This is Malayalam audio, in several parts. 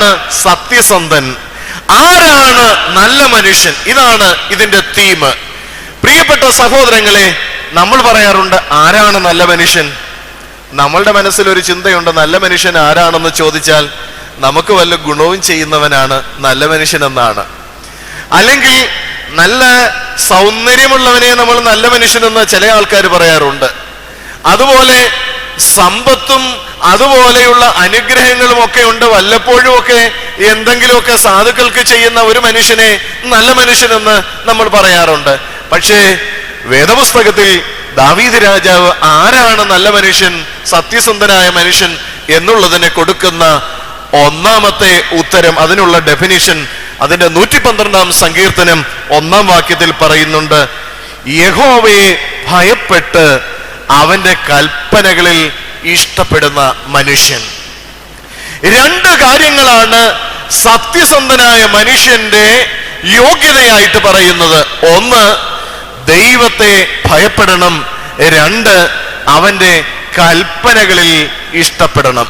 ആരാണ് സത്യസന്ധൻ, ആരാണ് നല്ല മനുഷ്യൻ? ഇതാണ് ഇതിന്റെ തീം. പ്രിയപ്പെട്ട സഹോദരങ്ങളെ, നമ്മൾ പറയാറുണ്ട് ആരാണ് നല്ല മനുഷ്യൻ? നമ്മളുടെ മനസ്സിൽ ഒരു ചിന്തയുണ്ട്, നല്ല മനുഷ്യൻ ആരാണെന്ന് ചോദിച്ചാൽ നമുക്ക് വല്ല ഗുണവും ചെയ്യുന്നവനാണ് നല്ല മനുഷ്യൻ എന്നാണ്. അല്ലെങ്കിൽ നല്ല സൗന്ദര്യമുള്ളവനെ നമ്മൾ നല്ല മനുഷ്യനെന്ന് ചില ആൾക്കാർ പറയാറുണ്ട്. അതുപോലെ സമ്പത്തും അതുപോലെയുള്ള അനുഗ്രഹങ്ങളും ഒക്കെ ഉണ്ട്. വല്ലപ്പോഴും ഒക്കെ എന്തെങ്കിലുമൊക്കെ സാധുക്കൾക്ക് ചെയ്യുന്ന ഒരു മനുഷ്യനെ നല്ല മനുഷ്യനെന്ന് നമ്മൾ പറയാറുണ്ട്. പക്ഷേ വേദപുസ്തകത്തിൽ ദാവീദ് രാജാവ് ആരാണ് നല്ല മനുഷ്യൻ, സത്യസന്ധനായ മനുഷ്യൻ എന്നുള്ളതിനെ കൊടുക്കുന്ന ഒന്നാമത്തെ ഉത്തരം, അതിനുള്ള ഡെഫിനിഷൻ അതിന്റെ 112-ാം സങ്കീർത്തനം 1-ാം വാക്യത്തിൽ പറയുന്നുണ്ട്, യഹോവയെ ഭയപ്പെട്ട് അവന്റെ കൽപ്പനകളിൽ ഇഷ്ടപ്പെടുന്ന മനുഷ്യൻ. രണ്ട് കാര്യങ്ങളാണ് സത്യസന്ധനായ മനുഷ്യന്റെ യോഗ്യതയായിട്ട് പറയുന്നത്. ഒന്ന്, ദൈവത്തെ ഭയപ്പെടണം. രണ്ട്, അവന്റെ കൽപ്പനകളിൽ ഇഷ്ടപ്പെടണം.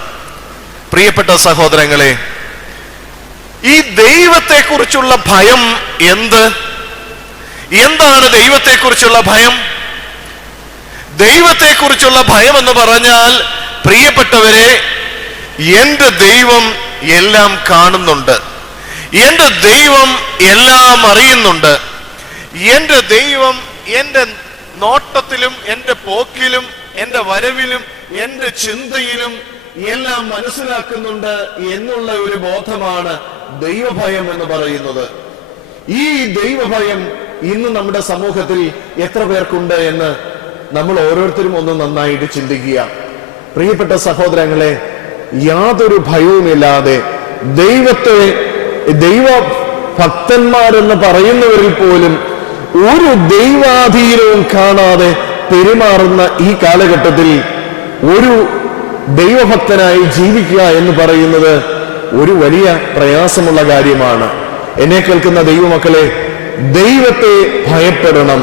പ്രിയപ്പെട്ട സഹോദരങ്ങളെ, ഈ ദൈവത്തെക്കുറിച്ചുള്ള ഭയം എന്താണ് ദൈവത്തെക്കുറിച്ചുള്ള ഭയം? ദൈവത്തെക്കുറിച്ചുള്ള ഭയം എന്ന് പറഞ്ഞാൽ, പ്രിയപ്പെട്ടവരെ, എന്റെ ദൈവം എല്ലാം കാണുന്നുണ്ട്, എന്റെ ദൈവം എല്ലാം അറിയുന്നുണ്ട്, എന്റെ ദൈവം എന്റെ നോട്ടത്തിലും എന്റെ പോക്കിലും എന്റെ വരവിലും എന്റെ ചിന്തയിലും എല്ലാം മനസ്സിലാക്കുന്നുണ്ട് എന്നുള്ള ഒരു ബോധമാണ് ദൈവഭയം എന്ന് പറയുന്നത്. ഈ ദൈവഭയം ഇന്ന് നമ്മുടെ സമൂഹത്തിൽ എത്ര പേർക്കുണ്ട് എന്ന് നമ്മൾ ഓരോരുത്തരും ഒന്ന് നന്നായിട്ട് ചിന്തിക്കുക. പ്രിയപ്പെട്ട സഹോദരങ്ങളെ, യാതൊരു ഭയവുമില്ലാതെ ദൈവ ഭക്തന്മാരെന്ന് പറയുന്നവരിൽ പോലും ഒരു ദൈവാധീനവും കാണാതെ പെരുമാറുന്ന ഈ കാലഘട്ടത്തിൽ ഒരു ദൈവഭക്തനായി ജീവിക്കുക എന്ന് പറയുന്നത് ഒരു വലിയ പ്രയാസമുള്ള കാര്യമാണ്. എന്നെ കേൾക്കുന്ന ദൈവമക്കളെ, ദൈവത്തെ ഭയപ്പെടണം.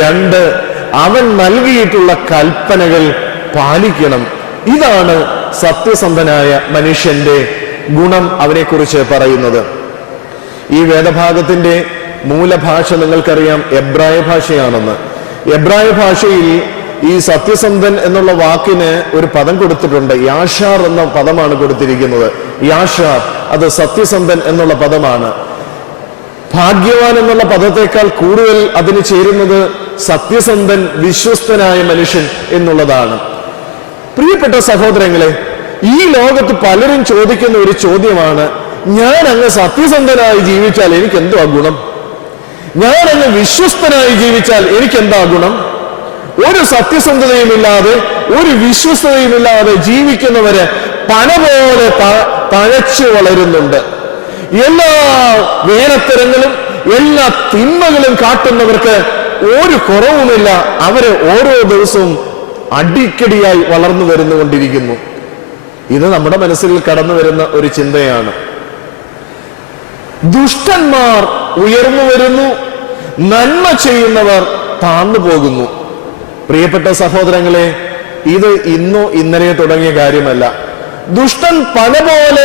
രണ്ട്, അവൻ നൽകിയിട്ടുള്ള കൽപ്പനകൾ പാലിക്കണം. ഇതാണ് സത്യസന്ധനായ മനുഷ്യന്റെ ഗുണം അവനെക്കുറിച്ച് പറയുന്നത്. ഈ വേദഭാഗത്തിന്റെ മൂലഭാഷ നിങ്ങൾക്കറിയാം, എബ്രായ ഭാഷയാണെന്ന്. എബ്രായ ഭാഷയിൽ ഈ സത്യസന്ധൻ എന്നുള്ള വാക്കിന് ഒരു പദം കൊടുത്തിട്ടുണ്ട്. യാഷാർ എന്ന പദമാണ് കൊടുത്തിരിക്കുന്നത്. യാഷാർ, അത് സത്യസന്ധൻ എന്നുള്ള പദമാണ്. ഭാഗ്യവാൻ എന്നുള്ള പദത്തെക്കാൾ കൂടുതൽ അതിന് ചേരുന്നത് സത്യസന്ധൻ, വിശ്വസ്തനായ മനുഷ്യൻ എന്നുള്ളതാണ്. പ്രിയപ്പെട്ട സഹോദരങ്ങളെ, ഈ ലോകത്ത് പലരും ചോദിക്കുന്ന ഒരു ചോദ്യമാണ്, ഞാൻ അങ്ങ് സത്യസന്ധനായി ജീവിച്ചാൽ എനിക്ക് എന്തോ ഗുണം? ഞാൻ അങ്ങ് വിശ്വസ്തനായി ജീവിച്ചാൽ എനിക്ക് എന്താ ഗുണം? ഒരു സത്യസന്ധതയുമില്ലാതെ ഒരു വിശ്വസ്തതയുമില്ലാതെ ജീവിക്കുന്നവര് പന പോലെ തഴച്ചു വളരുന്നുണ്ട്. എല്ലാ വേലത്തരങ്ങളും എല്ലാ തിന്മകളും കാട്ടുന്നവർക്ക് ഒരു കുറവുമില്ല. അവര് ഓരോ ദിവസവും അടിക്കടിയായി വളർന്നു വരുന്നുകൊണ്ടിരിക്കുന്നു. ഇത് നമ്മുടെ മനസ്സിൽ കടന്നു വരുന്ന ഒരു ചിന്തയാണ്. ദുഷ്ടന്മാർ ഉയർന്നു വരുന്നു, നന്മ ചെയ്യുന്നവർ താഴ്ന്നു പോകുന്നു. പ്രിയപ്പെട്ട സഹോദരങ്ങളെ, ഇത് ഇന്നോ ഇന്നലെയോ തുടങ്ങിയ കാര്യമല്ല. ദുഷ്ടൻ പല പോലെ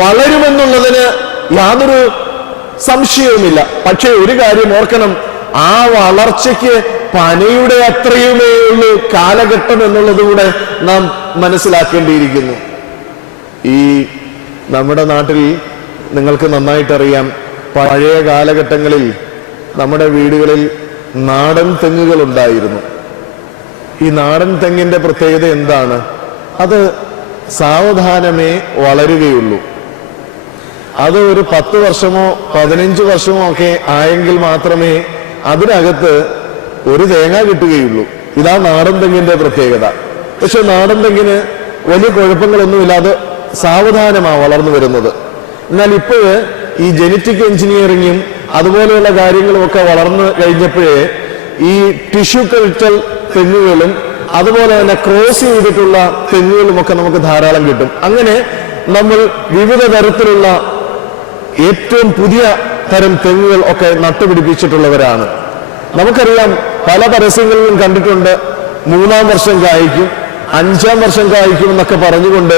വളരുമെന്നുള്ളതിന് യാതൊരു സംശയവുമില്ല. പക്ഷേ ഒരു കാര്യം ഓർക്കണം, ആ വളർച്ചയ്ക്ക് പനയുടെ അത്രയുമേ ഉള്ളൂ കാലഘട്ടം എന്നുള്ളതുകൂടെ നാം മനസ്സിലാക്കേണ്ടിയിരിക്കുന്നു. ഈ നമ്മുടെ നാട്ടിൽ നിങ്ങൾക്ക് നന്നായിട്ടറിയാം, പഴയ കാലഘട്ടങ്ങളിൽ നമ്മുടെ വീടുകളിൽ നാടൻ തെങ്ങുകൾ ഉണ്ടായിരുന്നു. ഈ നാടൻ തെങ്ങിന്റെ പ്രത്യേകത എന്താണ്? അത് സാവധാനമേ വളരുകയുള്ളൂ. അത് ഒരു 10 വർഷമോ 15 വർഷമോ ഒക്കെ ആയെങ്കിൽ മാത്രമേ അതിനകത്ത് ഒരു തേങ്ങ കിട്ടുകയുള്ളൂ. ഇതാ നാടൻ തെങ്ങിന്റെ പ്രത്യേകത. പക്ഷെ നാടൻ തെങ്ങിന് വലിയ കുഴപ്പങ്ങളൊന്നുമില്ലാതെ സാവധാനമാണ് വളർന്നു വരുന്നത്. എന്നാൽ ഇപ്പോഴ് ഈ ജനറ്റിക് എഞ്ചിനീയറിങ്ങും അതുപോലെയുള്ള കാര്യങ്ങളും ഒക്കെ വളർന്നു കഴിഞ്ഞപ്പോഴേ ഈ ടിഷ്യൂ കൾച്ചർ തെങ്ങുകളും അതുപോലെ തന്നെ ക്രോസ് ചെയ്തിട്ടുള്ള തെങ്ങുകളും ഒക്കെ നമുക്ക് ധാരാളം കിട്ടും. അങ്ങനെ നമ്മൾ വിവിധ തരത്തിലുള്ള ഏറ്റവും പുതിയ തരം തെങ്ങുകൾ ഒക്കെ നട്ടുപിടിപ്പിച്ചിട്ടുള്ളവരാണ്. നമുക്കറിയാം, പല പരസ്യങ്ങളിലും കണ്ടിട്ടുണ്ട്, 3-ാം വർഷം കായ്ക്കും, 5-ാം വർഷം കായ്ക്കും എന്നൊക്കെ പറഞ്ഞുകൊണ്ട്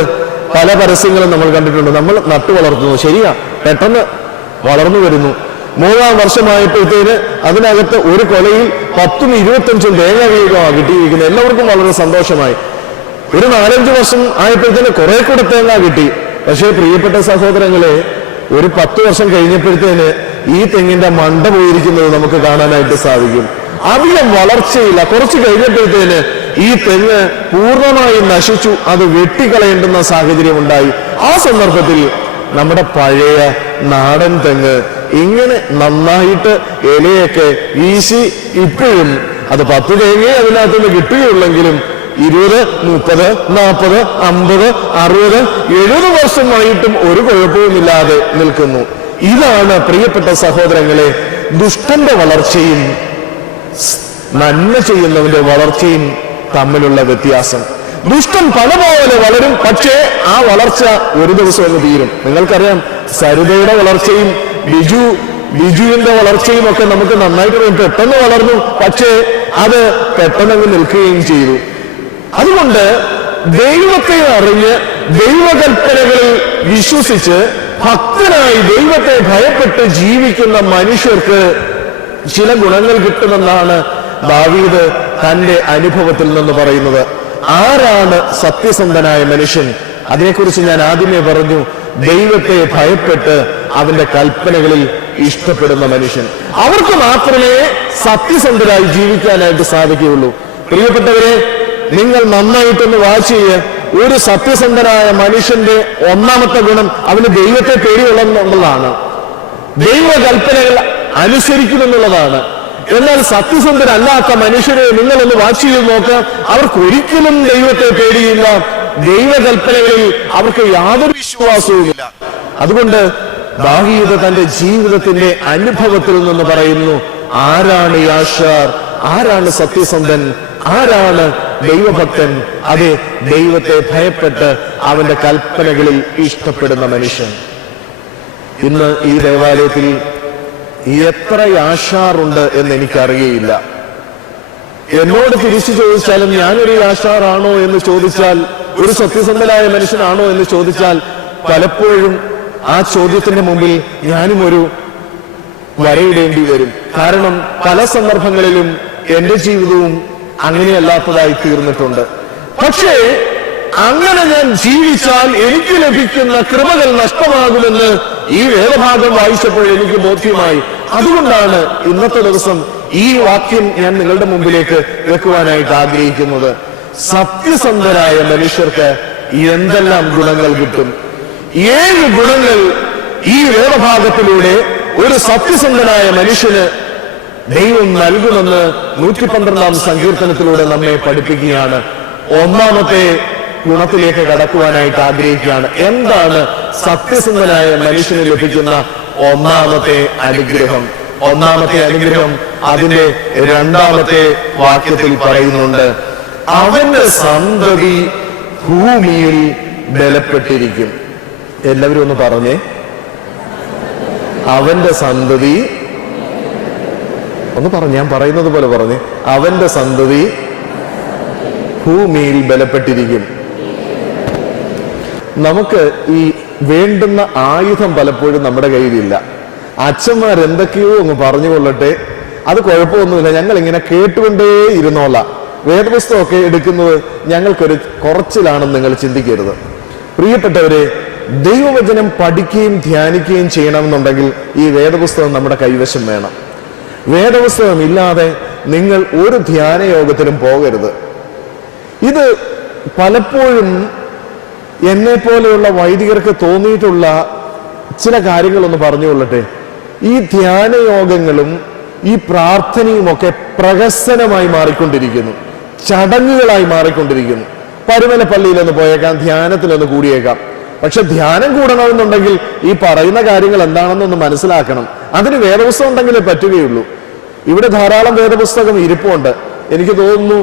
പല പരസ്യങ്ങളും നമ്മൾ കണ്ടിട്ടുണ്ട്. നമ്മൾ നട്ടു വളർത്തുന്നു, ശരിയാ, പെട്ടെന്ന് വളർന്നു വരുന്നു. 3-ാം വർഷമായപ്പോഴത്തേന് അതിനകത്ത് ഒരു കൊലയിൽ 10ഉം 25ഉം തേങ്ങ വീതമാണ് കിട്ടിയിരിക്കുന്നത്. എല്ലാവർക്കും വളരെ സന്തോഷമായി. ഒരു 4-5 വർഷം ആയപ്പോഴത്തേന് കുറെ കൂടെ തേങ്ങ കിട്ടി. പക്ഷേ പ്രിയപ്പെട്ട സഹോദരങ്ങളെ, ഒരു 10 വർഷം കഴിഞ്ഞപ്പോഴത്തേന് ഈ തെങ്ങിന്റെ മണ്ട പോയിരിക്കുന്നത് നമുക്ക് കാണാനായിട്ട് സാധിക്കും. അധികം വളർച്ചയില്ല. കുറച്ച് കഴിഞ്ഞപ്പോഴത്തേന് ഈ തെങ്ങ് പൂർണ്ണമായും നശിച്ചു. അത് വെട്ടിക്കളയേണ്ടുന്ന സാഹചര്യം ഉണ്ടായി. ആ സന്ദർഭത്തിൽ നമ്മുടെ പഴയ നാടൻ തെങ്ങ് ഇങ്ങനെ നന്നായിട്ട് ഇലയൊക്കെ വീശി ഇപ്പോഴും അത് 10 തേങ്ങയെ അതിനകത്തുനിന്ന് കിട്ടുകയുള്ളെങ്കിലും 20, 30, 40, 50, 60, 70 വർഷമായിട്ടും ഒരു കുഴപ്പവുമില്ലാതെ നിൽക്കുന്നു. ഇതാണ് പ്രിയപ്പെട്ട സഹോദരങ്ങളെ ദുഷ്ടന്റെ വളർച്ചയും നന്മ ചെയ്യുന്നവന്റെ വളർച്ചയും തമ്മിലുള്ള വ്യത്യാസം. ദുഷ്ടൻ പല പോലെ വളരും, പക്ഷേ ആ വളർച്ച ഒരു ദിവസം അങ്ങ് തീരും. നിങ്ങൾക്കറിയാം, സരിതയുടെ വളർച്ചയും ബിജുവിന്റെ വളർച്ചയും ഒക്കെ നമുക്ക് നന്നായിട്ട് പെട്ടെന്ന് വളർന്നു, പക്ഷേ അത് പെട്ടെന്നങ്ങ് നിൽക്കുകയും ചെയ്തു. അതുകൊണ്ട് ദൈവത്തെ അറിഞ്ഞ് ദൈവകൽപ്പനകളിൽ വിശ്വസിച്ച് ഭക്തനായി ദൈവത്തെ ഭയപ്പെട്ട് ജീവിക്കുന്ന മനുഷ്യർക്ക് ചില ഗുണങ്ങൾ കിട്ടുമെന്നാണ് ദാവീദ് തന്റെ അനുഭവത്തിൽ നിന്ന് പറയുന്നത്. ആരാണ് സത്യസന്ധനായ മനുഷ്യൻ? അതിനെക്കുറിച്ച് ഞാൻ ആദ്യമേ പറഞ്ഞു. ദൈവത്തെ ഭയപ്പെട്ട് അവന്റെ കൽപ്പനകളിൽ ഇഷ്ടപ്പെടുന്ന മനുഷ്യൻ, അവർക്ക് മാത്രമേ സത്യസന്ധരായി ജീവിക്കാനായിട്ട് സാധിക്കുകയുള്ളൂ. പ്രിയപ്പെട്ടവരെ, നിങ്ങൾ നന്നായിട്ടൊന്ന് വാച്ച് ചെയ്യുക. ഒരു സത്യസന്ധനായ മനുഷ്യന്റെ ഒന്നാമത്തെ ഗുണം അവന് ദൈവത്തെ പേടിയുള്ളതാണ്, ദൈവകൽപ്പനകൾ അനുസരിക്കുമെന്നുള്ളതാണ്. എന്നാൽ സത്യസന്ധരല്ലാത്ത മനുഷ്യരെ നിങ്ങളൊന്ന് വാച്ച് ചെയ്ത് നോക്കുക. അവർക്ക് ഒരിക്കലും ദൈവത്തെ പേടിയില്ല, ദൈവകൽപ്പനകളിൽ അവർക്ക് യാതൊരു വിശ്വാസവുമില്ല. അതുകൊണ്ട് ദാവീദ് തന്റെ ജീവിതത്തിന്റെ അനുഭവത്തിൽ നിന്ന് പറയുന്നു, ആരാണ് യാഷാർ, ആരാണ് സത്യസന്ധൻ, ആരാണ് ദൈവഭക്തൻ? അതെ, ദൈവത്തെ ഭയപ്പെട്ട് അവന്റെ കൽപ്പനകളിൽ ഇഷ്ടപ്പെടുന്ന മനുഷ്യൻ. ഇന്ന് ഈ ദേവാലയത്തിൽ എത്ര യാഷാറുണ്ട് എന്ന് എനിക്കറിയയില്ല. എന്നോട് തിരിച്ചു ചോദിച്ചാലും ഞാനൊരു യാഷാറാണോ എന്ന് ചോദിച്ചാൽ, ഒരു സത്യസന്ധനായ മനുഷ്യനാണോ എന്ന് ചോദിച്ചാൽ, പലപ്പോഴും ആ ചോദ്യത്തിന്റെ മുമ്പിൽ ഞാനും ഒരു വരയിടേണ്ടി വരും. കാരണം പല സന്ദർഭങ്ങളിലും എന്റെ ജീവിതവും അങ്ങനെയല്ലാത്തതായി തീർന്നിട്ടുണ്ട്. പക്ഷേ അങ്ങനെ ഞാൻ ജീവിച്ചാൽ എനിക്ക് ലഭിക്കുന്ന കൃപകൾ നഷ്ടമാകുമെന്ന് ഈ വേദഭാഗം വായിച്ചപ്പോൾ എനിക്ക് ബോധ്യമായി. അതുകൊണ്ടാണ് ഇന്നത്തെ ദിവസം ഈ വാക്യം ഞാൻ നിങ്ങളുടെ മുമ്പിലേക്ക് വെക്കുവാനായിട്ട് ആഗ്രഹിക്കുന്നത്. സത്യസന്ധരായ മനുഷ്യർക്ക് എന്തെല്ലാം ഗുണങ്ങൾ കിട്ടും? 7 ഗുണങ്ങൾ ഈ വേദഭാഗത്തിലൂടെ ഒരു സത്യസന്ധനായ മനുഷ്യന് ദൈവം നൽകുമെന്ന് 112-ാം സങ്കീർത്തനത്തിലൂടെ നമ്മെ പഠിപ്പിക്കുകയാണ്. ഒന്നാമത്തെ ഗുണത്തിലേക്ക് കടക്കുവാനായിട്ട് ആഗ്രഹിക്കുകയാണ്. എന്താണ് സത്യസന്ധനായ മനുഷ്യന് ലഭിക്കുന്ന ഒന്നാമത്തെ അനുഗ്രഹം? ഒന്നാമത്തെ അനുഗ്രഹം അതിന്റെ 2-ാമത്തെ വാക്യത്തിൽ പറയുന്നുണ്ട്, അവന്റെ സന്തതി ഭൂമിയിൽ ബലപ്പെട്ടിരിക്കും. എല്ലാവരും ഒന്ന് പറഞ്ഞേ, അവന്റെ സന്തതി. ഒന്ന് പറഞ്ഞു, ഞാൻ പറയുന്നത് പോലെ പറഞ്ഞേ, അവന്റെ സന്തതി ഭൂമിയിൽ ബലപ്പെട്ടിരിക്കും. നമുക്ക് ഈ വേണ്ടുന്ന ആയുധം പലപ്പോഴും നമ്മുടെ കയ്യിലില്ല. അച്ഛന്മാർ എന്തൊക്കെയോ അങ്ങ് പറഞ്ഞുകൊള്ളട്ടെ, അത് കുഴപ്പമൊന്നുമില്ല, ഞങ്ങൾ ഇങ്ങനെ കേട്ടുകൊണ്ടേ ഇരുന്നോളാം. വേദപുസ്തകമൊക്കെ എടുക്കുന്നത് ഞങ്ങൾക്കൊരു കുറച്ചിലാണെന്ന് നിങ്ങൾ ചിന്തിക്കരുത്. പ്രിയപ്പെട്ടവരെ, ദൈവവചനം പഠിക്കുകയും ധ്യാനിക്കുകയും ചെയ്യണമെന്നുണ്ടെങ്കിൽ ഈ വേദപുസ്തകം നമ്മുടെ കൈവശം വേണം. വേദപുസ്തകം ഇല്ലാതെ നിങ്ങൾ ഒരു ധ്യാനയോഗത്തിലും പോകരുത്. ഇത് പലപ്പോഴും എന്നെ പോലെയുള്ള വൈദികർക്ക് തോന്നിയിട്ടുള്ള ചില കാര്യങ്ങളൊന്ന് പറഞ്ഞുകൊള്ളട്ടെ. ഈ ധ്യാനയോഗങ്ങളും ഈ പ്രാർത്ഥനയും ഒക്കെ പ്രഹസനമായി മാറിക്കൊണ്ടിരിക്കുന്നു, ചടങ്ങുകളായി മാറിക്കൊണ്ടിരിക്കുന്നു. പരുമല പള്ളിയിലൊന്ന് പോയേക്കാം, ധ്യാനത്തിലൊന്ന് കൂടിയേക്കാം. പക്ഷെ ധ്യാനം കൂടണമെന്നുണ്ടെങ്കിൽ ഈ പറയുന്ന കാര്യങ്ങൾ എന്താണെന്നൊന്ന് മനസ്സിലാക്കണം. അതിന് വേദപുസ്തകം ഉണ്ടെങ്കിലേ പറ്റുകയുള്ളൂ. ഇവിടെ ധാരാളം വേദപുസ്തകം ഇരിപ്പുണ്ട്. എനിക്ക് തോന്നുന്നു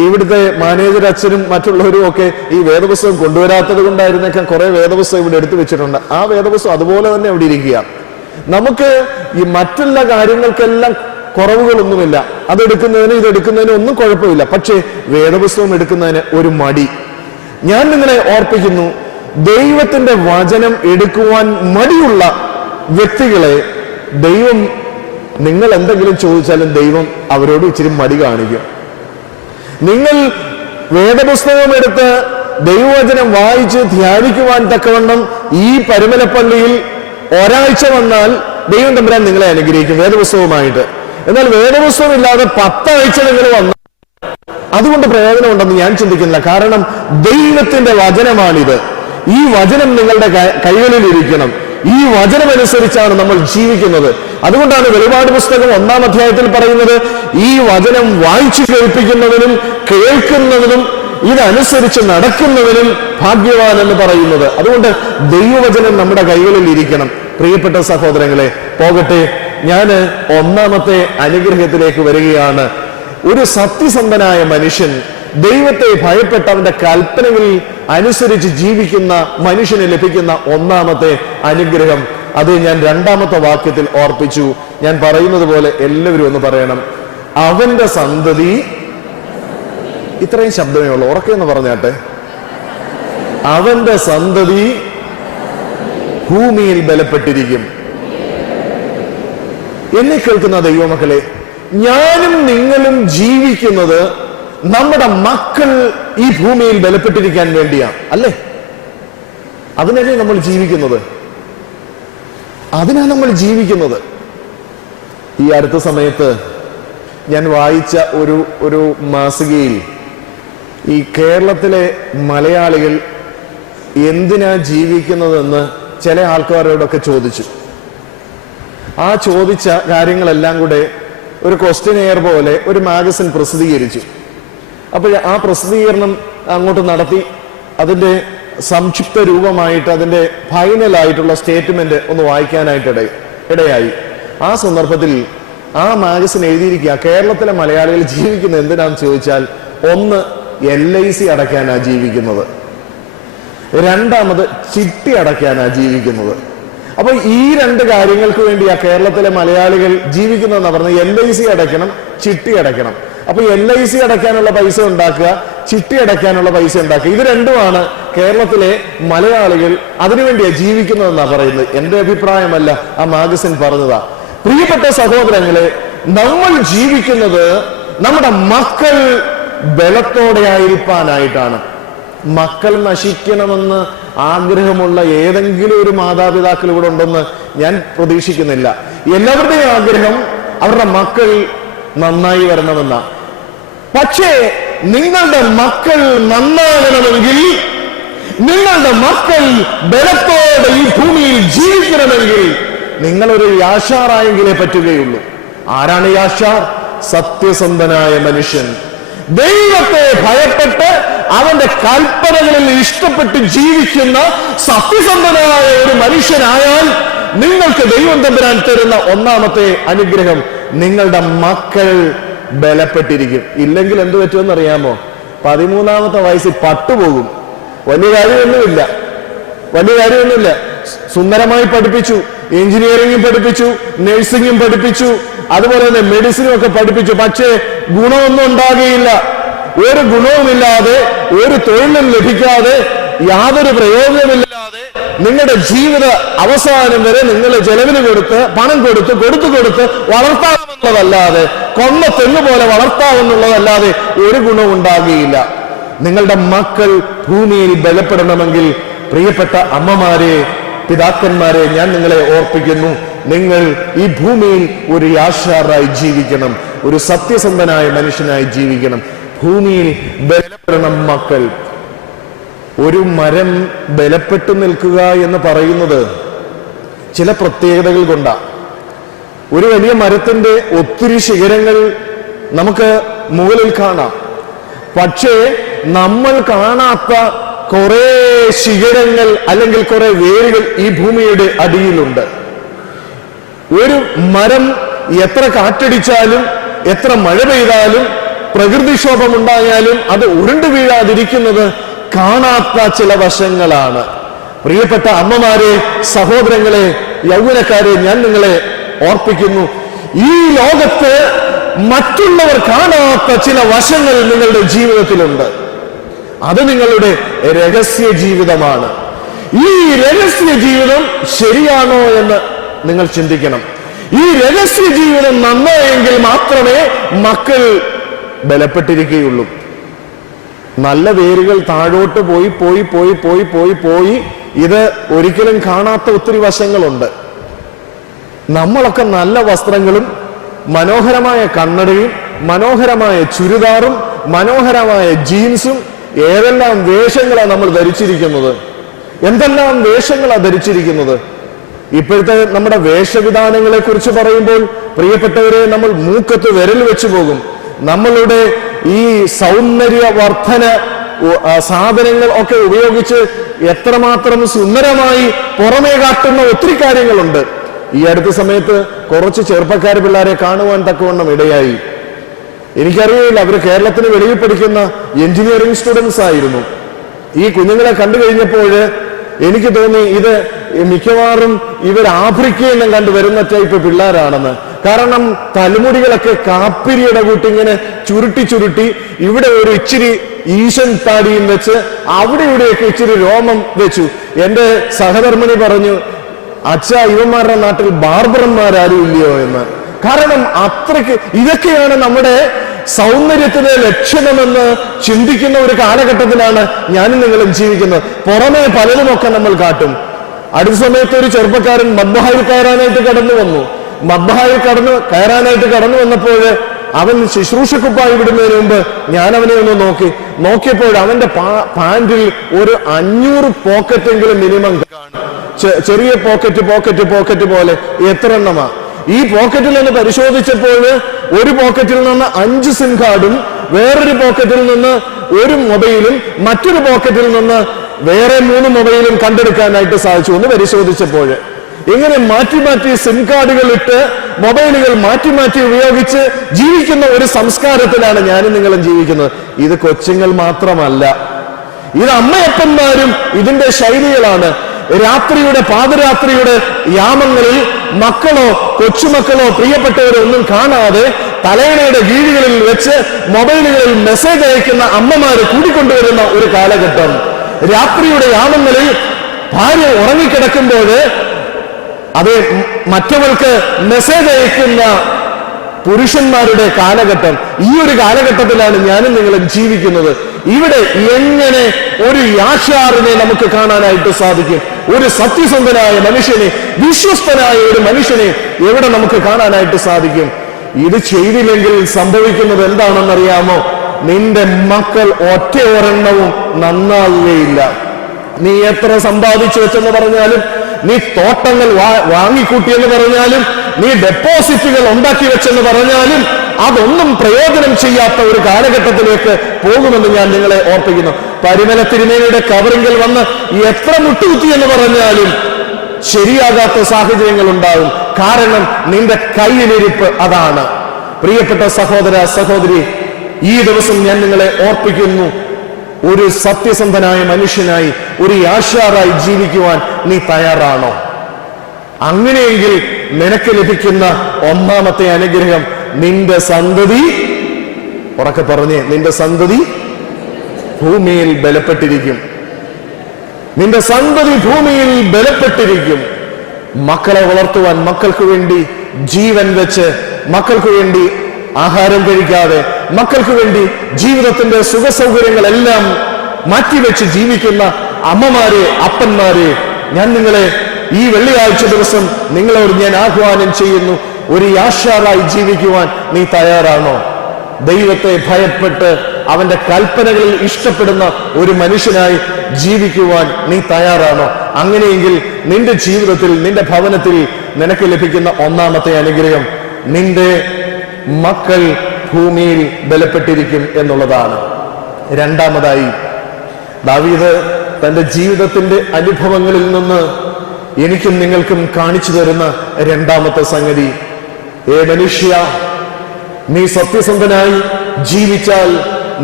ഇവിടുത്തെ മാനേജർ അച്ഛനും മറ്റുള്ളവരും ഒക്കെ ഈ വേദപുസ്തകം കൊണ്ടുവരാത്തത് കൊണ്ടായിരുന്നേക്കാൻ കുറെ വേദപുസ്തകം ഇവിടെ എടുത്തു വെച്ചിട്ടുണ്ട്. ആ വേദപുസ്തകം അതുപോലെ തന്നെ അവിടെ ഇരിക്കുക. നമുക്ക് ഈ മറ്റുള്ള കാര്യങ്ങൾക്കെല്ലാം കുറവുകളൊന്നുമില്ല. അതെടുക്കുന്നതിന് ഇതെടുക്കുന്നതിന് ഒന്നും കുഴപ്പമില്ല. പക്ഷേ വേദപുസ്തകം എടുക്കുന്നതിന് ഒരു മടി. ഞാൻ നിങ്ങളെ ഓർപ്പിക്കുന്നു, ദൈവത്തിന്റെ വചനം എടുക്കുവാൻ മടിയുള്ള വ്യക്തികളെ ദൈവം, നിങ്ങൾ എന്തെങ്കിലും ചോദിച്ചാലും ദൈവം അവരോട് ഇച്ചിരി മടി കാണിക്കും. നിങ്ങൾ വേദപുസ്തകം എടുത്ത് ദൈവവചനം വായിച്ച് ധ്യാനിക്കുവാൻ തക്കവണ്ണം ഈ പരുമലപ്പള്ളിയിൽ ഒരാഴ്ച വന്നാൽ ദൈവം തമ്പുരാൻ നിങ്ങളെ അനുഗ്രഹിക്കും വേദപുസ്തകവുമായിട്ട്. എന്നാൽ വേദപുസ്തകം ഇല്ലാതെ 10 ആഴ്ച നിങ്ങൾ വന്നാൽ അതുകൊണ്ട് പ്രയോജനമുണ്ടെന്ന് ഞാൻ ചിന്തിക്കുന്നില്ല. കാരണം ദൈവത്തിന്റെ വചനമാണിത്. ഈ വചനം നിങ്ങളുടെ കൈകളിൽ ഇരിക്കണം. ഈ വചനമനുസരിച്ചാണ് നമ്മൾ ജീവിക്കുന്നത്. അതുകൊണ്ടാണ് വെളിപാട് പുസ്തകം 1-ാം അധ്യായത്തിൽ പറയുന്നത്, ഈ വചനം വായിച്ചു കേൾപ്പിക്കുന്നവനും കേൾക്കുന്നവനും ഇതനുസരിച്ച് നടക്കുന്നവനും ഭാഗ്യവാൻ എന്ന് പറയുന്നത്. അതുകൊണ്ട് ദൈവവചനം നമ്മുടെ കൈകളിൽ ഇരിക്കണം. പ്രിയപ്പെട്ട സഹോദരങ്ങളെ, പോകട്ടെ, ഞാൻ 1-ാമത്തെ അനുഗ്രഹത്തിലേക്ക് വരികയാണ്. ഒരു സത്യസന്ധനായ മനുഷ്യൻ, ദൈവത്തെ ഭയപ്പെട്ട അവന്റെ കൽപ്പനകളിൽ അനുസരിച്ച് ജീവിക്കുന്ന മനുഷ്യന് ലഭിക്കുന്ന 1-ാമത്തെ അനുഗ്രഹം, അത് ഞാൻ 2-ാമത്തെ വാക്യത്തിൽ ഓർപ്പിച്ചു. ഞാൻ പറയുന്നത് പോലെ എല്ലാവരും ഒന്ന് പറയണം, അവന്റെ സന്തതി. ഇത്രയും ശബ്ദമേ ഉള്ളൂ, ഉറക്കെന്ന് പറഞ്ഞാട്ടെ. അവന്റെ സന്തതി ഭൂമിയിൽ ബലപ്പെട്ടിരിക്കും. എന്നെ കേൾക്കുന്ന ദൈവമക്കളെ, ഞാനും നിങ്ങളും ജീവിക്കുന്നത് നമ്മുടെ മക്കൾ ഈ ഭൂമിയിൽ ബലപ്പെട്ടിരിക്കാൻ വേണ്ടിയാണ്, അല്ലേ? അതിനല്ലേ നമ്മൾ ജീവിക്കുന്നത്. അതിനാണ് നമ്മൾ ജീവിക്കുന്നത്. ഈ അടുത്ത സമയത്ത് ഞാൻ വായിച്ച ഒരു മാസികയിൽ ഈ കേരളത്തിലെ മലയാളികൾ എന്തിനാ ജീവിക്കുന്നതെന്ന് ചില ആൾക്കാരോടൊക്കെ ചോദിച്ചു. ആ ചോദിച്ച കാര്യങ്ങളെല്ലാം കൂടെ ഒരു ക്വസ്റ്റ്യനെയർ പോലെ ഒരു മാഗസിൻ പ്രസിദ്ധീകരിച്ചു. അപ്പോൾ ആ പ്രസിദ്ധീകരണം അങ്ങോട്ട് നടത്തി അതിൻ്റെ സംക്ഷിപ്ത രൂപമായിട്ട് അതിൻ്റെ ഫൈനലായിട്ടുള്ള സ്റ്റേറ്റ്മെന്റ് ഒന്ന് വായിക്കാനായിട്ട് ഇടയായി. ആ സന്ദർഭത്തിൽ ആ മാഗസിൻ എഴുതിയിരിക്കുക, കേരളത്തിലെ മലയാളികൾ ജീവിക്കുന്നത് എന്തിനാന്ന് ചോദിച്ചാൽ, 1 LIC അടയ്ക്കാനാ ജീവിക്കുന്നത്, 2ാമത് ചിട്ടി അടയ്ക്കാനാ ജീവിക്കുന്നത്. അപ്പൊ ഈ 2 കാര്യങ്ങൾക്ക് വേണ്ടിയാ കേരളത്തിലെ മലയാളികൾ ജീവിക്കുന്നതെന്ന് പറഞ്ഞാൽ LIC അടയ്ക്കണം, ചിട്ടി അടയ്ക്കണം. അപ്പൊ LIC അടയ്ക്കാനുള്ള പൈസ ഉണ്ടാക്കുക, ചിട്ടി അടയ്ക്കാനുള്ള പൈസ ഉണ്ടാക്കുക. ഇത് രണ്ടുമാണ് കേരളത്തിലെ മലയാളികൾ അതിനുവേണ്ടിയാ ജീവിക്കുന്നതെന്നാ പറയുന്നത്. എന്റെ അഭിപ്രായമല്ല, ആ മാഗസിൻ പറഞ്ഞതാ. പ്രിയപ്പെട്ട സഹോദരങ്ങളെ, നമ്മൾ ജീവിക്കുന്നത് നമ്മുടെ മക്കൾ ബലത്തോടെ ആയിരിക്കാനായിട്ടാണ്. മക്കൾ നശിക്കണമെന്ന് ആഗ്രഹമുള്ള ഏതെങ്കിലും ഒരു മാതാപിതാക്കൾ ഇവിടെ ഉണ്ടെന്ന് ഞാൻ പ്രതീക്ഷിക്കുന്നില്ല. എല്ലാവരുടെയും ആഗ്രഹം അവരുടെ മക്കൾ നന്നായി വരണമെന്ന. പക്ഷേ നിങ്ങളുടെ മക്കൾ നന്നാകണമെങ്കിൽ, നിങ്ങളുടെ മക്കൾ ബലത്തോടെ ഈ ഭൂമിയിൽ ജീവിക്കണമെങ്കിൽ നിങ്ങളൊരു യാശാറായെങ്കിലേ പറ്റുകയുള്ളൂ. ആരാണ് യാശാർ? സത്യസന്ധനായ മനുഷ്യൻ. ദൈവത്തെ ഭയപ്പെട്ട് അവന്റെ കൽപ്പനകളിൽ ഇഷ്ടപ്പെട്ട് ജീവിക്കുന്ന സത്യസന്ധനായ ഒരു മനുഷ്യനായാൽ നിങ്ങൾക്ക് ദൈവം തമ്പുരാൻ തരുന്ന 1-ാമത്തെ അനുഗ്രഹം, നിങ്ങളുടെ മക്കൾ ബലപ്പെട്ടിരിക്കും. ഇല്ലെങ്കിൽ എന്ത് പറ്റുമെന്ന് അറിയാമോ? 13ാമത്തെ വയസ്സിൽ പട്ടുപോകും. വലിയ കാര്യമൊന്നുമില്ല. സുന്ദരമായി പഠിപ്പിച്ചു, എഞ്ചിനീയറിംഗും പഠിപ്പിച്ചു, നഴ്സിംഗും പഠിപ്പിച്ചു, അതുപോലെ തന്നെ മെഡിസിനും ഒക്കെ പഠിപ്പിച്ചു. പക്ഷേ ഗുണമൊന്നും ഉണ്ടാകുകയില്ല. ഒരു ഗുണവുമില്ലാതെ, ഒരു തൊഴിലും ലഭിക്കാതെ, യാതൊരു പ്രയോജനമില്ലാതെ നിങ്ങളുടെ ജീവിത അവസാനം വരെ നിങ്ങൾ ചെലവിന് കൊടുത്ത്, പണം കൊടുത്ത് വളർത്താവുന്നതല്ലാതെ, കൊന്ന തെങ്ങ് പോലെ വളർത്താവുന്നതല്ലാതെ ഒരു ഗുണവും ഉണ്ടാകുകയില്ല. നിങ്ങളുടെ മക്കൾ ഭൂമിയിൽ ബലപ്പെടണമെങ്കിൽ പ്രിയപ്പെട്ട അമ്മമാരെ, പിതാക്കന്മാരെ, ഞാൻ നിങ്ങളെ ഓർപ്പിക്കുന്നു, നിങ്ങൾ ഈ ഭൂമിയിൽ ഒരു യാശാറായി ജീവിക്കണം, ഒരു സത്യസന്ധനായ മനുഷ്യനായി ജീവിക്കണം. ഭൂമിയിൽ ബലപ്പെടണം മക്കൾ. ഒരു മരം ബലപ്പെട്ടു നിൽക്കുക എന്ന് പറയുന്നത് ചില പ്രത്യേകതകൾ കൊണ്ടാണ്. ഒരു വലിയ മരത്തിന്റെ ഒത്തിരി ശിഖരങ്ങൾ നമുക്ക് മുകളിൽ കാണാം. പക്ഷേ നമ്മൾ കാണാത്ത കുറെ ശിഖരങ്ങൾ അല്ലെങ്കിൽ കുറെ വേരുകൾ ഈ ഭൂമിയുടെ അടിയിലുണ്ട്. ഒരു മരം എത്ര കാറ്റടിച്ചാലും, എത്ര മഴ പെയ്താലും, പ്രകൃതിക്ഷോഭമുണ്ടായാലും അത് ഉരുണ്ടു വീഴാതിരിക്കുന്നത് കാണാത്ത ചില വശങ്ങളാണ്. പ്രിയപ്പെട്ട അമ്മമാരെ, സഹോദരങ്ങളെ, യൗവനക്കാരെ, ഞാൻ നിങ്ങളെ ഓർപ്പിക്കുന്നു, ഈ ലോകത്ത് മറ്റുള്ളവർ കാണാത്ത ചില വശങ്ങൾ നിങ്ങളുടെ ജീവിതത്തിലുണ്ട്. അത് നിങ്ങളുടെ രഹസ്യ ജീവിതമാണ്. ഈ രഹസ്യ ജീവിതം ശരിയാണോ എന്ന് നിങ്ങൾ ചിന്തിക്കണം. ഈ രഹസ്യ ജീവിതം നന്നായെങ്കിൽ മാത്രമേ മക്കൾ ബലപ്പെട്ടിരിക്കുകയുള്ളൂ. നല്ല വേരുകൾ താഴോട്ട് പോയി പോയി പോയി പോയി പോയി പോയി ഇത് ഒരിക്കലും കാണാത്ത ഒത്തിരി വശങ്ങളുണ്ട്. നമ്മളൊക്കെ നല്ല വസ്ത്രങ്ങളും മനോഹരമായ കണ്ണടയും മനോഹരമായ ചുരിദാറും മനോഹരമായ ജീൻസും ഏതെല്ലാം വേഷങ്ങളാണ് നമ്മൾ ധരിച്ചിരിക്കുന്നത്, എന്തെല്ലാം വേഷങ്ങളാണ് ധരിച്ചിരിക്കുന്നത്. ഇപ്പോഴത്തെ നമ്മുടെ വേഷവിധാനങ്ങളെ കുറിച്ച് പറയുമ്പോൾ പ്രിയപ്പെട്ടവരെ, നമ്മൾ മൂക്കത്ത് വിരൽ വെച്ചു പോകും. നമ്മളുടെ ഈ സൗന്ദര്യവർദ്ധന സാധനങ്ങൾ ഒക്കെ ഉപയോഗിച്ച് എത്രമാത്രം സുന്ദരമായി പുറമേ കാട്ടുന്ന ഒത്തിരി കാര്യങ്ങളുണ്ട്. ഈ അടുത്ത സമയത്ത് കുറച്ച് ചെറുപ്പക്കാർ പിള്ളേരെ കാണുവാൻ തക്കവണ്ണം ഇടയായി. എനിക്കറിയില്ല, അവർ കേരളത്തിന് വെളിയിൽ പഠിക്കുന്ന എഞ്ചിനീയറിംഗ് സ്റ്റുഡൻസ് ആയിരുന്നു. ഈ കുഞ്ഞുങ്ങളെ കണ്ടു കഴിഞ്ഞപ്പോൾ എനിക്ക് തോന്നി ഇത് മിക്കവാറും ഇവർ ആഫ്രിക്കയിൽ നിന്നും കണ്ടുവരുന്ന ടൈപ്പ് പിള്ളേരാണെന്ന്. കാരണം തലമുടികളൊക്കെ കാപ്പിരിയുടെ കൂട്ടിങ്ങനെ ചുരുട്ടി ചുരുട്ടി ഇവിടെ ഒരു ഇച്ചിരി ഈശൻ താടിയും വെച്ച് അവിടെ ഇവിടെയൊക്കെ ഇച്ചിരി രോമം വെച്ചു. എന്റെ സഹധർമ്മിണി പറഞ്ഞു, അച്ഛാ ഇവന്മാരുടെ നാട്ടിൽ ബാർബറന്മാരാരും ഇല്ലയോ എന്ന്. കാരണം അത്രയ്ക്ക് ഇതൊക്കെയാണ് നമ്മുടെ സൗന്ദര്യത്തിന്റെ ലക്ഷണമെന്ന് ചിന്തിക്കുന്ന ഒരു കാലഘട്ടത്തിലാണ് ഞാനും നിങ്ങളും ജീവിക്കുന്നത്. പുറമെ പലതുമൊക്കെ നമ്മൾ കാട്ടും. അടുത്ത സമയത്ത് ഒരു ചെറുപ്പക്കാരൻ മദ്ബഹായിൽ കയറാനായിട്ട് കടന്നു വന്നു. മദ്ബഹായിൽ കയറാനായിട്ട് കടന്നു വന്നപ്പോൾ അവൻ ശുശ്രൂഷക്കുപ്പായി വിടുന്നതിന് മുമ്പ് ഞാൻ അവനെ ഒന്ന് നോക്കിയപ്പോൾ അവന്റെ പാന്റിൽ ഒരു 500 പോക്കറ്റെങ്കിലും മിനിമം കാണും. ചെറിയ പോക്കറ്റ് പോലെ എത്ര എണ്ണമാ. ഈ പോക്കറ്റിൽ നിന്ന് പരിശോധിച്ചപ്പോൾ ഒരു പോക്കറ്റിൽ നിന്ന് 5 സിം കാർഡും വേറൊരു പോക്കറ്റിൽ നിന്ന് ഒരു മൊബൈലും മറ്റൊരു പോക്കറ്റിൽ നിന്ന് വേറെ 3 മൊബൈലും കണ്ടെടുക്കാനായിട്ട് സാധിച്ചു. ഒന്ന് പരിശോധിച്ചപ്പോൾ ഇങ്ങനെ മാറ്റി മാറ്റി സിം കാർഡുകൾ ഇട്ട് മൊബൈലുകൾ മാറ്റി മാറ്റി ഉപയോഗിച്ച് ജീവിക്കുന്ന ഒരു സംസ്കാരത്തിലാണ് ഞാനും നിങ്ങളും ജീവിക്കുന്നത്. ഇത് കൊച്ചുങ്ങൾ മാത്രമല്ല, ഇത് അമ്മയപ്പന്മാരും ഇതിന്റെ ശൈലികളാണ്. പാതിരാത്രിയുടെ യാമങ്ങളിൽ മക്കളോ കൊച്ചുമക്കളോ പ്രിയപ്പെട്ടവരോ ഒന്നും കാണാതെ തലയണയുടെ കീഴുകളിൽ വെച്ച് മൊബൈലുകളിൽ മെസ്സേജ് അയക്കുന്ന അമ്മമാര് കൂടിക്കൊണ്ടുവരുന്ന ഒരു കാലഘട്ടം. രാത്രിയുടെ യാമങ്ങളിൽ ഭാര്യ ഉറങ്ങിക്കിടക്കുമ്പോൾ അത് മറ്റവൾക്ക് മെസ്സേജ് അയക്കുന്ന പുരുഷന്മാരുടെ കാലഘട്ടം. ഈ ഒരു കാലഘട്ടത്തിലാണ് ഞാനും നിങ്ങളും ജീവിക്കുന്നത്. ഇവിടെ എങ്ങനെ ഒരു യാഷാറിനെ നമുക്ക് കാണാനായിട്ട് സാധിക്കും? ഒരു സത്യസന്ധനായ മനുഷ്യനെ, വിശ്വസ്തനായ ഒരു മനുഷ്യനെ എവിടെ നമുക്ക് കാണാനായിട്ട് സാധിക്കും? ഇത് ചെയ്തില്ലെങ്കിൽ സംഭവിക്കുന്നത് എന്താണെന്നറിയാമോ? നിന്റെ മക്കൾ ഒറ്റ ഒരെണ്ണവും നന്നാവുകയില്ല. നീ എത്ര സമ്പാദിച്ചു വെച്ചെന്ന് പറഞ്ഞാലും, നീ തോട്ടങ്ങൾ വാങ്ങിക്കൂട്ടിയെന്ന് പറഞ്ഞാലും, നീ ഡെപ്പോസിറ്റുകൾ ഉണ്ടാക്കി വെച്ചെന്ന് പറഞ്ഞാലും അതൊന്നും പ്രയോജനം ചെയ്യാത്ത ഒരു കാലഘട്ടത്തിലേക്ക് പോകുമെന്ന് ഞാൻ നിങ്ങളെ ഓർപ്പിക്കുന്നു. പരിമല തിരുമേനിയുടെ കവറിങ്കിൽ വന്ന് എത്ര മുട്ടുകുത്തി എന്ന് പറഞ്ഞാലും ശരിയാകാത്ത സാഹചര്യങ്ങൾ ഉണ്ടാകും. കാരണം നിന്റെ കയ്യിലിരിപ്പ് അതാണ്. പ്രിയപ്പെട്ട സഹോദര സഹോദരി, ഈ ദിവസം ഞാൻ നിങ്ങളെ ഓർപ്പിക്കുന്നു, ഒരു സത്യസന്ധനായ മനുഷ്യനായി, ഒരു യാഷാറായി ജീവിക്കുവാൻ നീ തയ്യാറാണോ? അങ്ങനെയെങ്കിൽ നിനക്ക് ലഭിക്കുന്ന ഒന്നാമത്തെ അനുഗ്രഹം, നിന്റെ സന്തതി, ഉറക്കെ പറഞ്ഞേ, നിന്റെ സന്തതി ഭൂമിയിൽ ബലപ്പെട്ടിരിക്കും. നിന്റെ സന്തതി ഭൂമിയിൽ ബലപ്പെട്ടിരിക്കും. മക്കളെ വളർത്തുവാൻ, മക്കൾക്ക് വേണ്ടി ജീവൻ വെച്ച്, മക്കൾക്ക് വേണ്ടി ആഹാരം കഴിക്കാതെ, മക്കൾക്ക് വേണ്ടി ജീവിതത്തിന്റെ സുഖസൗകര്യങ്ങളെല്ലാം മാറ്റിവെച്ച് ജീവിക്കുന്ന അമ്മമാരെ, അപ്പന്മാരെ, ഞാൻ നിങ്ങളെ ഈ വെള്ളിയാഴ്ച ദിവസം നിങ്ങളോട് ഞാൻ ആഹ്വാനം ചെയ്യുന്നു. ഒരു യാഷാറായി ജീവിക്കുവാൻ നീ തയ്യാറാണോ? ദൈവത്തെ ഭയപ്പെട്ട് അവന്റെ കൽപ്പനകളിൽ ഇഷ്ടപ്പെടുന്ന ഒരു മനുഷ്യനായി ജീവിക്കുവാൻ നീ തയ്യാറാണോ? അങ്ങനെയെങ്കിൽ നിന്റെ ജീവിതത്തിൽ, നിന്റെ ഭവനത്തിൽ നിനക്ക് ലഭിക്കുന്ന ഒന്നാമത്തെ അനുഗ്രഹം, നിന്റെ മക്കൾ ഭൂമിയിൽ ബലപ്പെട്ടിരിക്കും എന്നുള്ളതാണ്. രണ്ടാമതായി, ദാവീദ് തന്റെ ജീവിതത്തിന്റെ അനുഭവങ്ങളിൽ നിന്ന് എനിക്കും നിങ്ങൾക്കും കാണിച്ചു തരുന്ന രണ്ടാമത്തെ സംഗതി, മനുഷ്യ, നീ സത്യസന്ധനായി ജീവിച്ചാൽ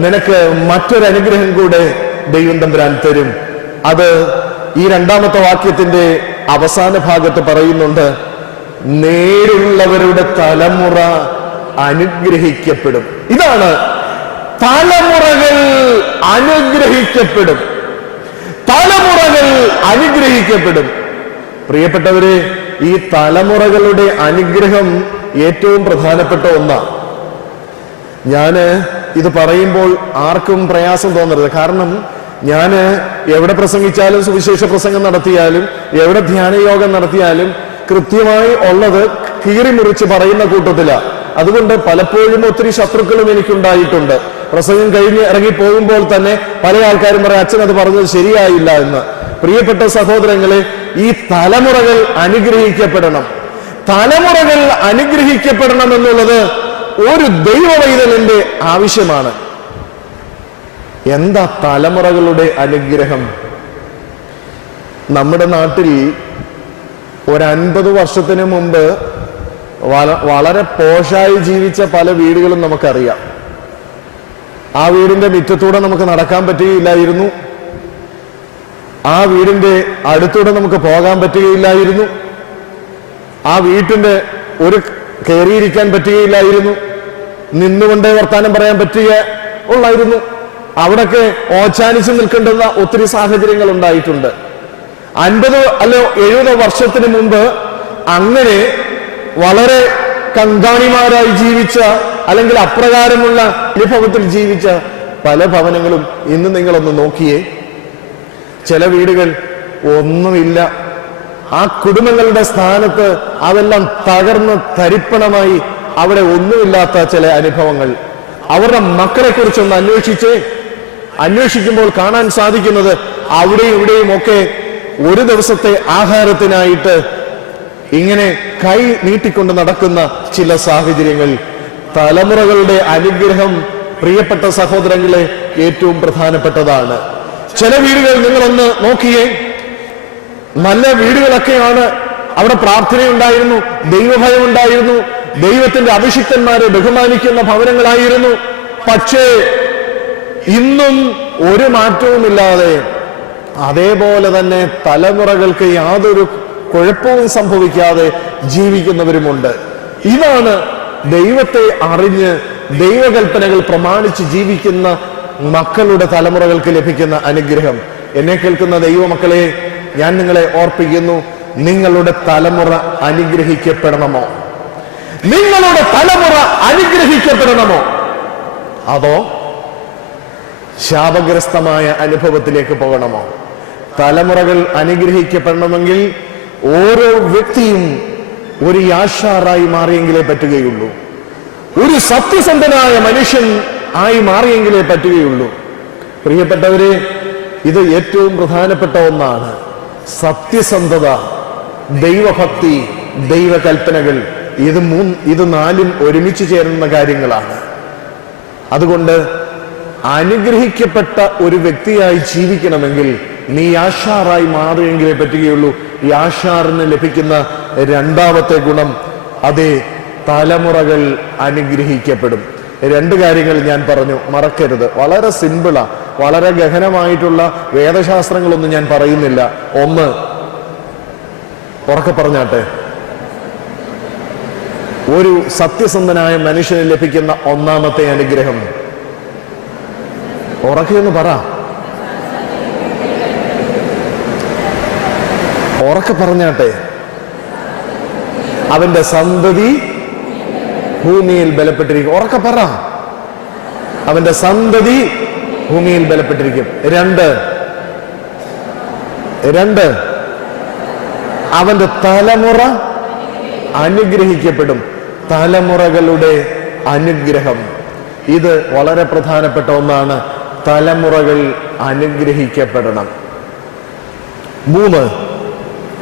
നിനക്ക് മറ്റൊരനുഗ്രഹം കൂടെ ദൈവം തമ്പുരാൻ തരും. അത് ഈ രണ്ടാമത്തെ വാക്യത്തിന്റെ അവസാന ഭാഗത്ത് പറയുന്നുണ്ട്, നേരുള്ളവരുടെ തലമുറ അനുഗ്രഹിക്കപ്പെടും. ഇതാണ്, തലമുറകൾ അനുഗ്രഹിക്കപ്പെടും. തലമുറകൾ അനുഗ്രഹിക്കപ്പെടും. പ്രിയപ്പെട്ടവരെ, ഈ തലമുറകളുടെ അനുഗ്രഹം ഏറ്റവും പ്രധാനപ്പെട്ട ഒന്നാണ്. ഞാന് ഇത് പറയുമ്പോൾ ആർക്കും പ്രയാസം തോന്നരുത്. കാരണം ഞാന് എവിടെ പ്രസംഗിച്ചാലും, സുവിശേഷ പ്രസംഗം നടത്തിയാലും, എവിടെ ധ്യാനയോഗം നടത്തിയാലും കൃത്യമായി ഉള്ളത് കീറിമുറിച്ച് പറയുന്ന കൂട്ടത്തില. അതുകൊണ്ട് പലപ്പോഴും ഒത്തിരി ശത്രുക്കളും എനിക്കുണ്ടായിട്ടുണ്ട്. പ്രസംഗം കഴിഞ്ഞ് ഇറങ്ങി പോകുമ്പോൾ തന്നെ പല ആൾക്കാരും പറയും, അച്ഛൻ അത് പറഞ്ഞത് ശരിയായില്ല എന്ന്. പ്രിയപ്പെട്ട സഹോദരങ്ങളെ, ഈ തലമുറകൾ അനുഗ്രഹിക്കപ്പെടണം. തലമുറകൾ അനുഗ്രഹിക്കപ്പെടണം എന്നുള്ളത് ഒരു ദൈവവൈതലിന്റെ ആവശ്യമാണ്. എന്താ തലമുറകളുടെ അനുഗ്രഹം? നമ്മുടെ നാട്ടിൽ ഒരു 50 വർഷത്തിന് മുമ്പ് വളരെ പോഷായി ജീവിച്ച പല വീടുകളും നമുക്കറിയാം. ആ വീടിന്റെ മുറ്റത്തൂടെ നമുക്ക് നടക്കാൻ പറ്റുകയില്ലായിരുന്നു. ആ വീടിന്റെ അടുത്തൂടെ നമുക്ക് പോകാൻ പറ്റുകയില്ലായിരുന്നു. ആ വീട്ടിന്റെ ഒരു കയറിയിരിക്കാൻ പറ്റുകയില്ലായിരുന്നു. നിന്നുകൊണ്ടേ വർത്താനം പറയാൻ പറ്റുക ഉള്ളായിരുന്നു. അവിടൊക്കെ ഓച്ചാനിച്ച് നിൽക്കേണ്ടുന്ന ഒത്തിരി സാഹചര്യങ്ങൾ ഉണ്ടായിട്ടുണ്ട്. 50 അല്ലോ 70 വർഷത്തിന് മുമ്പ് അങ്ങനെ വളരെ കങ്കാണിമാരായി ജീവിച്ച, അല്ലെങ്കിൽ അപ്രകാരമുള്ള അനുഭവത്തിൽ ജീവിച്ച പല ഭവനങ്ങളും ഇന്ന് നിങ്ങളൊന്ന് നോക്കിയേ. ചില വീടുകൾ ഒന്നുമില്ല. ആ കുടുംബങ്ങളുടെ സ്ഥാനത്ത് അതെല്ലാം തകർന്ന് തരിപ്പണമായി അവിടെ ഒന്നുമില്ലാത്ത ചില അനുഭവങ്ങൾ. അവരുടെ മക്കളെ കുറിച്ചൊന്ന് അന്വേഷിക്കുമ്പോൾ കാണാൻ സാധിക്കുന്നത് അവിടെയും ഇവിടെയും ഒക്കെ ഒരു ദിവസത്തെ ആഹാരത്തിനായിട്ട് ഇങ്ങനെ കൈ നീട്ടിക്കൊണ്ട് നടക്കുന്ന ചില സാഹചര്യങ്ങൾ. തലമുറകളുടെ അനുഗ്രഹം പ്രിയപ്പെട്ട സഹോദരങ്ങളെ ഏറ്റവും പ്രധാനപ്പെട്ടതാണ്. ചില വീടുകൾ നിങ്ങളൊന്ന് നോക്കിയേ, നല്ല വീടുകളൊക്കെയാണ്. അവിടെ പ്രാർത്ഥനയുണ്ടായിരുന്നു, ദൈവഭയം ഉണ്ടായിരുന്നു, ദൈവത്തിന്റെ അഭിഷിക്തന്മാരെ ബഹുമാനിക്കുന്ന ഭവനങ്ങളായിരുന്നു. പക്ഷേ ഇന്നും ഒരു മാറ്റവുമില്ലാതെ അതേപോലെ തന്നെ തലമുറകൾക്ക് യാതൊരു കുഴപ്പവും സംഭവിക്കാതെ ജീവിക്കുന്നവരുമുണ്ട്. ഇതാണ് ദൈവത്തെ അറിഞ്ഞ് ദൈവകൽപ്പനകൾ പ്രമാണിച്ച് ജീവിക്കുന്ന മക്കളുടെ തലമുറകൾക്ക് ലഭിക്കുന്ന അനുഗ്രഹം. എന്നെ കേൾക്കുന്ന ദൈവമക്കളെ, ഞാൻ നിങ്ങളെ ഓർപ്പിക്കുന്നു, നിങ്ങളുടെ തലമുറ അനുഗ്രഹിക്കപ്പെടണമോ? നിങ്ങളുടെ തലമുറ അനുഗ്രഹിക്കപ്പെടണമോ? അതോ ശാപഗ്രസ്തമായ അനുഭവത്തിലേക്ക് പോകണമോ? തലമുറകൾ അനുഗ്രഹിക്കപ്പെടണമെങ്കിൽ ഓരോ വ്യക്തിയും ഒരു യാഷാറായി മാറിയെങ്കിലേ പറ്റുകയുള്ളൂ. ഒരു സത്യസന്ധനായ മനുഷ്യൻ ആയി മാറിയെങ്കിലേ പറ്റുകയുള്ളൂ. പ്രിയപ്പെട്ടവരെ, ഇത് ഏറ്റവും പ്രധാനപ്പെട്ട ഒന്നാണ്. സത്യസന്ധത, ദൈവഭക്തി, ദൈവകൽപ്പനകൾ, ഇത് നാലും ഒരുമിച്ച് ചേരുന്ന കാര്യങ്ങളാണ്. അതുകൊണ്ട് അനുഗ്രഹിക്കപ്പെട്ട ഒരു വ്യക്തിയായി ജീവിക്കണമെങ്കിൽ നീ യാഷാറായി മാറുമെങ്കിലേ പറ്റുകയുള്ളൂ. യാഷാറിന് ലഭിക്കുന്ന രണ്ടാമത്തെ ഗുണം, അതേ, തലമുറകൾ അനുഗ്രഹിക്കപ്പെടും. 2 കാര്യങ്ങൾ ഞാൻ പറഞ്ഞു, മറക്കരുത്. വളരെ സിമ്പിളാ, വളരെ ഗഹനമായിട്ടുള്ള വേദശാസ്ത്രങ്ങളൊന്നും ഞാൻ പറയുന്നില്ല. ഒന്ന്, ഉറക്കെ പറഞ്ഞാട്ടെ, ഒരു സത്യസന്ധനായ മനുഷ്യന് ലഭിക്കുന്ന ഒന്നാമത്തെ അനുഗ്രഹം, ഉറക്കെന്ന് പറ, ഉറക്കെ പറഞ്ഞാട്ടെ, അവന്റെ സന്തതി ഭൂമിയിൽ ബലപ്പെട്ടിരിക്കും. ഉറക്കെ പറ, അവന്റെ സന്തതി ഭൂമിയിൽ ബലപ്പെട്ടിരിക്കും. 2, അവന്റെ തലമുറ അനുഗ്രഹിക്കപ്പെടും. തലമുറകളുടെ അനുഗ്രഹം, ഇത് വളരെ പ്രധാനപ്പെട്ട ഒന്നാണ്. തലമുറകൾ അനുഗ്രഹിക്കപ്പെടണം. 3,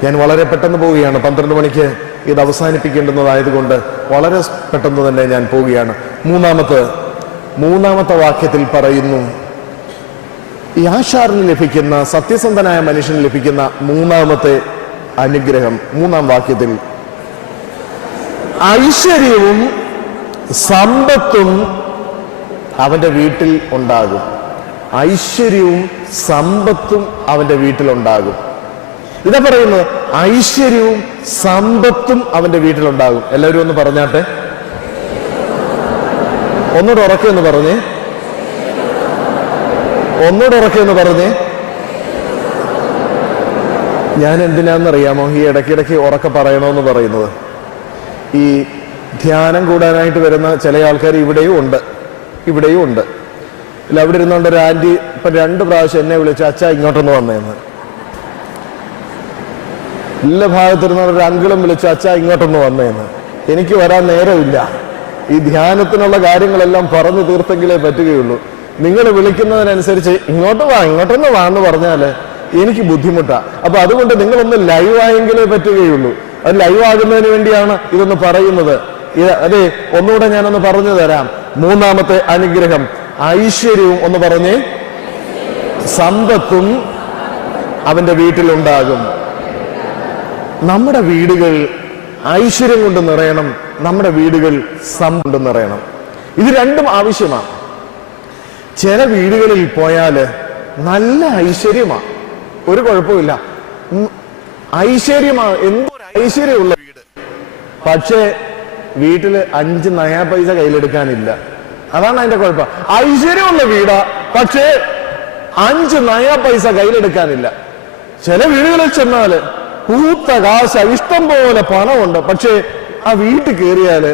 ഞാൻ വളരെ പെട്ടെന്ന് പോവുകയാണ്, 12 മണിക്ക് ഇത് അവസാനിപ്പിക്കേണ്ടുന്നതായതുകൊണ്ട് വളരെ പെട്ടെന്ന് തന്നെ ഞാൻ പോവുകയാണ്. മൂന്നാമത്തെ വാക്യത്തിൽ പറയുന്നു, യാഷാറിന് ലഭിക്കുന്ന, സത്യസന്ധനായ മനുഷ്യന് ലഭിക്കുന്ന മൂന്നാമത്തെ അനുഗ്രഹം. 3-ാം വാക്യത്തിൽ, ഐശ്വര്യവും സമ്പത്തും അവന്റെ വീട്ടിൽ ഉണ്ടാകും. ഐശ്വര്യവും സമ്പത്തും അവന്റെ വീട്ടിലുണ്ടാകും. ഇതാ പറയുന്നത്, ഐശ്വര്യവും സമ്പത്തും അവന്റെ വീട്ടിലുണ്ടാകും. എല്ലാവരും ഒന്ന് പറഞ്ഞാട്ടെ, ഒന്നുകൂടെ ഉറക്കെ എന്ന് പറഞ്ഞേ, ഒന്നുകൂടെ ഉറക്കെ എന്ന് പറഞ്ഞേ. ഞാൻ എന്തിനാണെന്നറിയാമോ ഈ ഇടയ്ക്കിടയ്ക്ക് ഉറക്കെ പറയണമെന്ന് പറയുന്നത്? ഈ ധ്യാനം കൂടാനായിട്ട് വരുന്ന ചില ആൾക്കാർ ഇവിടെയും ഉണ്ട്. ഇല്ല, അവിടെ ഇരുന്നുകൊണ്ട് ഒരു ആൻറ്റി ഇപ്പൊ 2 പ്രാവശ്യം എന്നെ വിളിച്ചു, അച്ഛാ ഇങ്ങോട്ടൊന്ന് വന്നേന്ന്. എല്ലാ ഭാഗത്തിരുന്ന ഒരു അങ്കിളും വിളിച്ചു, അച്ഛാ ഇങ്ങോട്ടൊന്ന് വന്നേന്ന്. എനിക്ക് വരാൻ നേരമില്ല. ഈ ധ്യാനത്തിനുള്ള കാര്യങ്ങളെല്ലാം പറഞ്ഞു തീർത്തെങ്കിലേ പറ്റുകയുള്ളൂ. നിങ്ങൾ വിളിക്കുന്നതിനനുസരിച്ച് ഇങ്ങോട്ടൊന്ന് വാ എന്ന് പറഞ്ഞാല് എനിക്ക് ബുദ്ധിമുട്ടാ. അപ്പൊ അതുകൊണ്ട് നിങ്ങളൊന്ന് ലൈവ് ആയെങ്കിലേ പറ്റുകയുള്ളൂ. അത് ലൈവ് ആകുന്നതിന് വേണ്ടിയാണ് ഇതൊന്ന് പറയുന്നത്. അതെ, ഒന്നുകൂടെ ഞാനൊന്ന് പറഞ്ഞു തരാം. 3-ാമത്തെ അനുഗ്രഹം, ഐശ്വര്യവും ഒന്ന് പറഞ്ഞേ, സമ്പത്തും അവന്റെ വീട്ടിലുണ്ടാകും. നമ്മുടെ വീടുകൾ ഐശ്വര്യം കൊണ്ട് നിറയണം, നമ്മുടെ വീടുകൾ സമ്പത്ത് കൊണ്ട് നിറയണം. ഇത് രണ്ടും ആവശ്യമാണ്. ചില വീടുകളിൽ പോയാല് നല്ല ഐശ്വര്യമാണ്, ഒരു കുഴപ്പമില്ല, ഐശ്വര്യമാണ്, എന്തൊരു ഐശ്വര്യമുള്ള വീട്. പക്ഷേ വീട്ടില് 5 നയാ പൈസ കയ്യിലെടുക്കാനില്ല. അതാണ് അതിന്റെ കുഴപ്പം. ഐശ്വര്യമുള്ള വീടാ, പക്ഷേ 5 നയാ പൈസ കയ്യിലെടുക്കാനില്ല. ചില വീടുകളിൽ ചെന്നാല് പൂത്ത കാശ, ഇഷ്ടം പോലെ പണമുണ്ട്, പക്ഷേ ആ വീട്ടിൽ കയറിയാല്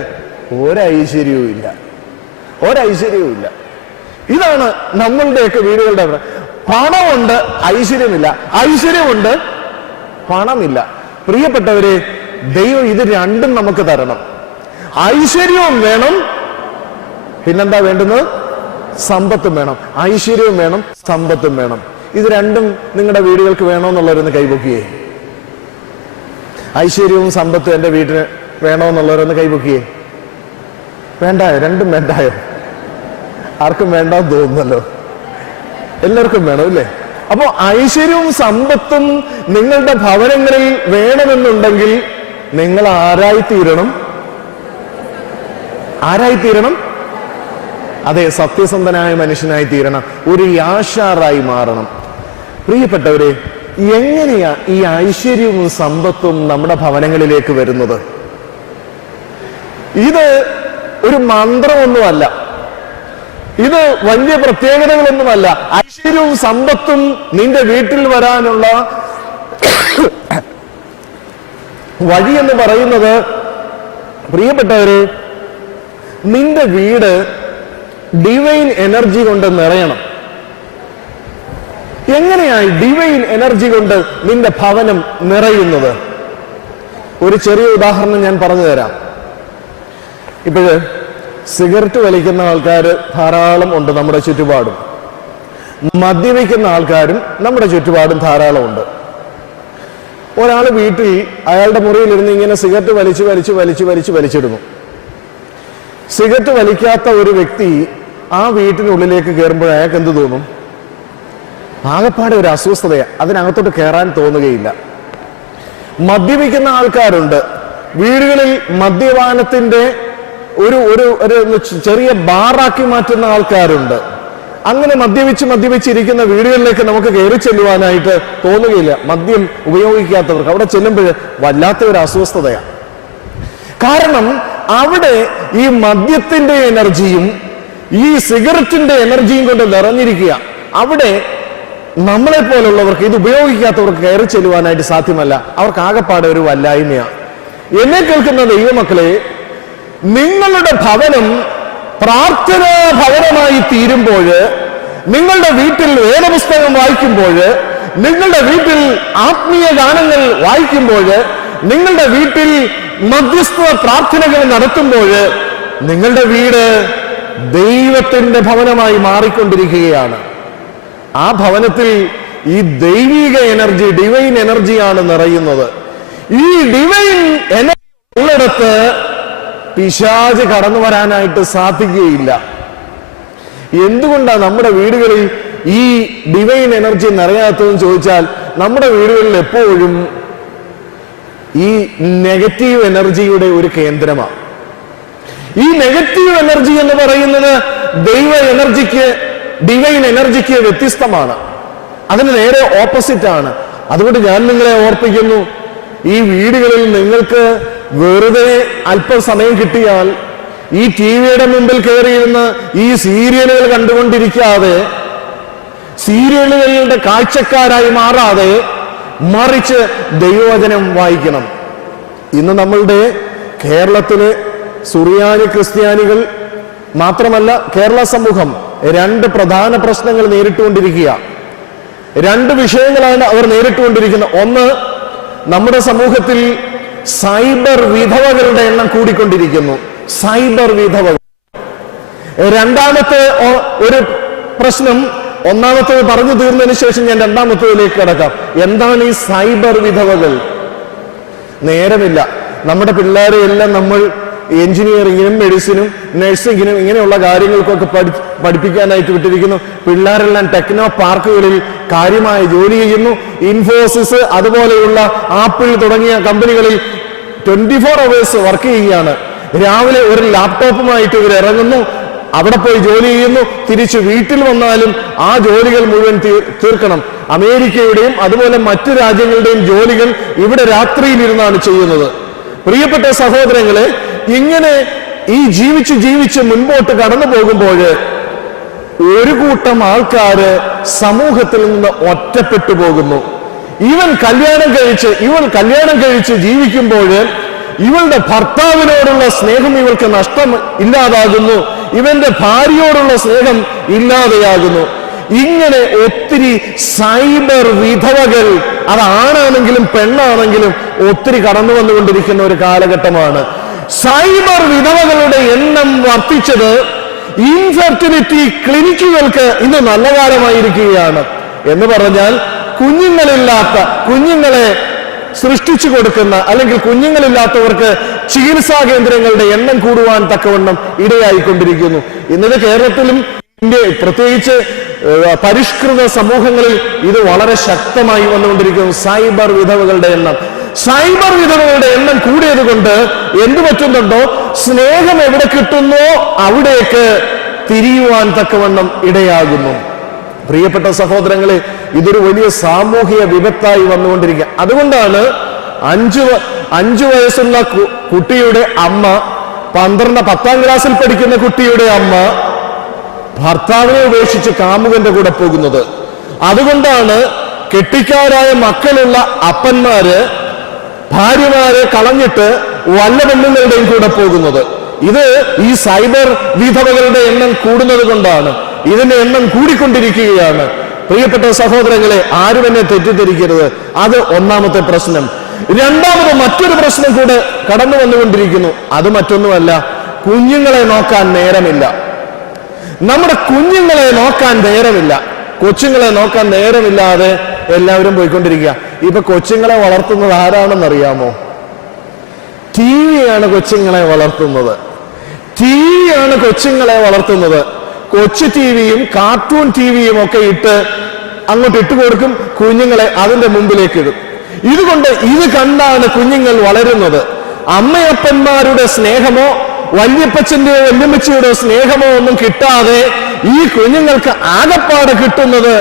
ഒരൈശ്വര്യവും ഇല്ല. ഇതാണ് നമ്മളുടെയൊക്കെ വീടുകളുടെ പണമുണ്ട്, ഐശ്വര്യമില്ല, ഐശ്വര്യമുണ്ട്, പണമില്ല. പ്രിയപ്പെട്ടവരെ, ദൈവം ഇത് രണ്ടും നമുക്ക് തരണം. ഐശ്വര്യവും വേണം, പിന്നെന്താ വേണ്ടുന്നത്? സമ്പത്തും വേണം. ഐശ്വര്യവും വേണം, സമ്പത്തും വേണം. ഇത് രണ്ടും നിങ്ങളുടെ വീടുകൾക്ക് വേണമെന്നുള്ളവരൊന്ന് കൈപൊക്കിയേ. ഐശ്വര്യവും സമ്പത്തും എന്റെ വീട്ടിന് വേണമെന്നുള്ളവരൊന്ന് കൈപൊക്കിയേ. വേണ്ടായോ? രണ്ടും വേണ്ടായോ? ആർക്കും വേണ്ടാന്ന് തോന്നുന്നല്ലോ. എല്ലാവർക്കും വേണം അല്ലേ? അപ്പോ ഐശ്വര്യവും സമ്പത്തും നിങ്ങളുടെ ഭവനങ്ങളിൽ വേണമെന്നുണ്ടെങ്കിൽ നിങ്ങൾ ആരായിത്തീരണം? അതെ, സത്യസന്ധനായ മനുഷ്യനായി തീരണം, ഒരു യാഷാറായി മാറണം. പ്രിയപ്പെട്ടവരെ, എങ്ങനെയാ ഈ ഐശ്വര്യവും സമ്പത്തും നമ്മുടെ ഭവനങ്ങളിലേക്ക് വരുന്നത്? ഇത് ഒരു മന്ത്രമൊന്നുമല്ല, ഇത് വലിയ പ്രത്യേകതകളൊന്നുമല്ല. ഐശ്വര്യവും സമ്പത്തും നിന്റെ വീട്ടിൽ വരാനുള്ള വഴി എന്ന് പറയുന്നത്, പ്രിയപ്പെട്ടവരെ, നിന്റെ വീട് ഡിവൈൻ എനർജി കൊണ്ട് നിറയണം. എങ്ങനെയായി ഡിവൈൻ എനർജി കൊണ്ട് നിന്റെ ഭവനം നിറയുന്നത്? ഒരു ചെറിയ ഉദാഹരണം ഞാൻ പറഞ്ഞു തരാം. ഇപ്പോഴ് സിഗരറ്റ് വലിക്കുന്ന ആൾക്കാർ ധാരാളം ഉണ്ട് നമ്മുടെ ചുറ്റുപാടും. മദ്യപിക്കുന്ന ആൾക്കാരും നമ്മുടെ ചുറ്റുപാടും ധാരാളം ഉണ്ട്. ഒരാൾ വീട്ടിൽ അയാളുടെ മുറിയിലിരുന്ന് ഇങ്ങനെ സിഗരറ്റ് വലിച്ചിടുന്നു. സിഗരറ്റ് വലിക്കാത്ത ഒരു വ്യക്തി ആ വീട്ടിനുള്ളിലേക്ക് കയറുമ്പോൾ അയാൾക്ക് എന്ത് തോന്നും? ആകെപ്പാടെ ഒരു അസ്വസ്ഥതയാണ്, അതിനകത്തോട്ട് കയറാൻ തോന്നുകയില്ല. മദ്യപിക്കുന്ന ആൾക്കാരുണ്ട്. വീടുകളിൽ മദ്യപാനത്തിന്റെ ഒരു ചെറിയ ബാറാക്കി മാറ്റുന്ന ആൾക്കാരുണ്ട്. അങ്ങനെ മദ്യപിച്ചിരിക്കുന്ന വീടുകളിലേക്ക് നമുക്ക് കയറി ചെല്ലുവാനായിട്ട് തോന്നുകയില്ല. മദ്യം ഉപയോഗിക്കാത്തവർക്ക് അവിടെ ചെല്ലുമ്പോൾ വല്ലാത്ത ഒരു അസ്വസ്ഥതയാണ്. കാരണം അവിടെ ഈ മദ്യത്തിന്റെ എനർജിയും ഈ സിഗരറ്റിന്റെ എനർജിയും കൊണ്ട് നിറഞ്ഞിരിക്കുക. അവിടെ നമ്മളെ പോലുള്ളവർക്ക്, ഇത് ഉപയോഗിക്കാത്തവർക്ക് കയറി ചെല്ലുവാനായിട്ട് സാധ്യമല്ല. അവർക്ക് ആകെപ്പാടെ ഒരു വല്ലായ്മയാണ്. എന്നെ കേൾക്കുന്ന ദൈവമക്കളെ, നിങ്ങളുടെ ഭവനം പ്രാർത്ഥനാ ഭവനമായി തീരുമ്പോൾ, നിങ്ങളുടെ വീട്ടിൽ വേദപുസ്തകം വായിക്കുമ്പോൾ, നിങ്ങളുടെ വീട്ടിൽ ആത്മീയ ഗാനങ്ങൾ വായിക്കുമ്പോൾ, നിങ്ങളുടെ വീട്ടിൽ മധ്യസ്ഥ പ്രാർത്ഥനകൾ നടത്തുമ്പോൾ, നിങ്ങളുടെ വീട് ദൈവത്തിന്റെ ഭവനമായി മാറിക്കൊണ്ടിരിക്കുകയാണ്. ആ ഭവനത്തിൽ ഈ ദൈവിക എനർജി, ഡിവൈൻ എനർജിയാണ് നിറയുന്നത്. ഈ ഡിവൈൻ എനർജി ഉള്ളിടത്ത് പിശാച് കടന്നു വരാനായിട്ട് സാധിക്കുകയില്ല. എന്തുകൊണ്ടാണ് നമ്മുടെ വീടുകളിൽ ഈ ഡിവൈൻ എനർജി നിറയാത്തതെന്ന് ചോദിച്ചാൽ, നമ്മുടെ വീടുകളിൽ എപ്പോഴും ഈ നെഗറ്റീവ് എനർജിയുടെ ഒരു കേന്ദ്രമാണ്. ഈ നെഗറ്റീവ് എനർജി എന്ന് പറയുന്നത് ഡിവൈൻ എനർജിക്ക് വ്യത്യസ്തമാണ്. അതിന് നേരെ ഓപ്പോസിറ്റ് ആണ്. അതുകൊണ്ട് ഞാൻ നിങ്ങളെ ഓർപ്പിക്കുന്നു, ഈ വീടുകളിൽ നിങ്ങൾക്ക് വെറുതെ അല്പസമയം കിട്ടിയാൽ ഈ ടിവിയുടെ മുമ്പിൽ കയറിയിരുന്ന് ഈ സീരിയലുകൾ കണ്ടുകൊണ്ടിരിക്കാതെ, സീരിയലുകളുടെ കാഴ്ചക്കാരായി മാറാതെ, മറിച്ച് ദൈവവചനം വായിക്കണം. ഇന്ന് നമ്മളുടെ കേരളത്തിലെ സുറിയാനി ക്രിസ്ത്യാനികൾ മാത്രമല്ല, കേരള സമൂഹം രണ്ട് പ്രധാന പ്രശ്നങ്ങൾ നേരിട്ടുകൊണ്ടിരിക്കുക. രണ്ട് വിഷയങ്ങളാണ് അവർ നേരിട്ടുകൊണ്ടിരിക്കുന്നത്. ഒന്ന്, നമ്മുടെ സമൂഹത്തിൽ സൈബർ വിധവകളുടെ എണ്ണം കൂടിക്കൊണ്ടിരിക്കുന്നു. സൈബർ വിധവകൾ. രണ്ടാമത്തെ ഒരു പ്രശ്നം, ഒന്നാമത്തേത് പറഞ്ഞു തീർന്നതിന് ശേഷം ഞാൻ രണ്ടാമത്തേതിലേക്ക് കിടക്കാം. എന്താണ് ഈ സൈബർ വിധവകൾ? നേരമില്ല. നമ്മുടെ പിള്ളേരെ എല്ലാം നമ്മൾ എഞ്ചിനീയറിങ്ങിനും മെഡിസിനും നഴ്സിംഗിനും ഇങ്ങനെയുള്ള കാര്യങ്ങൾക്കൊക്കെ പഠിപ്പിക്കാനായിട്ട് വിട്ടിരിക്കുന്നു. പിള്ളേരെല്ലാം ടെക്നോ പാർക്കുകളിൽ കാര്യമായ ജോലി ചെയ്യുന്നു. ഇൻഫോസിസ് അതുപോലെയുള്ള ആപ്പിൾ തുടങ്ങിയ കമ്പനികളിൽ 24 hours വർക്ക് ചെയ്യുകയാണ്. രാവിലെ ഒരു ലാപ്ടോപ്പുമായിട്ട് ഇവർ ഇറങ്ങുന്നു, അവിടെ പോയി ജോലി ചെയ്യുന്നു. തിരിച്ച് വീട്ടിൽ വന്നാലും ആ ജോലികൾ മുഴുവൻ തീർക്കണം. അമേരിക്കയുടെയും അതുപോലെ മറ്റു രാജ്യങ്ങളുടെയും ജോലികൾ ഇവിടെ രാത്രിയിലിരുന്നാണ് ചെയ്യുന്നത്. പ്രിയപ്പെട്ട സഹോദരങ്ങളെ, ഇങ്ങനെ ഈ ജീവിച്ച് മുൻപോട്ട് കടന്നു പോകുമ്പോൾ ഒരു കൂട്ടം ആൾക്കാര് സമൂഹത്തിൽ നിന്ന് ഒറ്റപ്പെട്ടു പോകുന്നു. ഇവൾ കല്യാണം കഴിച്ച് ജീവിക്കുമ്പോൾ ഇവളുടെ ഭർത്താവിനോടുള്ള സ്നേഹം ഇവൾക്ക് നഷ്ടം ഇല്ലാതാകുന്നു. ഇവന്റെ ഭാര്യയോടുള്ള സ്നേഹം ഇല്ലാതെയാകുന്നു. ഇങ്ങനെ ഒത്തിരി സൈബർ വിധവകൾ, അത് ആണാണെങ്കിലും പെണ്ണാണെങ്കിലും ഒത്തിരി കടന്നു വന്നുകൊണ്ടിരിക്കുന്ന ഒരു കാലഘട്ടമാണ്. സൈബർ വിധവകളുടെ എണ്ണം വർദ്ധിച്ചത് ഇൻഫെർട്ടിലിറ്റി ക്ലിനിക്കുകൾക്ക് ഇന്ന് നല്ല കാലമായിരിക്കുകയാണ്. എന്ന് പറഞ്ഞാൽ കുഞ്ഞുങ്ങളെ സൃഷ്ടിച്ചു കൊടുക്കുന്ന അല്ലെങ്കിൽ കുഞ്ഞുങ്ങളില്ലാത്തവർക്ക് ചികിത്സാ കേന്ദ്രങ്ങളുടെ എണ്ണം കൂടുവാൻ തക്കവണ്ണം ഇടയായിക്കൊണ്ടിരിക്കുന്നു. ഇന്നത്തെ കേരളത്തിലും പ്രത്യേകിച്ച് പരിഷ്കൃത സമൂഹങ്ങളിൽ ഇത് വളരെ ശക്തമായി വന്നുകൊണ്ടിരിക്കുന്നു. സൈബർ വിധവകളുടെ എണ്ണം കൂടിയത് കൊണ്ട് എന്തു പറ്റുന്നുണ്ടോ, സ്നേഹം എവിടെ കിട്ടുന്നോ അവിടേക്ക് തിരിയുവാൻ തക്കവണ്ണം ഇടയാകുന്നു. പ്രിയപ്പെട്ട സഹോദരങ്ങളെ, ഇതൊരു വലിയ സാമൂഹിക വിപത്തായി വന്നുകൊണ്ടിരിക്കുക. അതുകൊണ്ടാണ് 5 വയസ്സുള്ള കുട്ടിയുടെ അമ്മ, 10ാം ക്ലാസ്സിൽ പഠിക്കുന്ന കുട്ടിയുടെ അമ്മ ഭർത്താവിനെ ഉപേക്ഷിച്ച് കാമുകന്റെ കൂടെ പോകുന്നത്. അതുകൊണ്ടാണ് കെട്ടിക്കാരായ മക്കളുള്ള അപ്പന്മാര് ഭാര്യമാരെ കളഞ്ഞിട്ട് വല്ല പെണ്ണുങ്ങളുടെയും കൂടെ പോകുന്നത്. ഇത് ഈ സൈബർ വിധവകളുടെ എണ്ണം കൂടുന്നത് കൊണ്ടാണ്. ഇതിന്റെ എണ്ണം കൂടിക്കൊണ്ടിരിക്കുകയാണ്. പ്രിയപ്പെട്ട സഹോദരങ്ങളെ, ആരും എന്നെ തെറ്റിദ്ധരിക്കരുത്. അത് ഒന്നാമത്തെ പ്രശ്നം. രണ്ടാമത് മറ്റൊരു പ്രശ്നം കൂടെ കടന്നു വന്നുകൊണ്ടിരിക്കുന്നു. അത് മറ്റൊന്നുമല്ല, കുഞ്ഞുങ്ങളെ നോക്കാൻ നേരമില്ല. നമ്മുടെ കുഞ്ഞുങ്ങളെ നോക്കാൻ നേരമില്ല. കൊച്ചുങ്ങളെ നോക്കാൻ നേരമില്ലാതെ എല്ലാവരും പോയിക്കൊണ്ടിരിക്കുക. ഇപ്പൊ കൊച്ചുങ്ങളെ വളർത്തുന്നത് ആരാണെന്നറിയാമോ? ടിവിയാണ് കൊച്ചുങ്ങളെ വളർത്തുന്നത്. കൊച്ചു ടിവിയും കാർട്ടൂൺ ടിവിയും ഒക്കെ അങ്ങോട്ട് ഇട്ടുകൊടുക്കും. കുഞ്ഞുങ്ങളെ അതിന്റെ മുമ്പിലേക്ക് ഇടും. ഇത് കണ്ടാണ് കുഞ്ഞുങ്ങൾ വളരുന്നത്. അമ്മയപ്പന്മാരുടെ സ്നേഹമോ വല്യപ്പച്ചന്റെയോ വല്യമ്മച്ചിയുടെ സ്നേഹമോ ഒന്നും കിട്ടാതെ ഈ കുഞ്ഞുങ്ങൾക്ക് ആകപ്പാടെ കിട്ടുന്നത്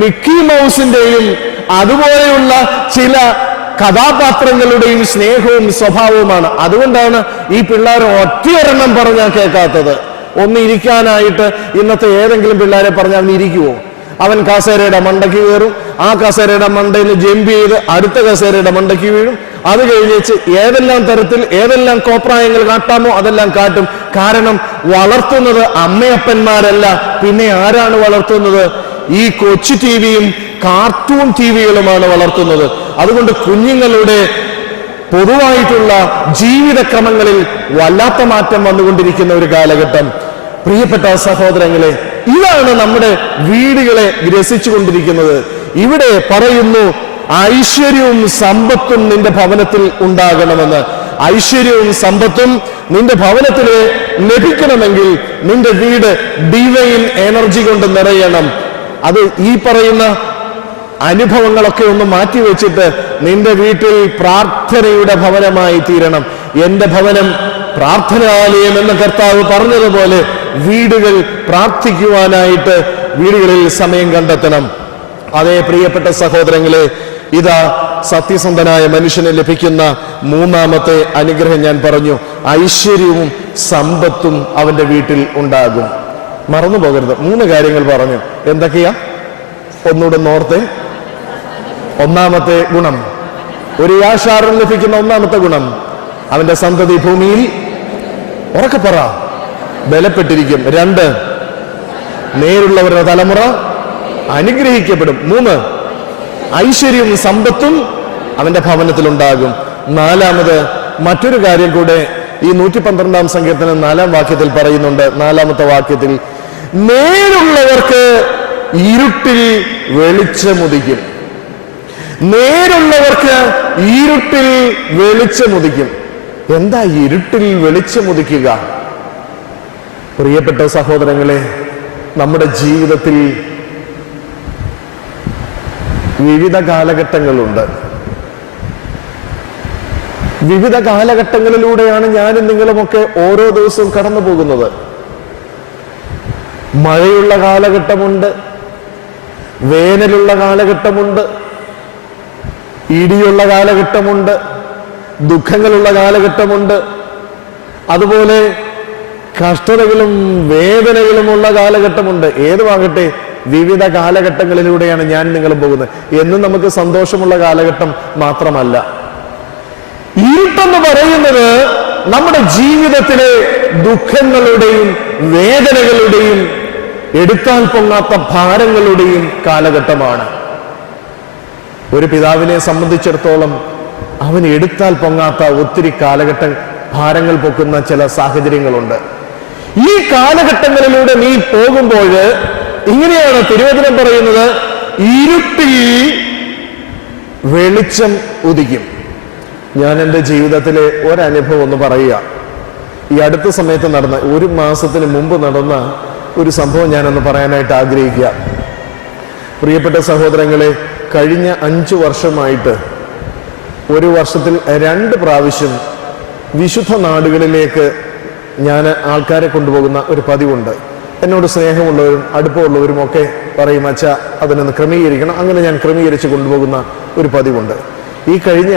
മിക്കി മൗസിന്റെയും അതുപോലെയുള്ള ചില കഥാപാത്രങ്ങളുടെയും സ്നേഹവും സ്വഭാവവുമാണ്. അതുകൊണ്ടാണ് ഈ പിള്ളേർ ഒറ്റയൊരെണ്ണം പറഞ്ഞാൽ കേൾക്കാത്തത്. ഒന്ന് ഇരിക്കാനായിട്ട് ഇന്നത്തെ ഏതെങ്കിലും പിള്ളേരെ പറഞ്ഞാൽ അവൻ ഇരിക്കുവോ? അവൻ കസേരയുടെ മണ്ടയ്ക്ക് കയറും. ആ കസേരയുടെ മണ്ടയിൽ നിന്ന് ജമ്പ് ചെയ്ത് അടുത്ത കസേരയുടെ മണ്ടയ്ക്ക് വീഴും. അത് കഴിഞ്ഞിച്ച് ഏതെല്ലാം തരത്തിൽ ഏതെല്ലാം കോപ്രായങ്ങൾ കാട്ടാമോ അതെല്ലാം കാട്ടും. കാരണം വളർത്തുന്നത് അമ്മയപ്പന്മാരല്ല, പിന്നെ ആരാണ് വളർത്തുന്നത്? ഈ കൊച്ചു ടിവിയും കാർട്ടൂൺ ടിവികളുമാണ് വളർത്തുന്നത്. അതുകൊണ്ട് കുഞ്ഞുങ്ങളുടെ പൊതുവായിട്ടുള്ള ജീവിതക്രമങ്ങളിൽ വല്ലാത്ത മാറ്റം വന്നുകൊണ്ടിരിക്കുന്ന ഒരു കാലഘട്ടം. പ്രിയപ്പെട്ട സഹോദരങ്ങളെ, ഇതാണ് നമ്മുടെ വീടുകളെ ഗ്രസിച്ചുകൊണ്ടിരിക്കുന്നത്. ഇവിടെ പറയുന്നു, ഐശ്വര്യവും സമ്പത്തും നിന്റെ ഭവനത്തിൽ ഉണ്ടാകണമെന്ന്. ഐശ്വര്യവും സമ്പത്തും നിന്റെ ഭവനത്തിൽ ലഭിക്കണമെങ്കിൽ നിന്റെ വീട് ഡിവൈൻ എനർജി കൊണ്ട് നിറയണം. അത് ഈ പറയുന്ന അനുഭവങ്ങളൊക്കെ ഒന്ന് മാറ്റിവെച്ചിട്ട് നിന്റെ വീട്ടിൽ പ്രാർത്ഥനയുടെ ഭവനമായി തീരണം. എന്റെ ഭവനം പ്രാർത്ഥനാലയം എന്ന കർത്താവ് പറഞ്ഞതുപോലെ വീടുകൾ പ്രാർത്ഥിക്കുവാനായിട്ട് വീടുകളിൽ സമയം കണ്ടെത്തണം. അതേ പ്രിയപ്പെട്ട സഹോദരങ്ങളെ, ഇതാ സത്യസന്ധനായ മനുഷ്യന് ലഭിക്കുന്ന മൂന്നാമത്തെ അനുഗ്രഹം ഞാൻ പറഞ്ഞു. ഐശ്വര്യവും സമ്പത്തും അവന്റെ വീട്ടിൽ ഉണ്ടാകും. മറന്നു പോകരുത്. 3 കാര്യങ്ങൾ പറഞ്ഞു. എന്തൊക്കെയാ? ഒന്നുകൂടെ നോർത്തെ. ഒന്നാമത്തെ ഗുണം, ഒരു യാശാറിന് ലഭിക്കുന്ന ഒന്നാമത്തെ ഗുണം, അവന്റെ സന്തതി ഭൂമിയിൽ ഉറക്കെ പറ ബലപ്പെട്ടിരിക്കും. 2, നേരുള്ളവരുടെ തലമുറ അനുഗ്രഹിക്കപ്പെടും. 3, ഐശ്വര്യവും സമ്പത്തും അവന്റെ ഭവനത്തിലുണ്ടാകും. 4, മറ്റൊരു കാര്യം കൂടെ ഈ 112-ാം സങ്കീർത്തനം 4-ാം വാക്യത്തിൽ പറയുന്നുണ്ട്. 4-ാമത്തെ വാക്യത്തിൽ, നേരുള്ളവർക്ക് ഇരുട്ടിൽ വെളിച്ചമുദിക്കും. നേരുള്ളവർക്ക് ഇരുട്ടിൽ വെളിച്ചമുദിക്കും. എന്താ ഇരുട്ടിൽ വെളിച്ചമുദിക്കുക? പ്രിയപ്പെട്ട സഹോദരങ്ങളെ, നമ്മുടെ ജീവിതത്തിൽ വിവിധ കാലഘട്ടങ്ങളുണ്ട്. വിവിധ കാലഘട്ടങ്ങളിലൂടെയാണ് ഞാനും നിങ്ങളുമൊക്കെ ഓരോ ദിവസവും കടന്നു പോകുന്നത്. മഴയുള്ള കാലഘട്ടമുണ്ട്, വേനലുള്ള കാലഘട്ടമുണ്ട്, ഇടിയുള്ള കാലഘട്ടമുണ്ട്, ദുഃഖങ്ങളുള്ള കാലഘട്ടമുണ്ട്, അതുപോലെ കഷ്ടതകളും വേദനകളുമുള്ള കാലഘട്ടമുണ്ട്. ഏതുമാകട്ടെ, വിവിധ കാലഘട്ടങ്ങളിലൂടെയാണ് ഞാൻ നിങ്ങളും പോകുന്നത്. എന്നും നമുക്ക് സന്തോഷമുള്ള കാലഘട്ടം മാത്രമല്ല. ഇരുട്ടെന്ന് പറയുന്നത് നമ്മുടെ ജീവിതത്തിലെ ദുഃഖങ്ങളുടെയും വേദനകളുടെയും എടുത്താൽ പൊങ്ങാത്ത ഭാരങ്ങളുടെയും കാലഘട്ടമാണ്. ഒരു പിതാവിനെ സംബന്ധിച്ചിടത്തോളം അവൻ എടുത്താൽ പൊങ്ങാത്ത ഒത്തിരി ഭാരങ്ങൾ പൊക്കുന്ന ചില സാഹചര്യങ്ങളുണ്ട്. ഈ കാലഘട്ടങ്ങളിലൂടെ നീ പോകുമ്പോൾ ഇങ്ങനെയാണ് തിരുവചനം പറയുന്നത്, ഇരുട്ടിൽ വെളിച്ചം ഉദിക്കും. ഞാൻ എൻ്റെ ജീവിതത്തിലെ ഒരനുഭവം ഒന്ന് പറയുക. ഈ അടുത്ത സമയത്ത് നടന്ന, 1 മാസത്തിന് മുമ്പ് നടന്ന ഒരു സംഭവം ഞാനൊന്ന് പറയാനായിട്ട് ആഗ്രഹിക്കുക. പ്രിയപ്പെട്ട സഹോദരങ്ങളെ, കഴിഞ്ഞ 5 വർഷമായിട്ട് ഒരു വർഷത്തിൽ 2 പ്രാവശ്യം വിശുദ്ധ നാടുകളിലേക്ക് ഞാൻ ആൾക്കാരെ കൊണ്ടുപോകുന്ന ഒരു പതിവുണ്ട്. എന്നോട് സ്നേഹമുള്ളവരും അടുപ്പമുള്ളവരും ഒക്കെ പറയും, അച്ഛാ അതിനൊന്ന് ക്രമീകരിക്കണം. അങ്ങനെ ഞാൻ ക്രമീകരിച്ച് കൊണ്ടുപോകുന്ന ഒരു പതിവുണ്ട്. ഈ കഴിഞ്ഞ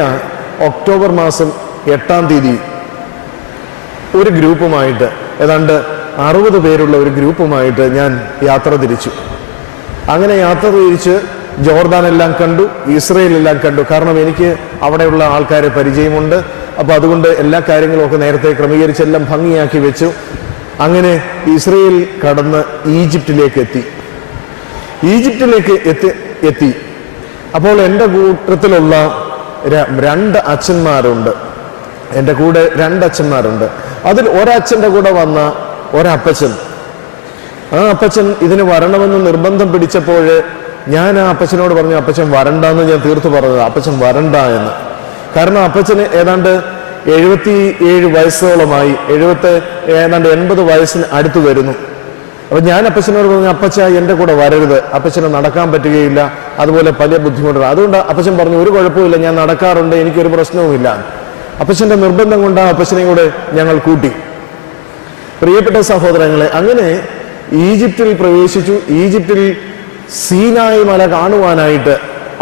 ഒക്ടോബർ മാസം 8-ാം തീയതി ഒരു ഗ്രൂപ്പുമായിട്ട്, ഏതാണ്ട് 60 പേരുള്ള ഒരു ഗ്രൂപ്പുമായിട്ട് ഞാൻ യാത്ര തിരിച്ചു. അങ്ങനെ യാത്ര തിരിച്ച് ജോർദാനെല്ലാം കണ്ടു, ഇസ്രയേലെല്ലാം കണ്ടു. കാരണം എനിക്ക് അവിടെയുള്ള ആൾക്കാരെ പരിചയമുണ്ട്. അപ്പോൾ അതുകൊണ്ട് എല്ലാ കാര്യങ്ങളും ഒക്കെ നേരത്തെ ക്രമീകരിച്ചെല്ലാം ഭംഗിയാക്കി വെച്ചു. അങ്ങനെ ഇസ്രയേൽ കടന്ന് ഈജിപ്തിലേക്ക് എത്തി. അപ്പോൾ എൻ്റെ കൂട്ടത്തിലുള്ള 2 അച്ഛന്മാരുണ്ട്. എൻ്റെ കൂടെ 2 അച്ഛന്മാരുണ്ട്. അതിൽ ഒരച്ഛൻ്റെ കൂടെ വന്ന ഒരപ്പച്ചൻ, ആ അപ്പച്ചൻ ഇതിന് വരണമെന്ന് നിർബന്ധം പിടിച്ചപ്പോൾ ഞാൻ ആ അപ്പച്ചനോട് പറഞ്ഞു, അപ്പച്ചൻ വരണ്ടെന്ന് ഞാൻ തീർത്തു പറഞ്ഞത്, അപ്പച്ചൻ വരണ്ട എന്ന്. കാരണം അപ്പച്ചന് ഏതാണ്ട് 77 വയസ്സോളമായി, ഏതാണ്ട് 80 വയസ്സിന് അടുത്ത് വരുന്നു. അപ്പൊ ഞാൻ അപ്പച്ചനോട് പറഞ്ഞു, അപ്പച്ച എൻ്റെ കൂടെ വരരുത്, അപ്പച്ചന് നടക്കാൻ പറ്റുകയില്ല, അതുപോലെ പല ബുദ്ധിമുട്ടുകൾ. അതുകൊണ്ട് അപ്പച്ചൻ പറഞ്ഞു, ഒരു കുഴപ്പമില്ല, ഞാൻ നടക്കാറുണ്ട്, എനിക്കൊരു പ്രശ്നവുമില്ല. അപ്പച്ചൻ്റെ നിർബന്ധം കൊണ്ട് ആ അപ്പച്ചനെയും കൂടെ ഞങ്ങൾ കൂട്ടി. പ്രിയപ്പെട്ട സഹോദരങ്ങളെ, അങ്ങനെ ഈജിപ്തിൽ പ്രവേശിച്ചു. ഈജിപ്തിൽ സീനായി മല കാണുവാനായിട്ട്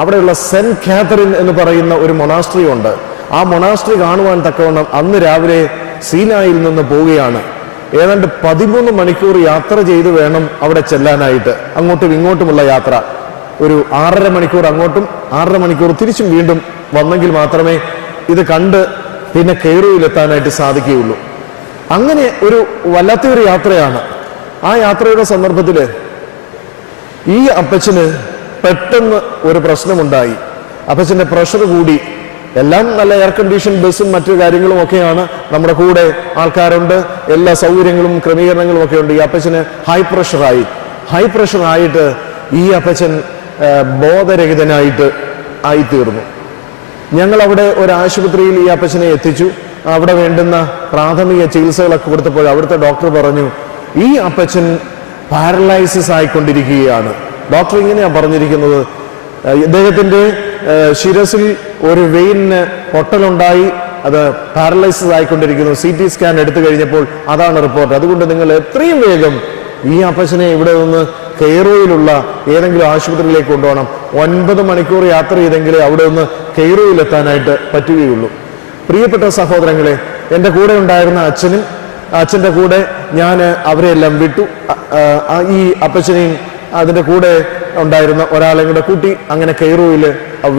അവിടെയുള്ള സെന്റ് കാതറിൻ എന്ന് പറയുന്ന ഒരു മൊണാസ്ട്രി ഉണ്ട്. ആ മൊണാസ്ട്രി കാണുവാൻ തക്കവണ്ണം അന്ന് രാവിലെ സീനായിൽ നിന്ന് പോവുകയാണ്. ഏതാണ്ട് 13 മണിക്കൂർ യാത്ര ചെയ്ത് വേണം അവിടെ ചെല്ലാനായിട്ട്. അങ്ങോട്ടും ഇങ്ങോട്ടുമുള്ള യാത്ര ഒരു 6.5 മണിക്കൂർ അങ്ങോട്ടും 6.5 മണിക്കൂർ തിരിച്ചും വീണ്ടും വന്നെങ്കിൽ മാത്രമേ ഇത് കണ്ട് പിന്നെ കെയ്റോയിലെത്താനായിട്ട് സാധിക്കുകയുള്ളൂ. അങ്ങനെ ഒരു വല്ലാത്തൊരു യാത്രയാണ്. ആ യാത്രയുടെ സന്ദർഭത്തിൽ ഈ അപ്പച്ചന് പെട്ടെന്ന് ഒരു പ്രശ്നമുണ്ടായി. അപ്പച്ചന്റെ പ്രഷർ കൂടി. എല്ലാം നല്ല എയർ കണ്ടീഷൻ ബസ്സും മറ്റു കാര്യങ്ങളും ഒക്കെയാണ്, നമ്മുടെ കൂടെ ആൾക്കാരുണ്ട്, എല്ലാ സൗകര്യങ്ങളും ക്രമീകരണങ്ങളും ഒക്കെ ഉണ്ട്. ഈ അപ്പച്ചന് ഹൈ പ്രഷർ ആയിട്ട് ഈ അപ്പച്ചൻ ബോധരഹിതനായിട്ട് ആയിത്തീർന്നു. ഞങ്ങൾ അവിടെ ഒരു ആശുപത്രിയിൽ ഈ അപ്പച്ചനെ എത്തിച്ചു. അവിടെ വേണ്ടുന്ന പ്രാഥമിക ചികിത്സകളൊക്കെ കൊടുത്തപ്പോൾ അവിടുത്തെ ഡോക്ടർ പറഞ്ഞു, ഈ അപ്പച്ചൻ പാരലൈസിസ് ആയിക്കൊണ്ടിരിക്കുകയാണ്. ഡോക്ടർ ഇങ്ങനെയാണ് പറഞ്ഞിരിക്കുന്നത്, ഇദ്ദേഹത്തിന്റെ ശിരസിൽ ഒരു വെയിന് പൊട്ടലുണ്ടായി, അത് പാരലൈസിസ് ആയിക്കൊണ്ടിരിക്കുന്നു. CT സ്കാൻ എടുത്തു കഴിഞ്ഞപ്പോൾ അതാണ് റിപ്പോർട്ട്. അതുകൊണ്ട് നിങ്ങൾ എത്രയും വേഗം ഈ അപ്പച്ചനെ ഇവിടെ നിന്ന് കെയ്റോയിലുള്ള ഏതെങ്കിലും ആശുപത്രിയിലേക്ക് കൊണ്ടുപോകണം. 9 മണിക്കൂർ യാത്ര ചെയ്തെങ്കിലേ അവിടെ നിന്ന് കെയ്റോയിലെത്താനായിട്ട് പറ്റുകയുള്ളൂ. പ്രിയപ്പെട്ട സഹോദരങ്ങളെ, എൻ്റെ കൂടെ ഉണ്ടായിരുന്ന അച്ഛൻ്റെ കൂടെ ഞാൻ അവരെല്ലാം വിട്ടു. ഈ അപ്പച്ചനെയും അതിൻ്റെ കൂടെ ഉണ്ടായിരുന്ന ഒരാളെ കൂടെ കൂട്ടി അങ്ങനെ കെയ്റോയിൽ